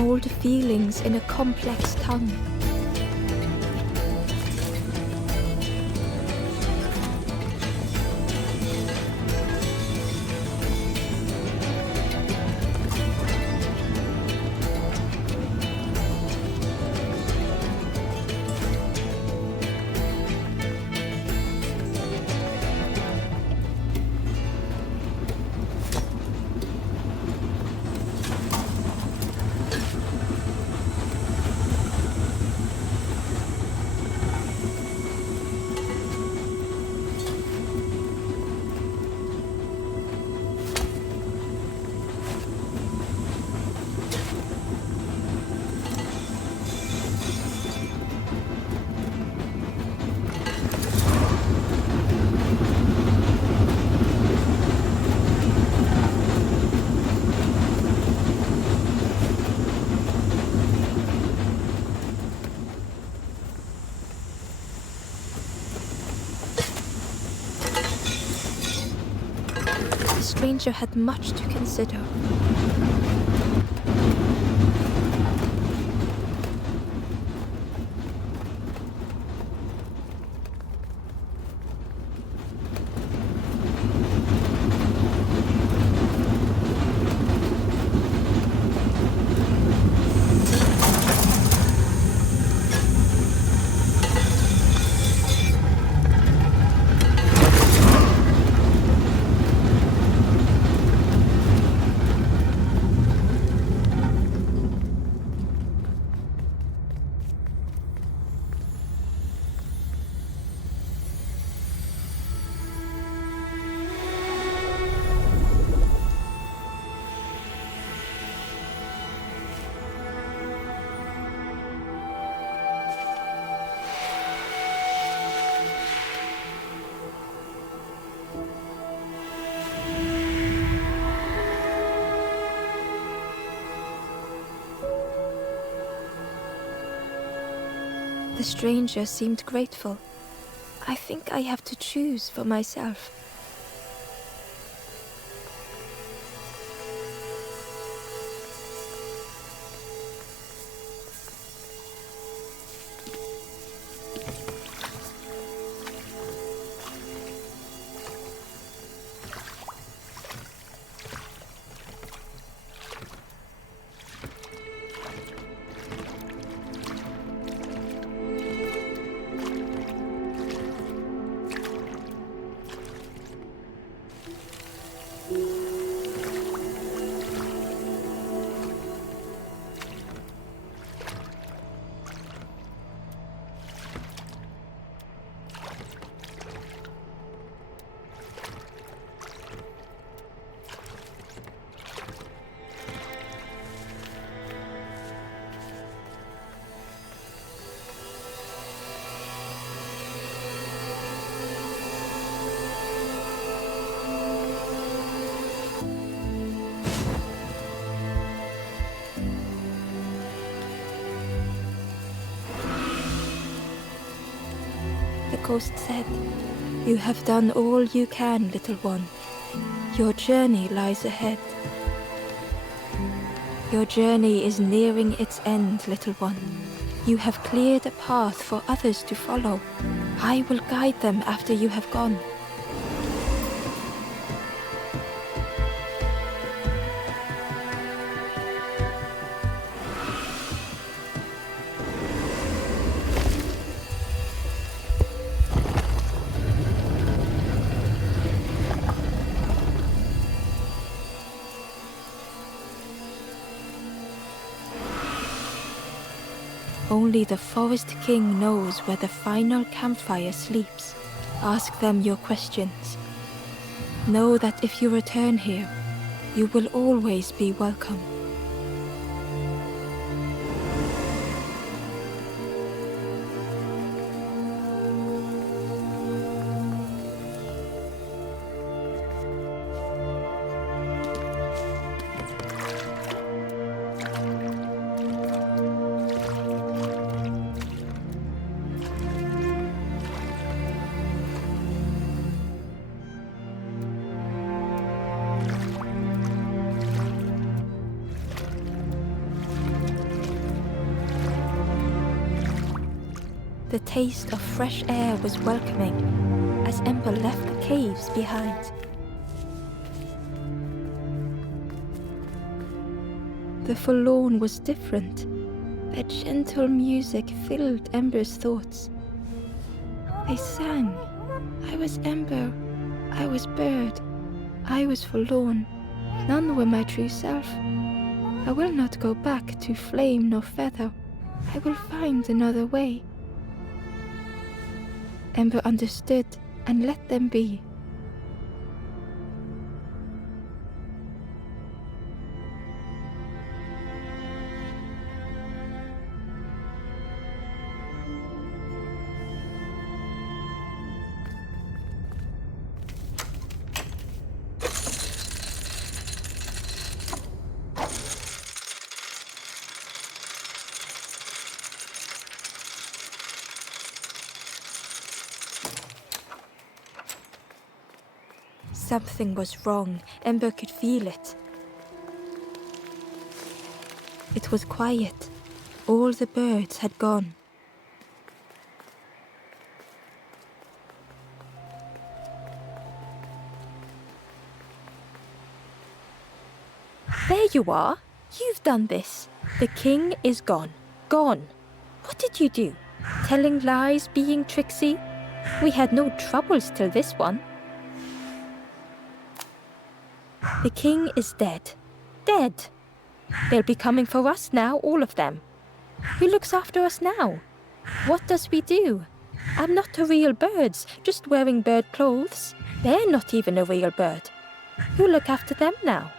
Old feelings in a complex tongue. The stranger had much to consider. The stranger seemed grateful. I think I have to choose for myself. The ghost said, "You have done all you can, little one. Your journey lies ahead. Your journey is nearing its end, little one. You have cleared a path for others to follow. I will guide them after you have gone." Only the Forest King knows where the final campfire sleeps. Ask them your questions. Know that if you return here, you will always be welcome. The taste of fresh air was welcoming as Ember left the caves behind. The forlorn was different. Their gentle music filled Ember's thoughts. They sang. I was Ember. I was bird. I was forlorn. None were my true self. I will not go back to flame nor feather. I will find another way. Ember understood and let them be. Something was wrong. Ember could feel it. It was quiet. All the birds had gone. There you are. You've done this. The king is gone. Gone. What did you do? Telling lies, being tricksy? We had no troubles till this one. The king is dead. Dead. They'll be coming for us now, all of them. Who looks after us now? What does we do? I'm not a real bird, just wearing bird clothes. They're not even a real bird. Who'll look after them now?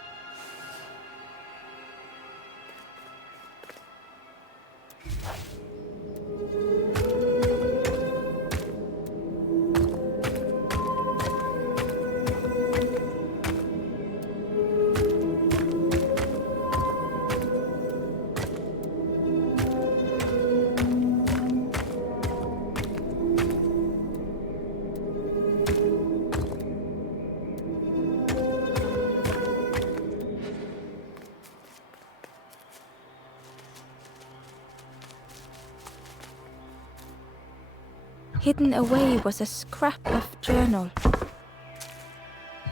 Hidden away was a scrap of journal.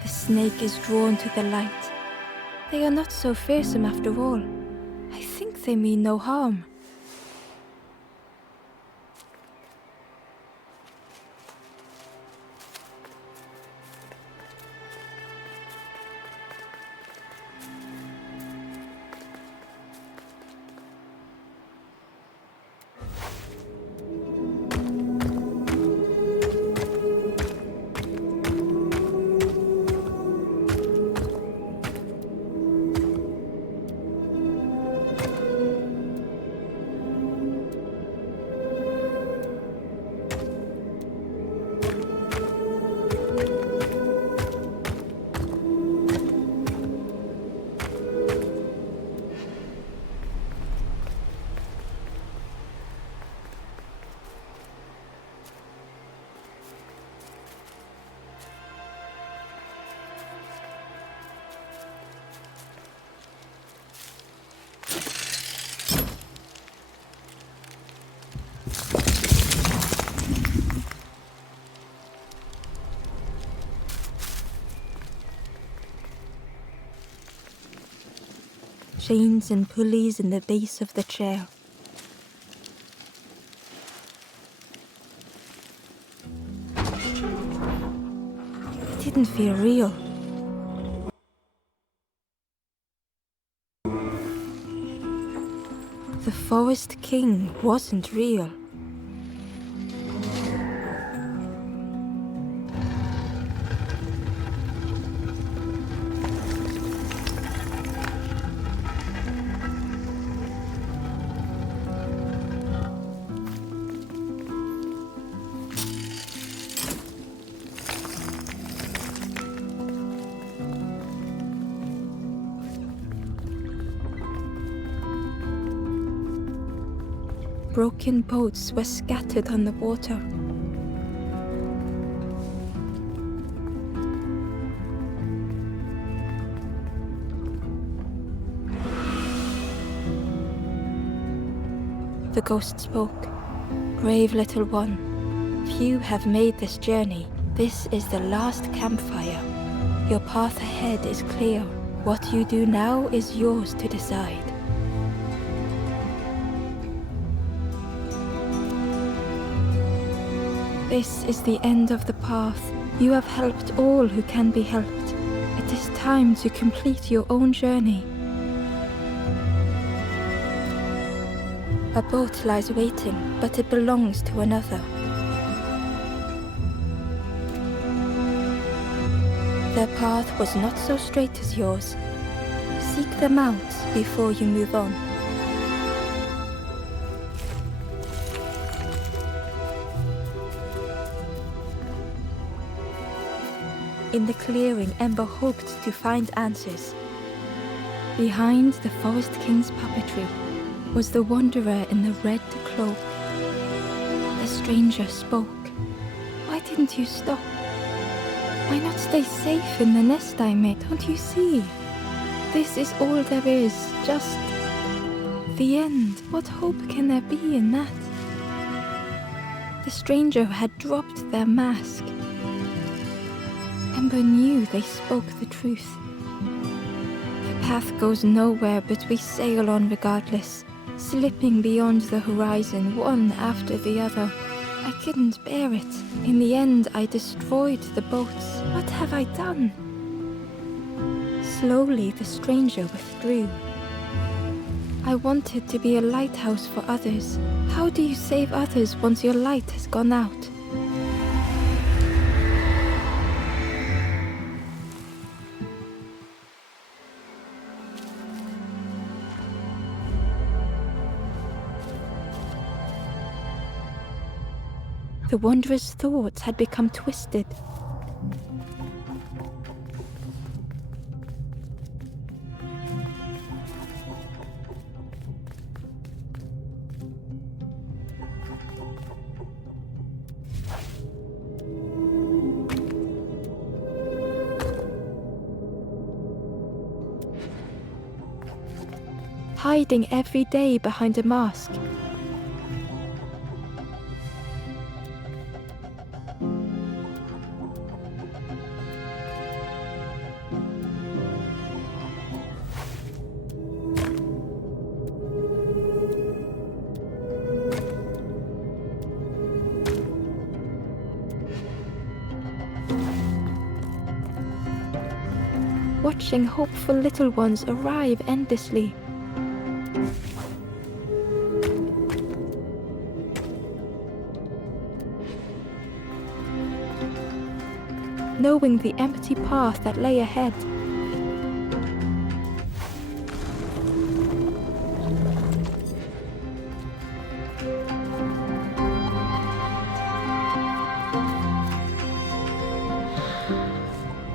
The snake is drawn to the light. They are not so fearsome after all. I think they mean no harm. Chains and pulleys in the base of the chair. It didn't feel real. The Forest King wasn't real. Broken boats were scattered on the water. The ghost spoke. Brave little one, few have made this journey. This is the last campfire. Your path ahead is clear. What you do now is yours to decide. This is the end of the path. You have helped all who can be helped. It is time to complete your own journey. A boat lies waiting, but it belongs to another. Their path was not so straight as yours. Seek them out before you move on. In the clearing, Ember hoped to find answers. Behind the Forest King's puppetry was the wanderer in the red cloak. The stranger spoke. Why didn't you stop? Why not stay safe in the nest I made? Don't you see? This is all there is, just the end. What hope can there be in that? The stranger had dropped their mask. Ember knew they spoke the truth. The path goes nowhere, but we sail on regardless, slipping beyond the horizon, one after the other. I couldn't bear it. In the end, I destroyed the boats. What have I done? Slowly, the stranger withdrew. I wanted to be a lighthouse for others. How do you save others once your light has gone out? The wanderer's thoughts had become twisted. Hiding every day behind a mask. Watching hopeful little ones arrive endlessly. Knowing the empty path that lay ahead.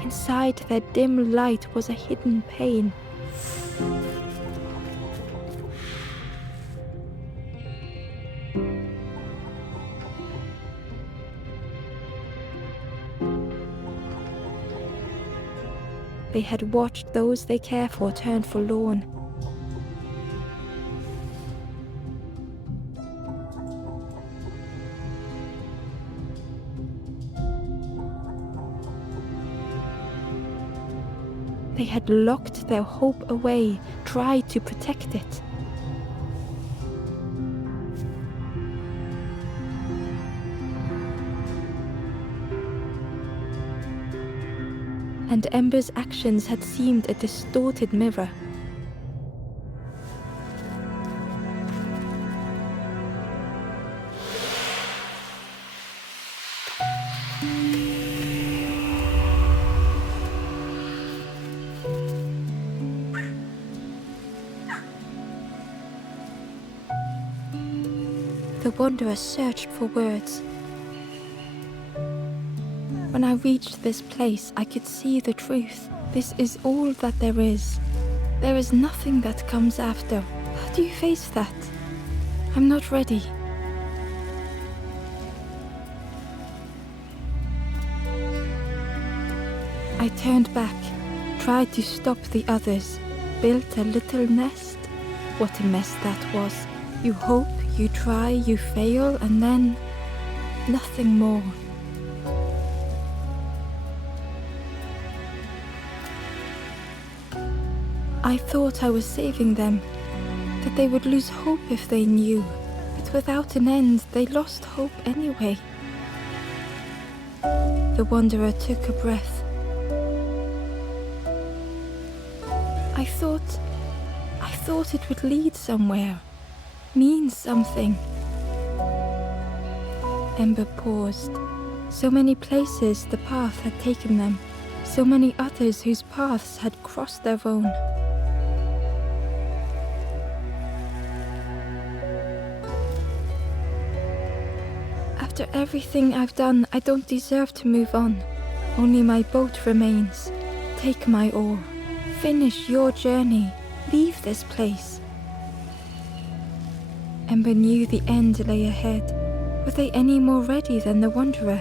Inside their dim light was a hidden pain. They had watched those they care for turn forlorn. They had locked their hope away, tried to protect it. And Ember's actions had seemed a distorted mirror. The wanderer searched for words. When I reached this place, I could see the truth. This is all that there is. There is nothing that comes after. How do you face that? I'm not ready. I turned back, tried to stop the others, built a little nest. What a mess that was. You hope, you try, you fail, and then nothing more. I thought I was saving them, that they would lose hope if they knew, but without an end, they lost hope anyway. The wanderer took a breath. I thought it would lead somewhere, mean something. Ember paused. So many places the path had taken them, so many others whose paths had crossed their own. After everything I've done, I don't deserve to move on. Only my boat remains. Take my oar. Finish your journey. Leave this place. Ember knew the end lay ahead. Were they any more ready than the wanderer?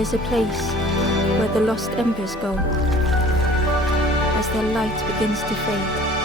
is a place where the lost embers go as their light begins to fade.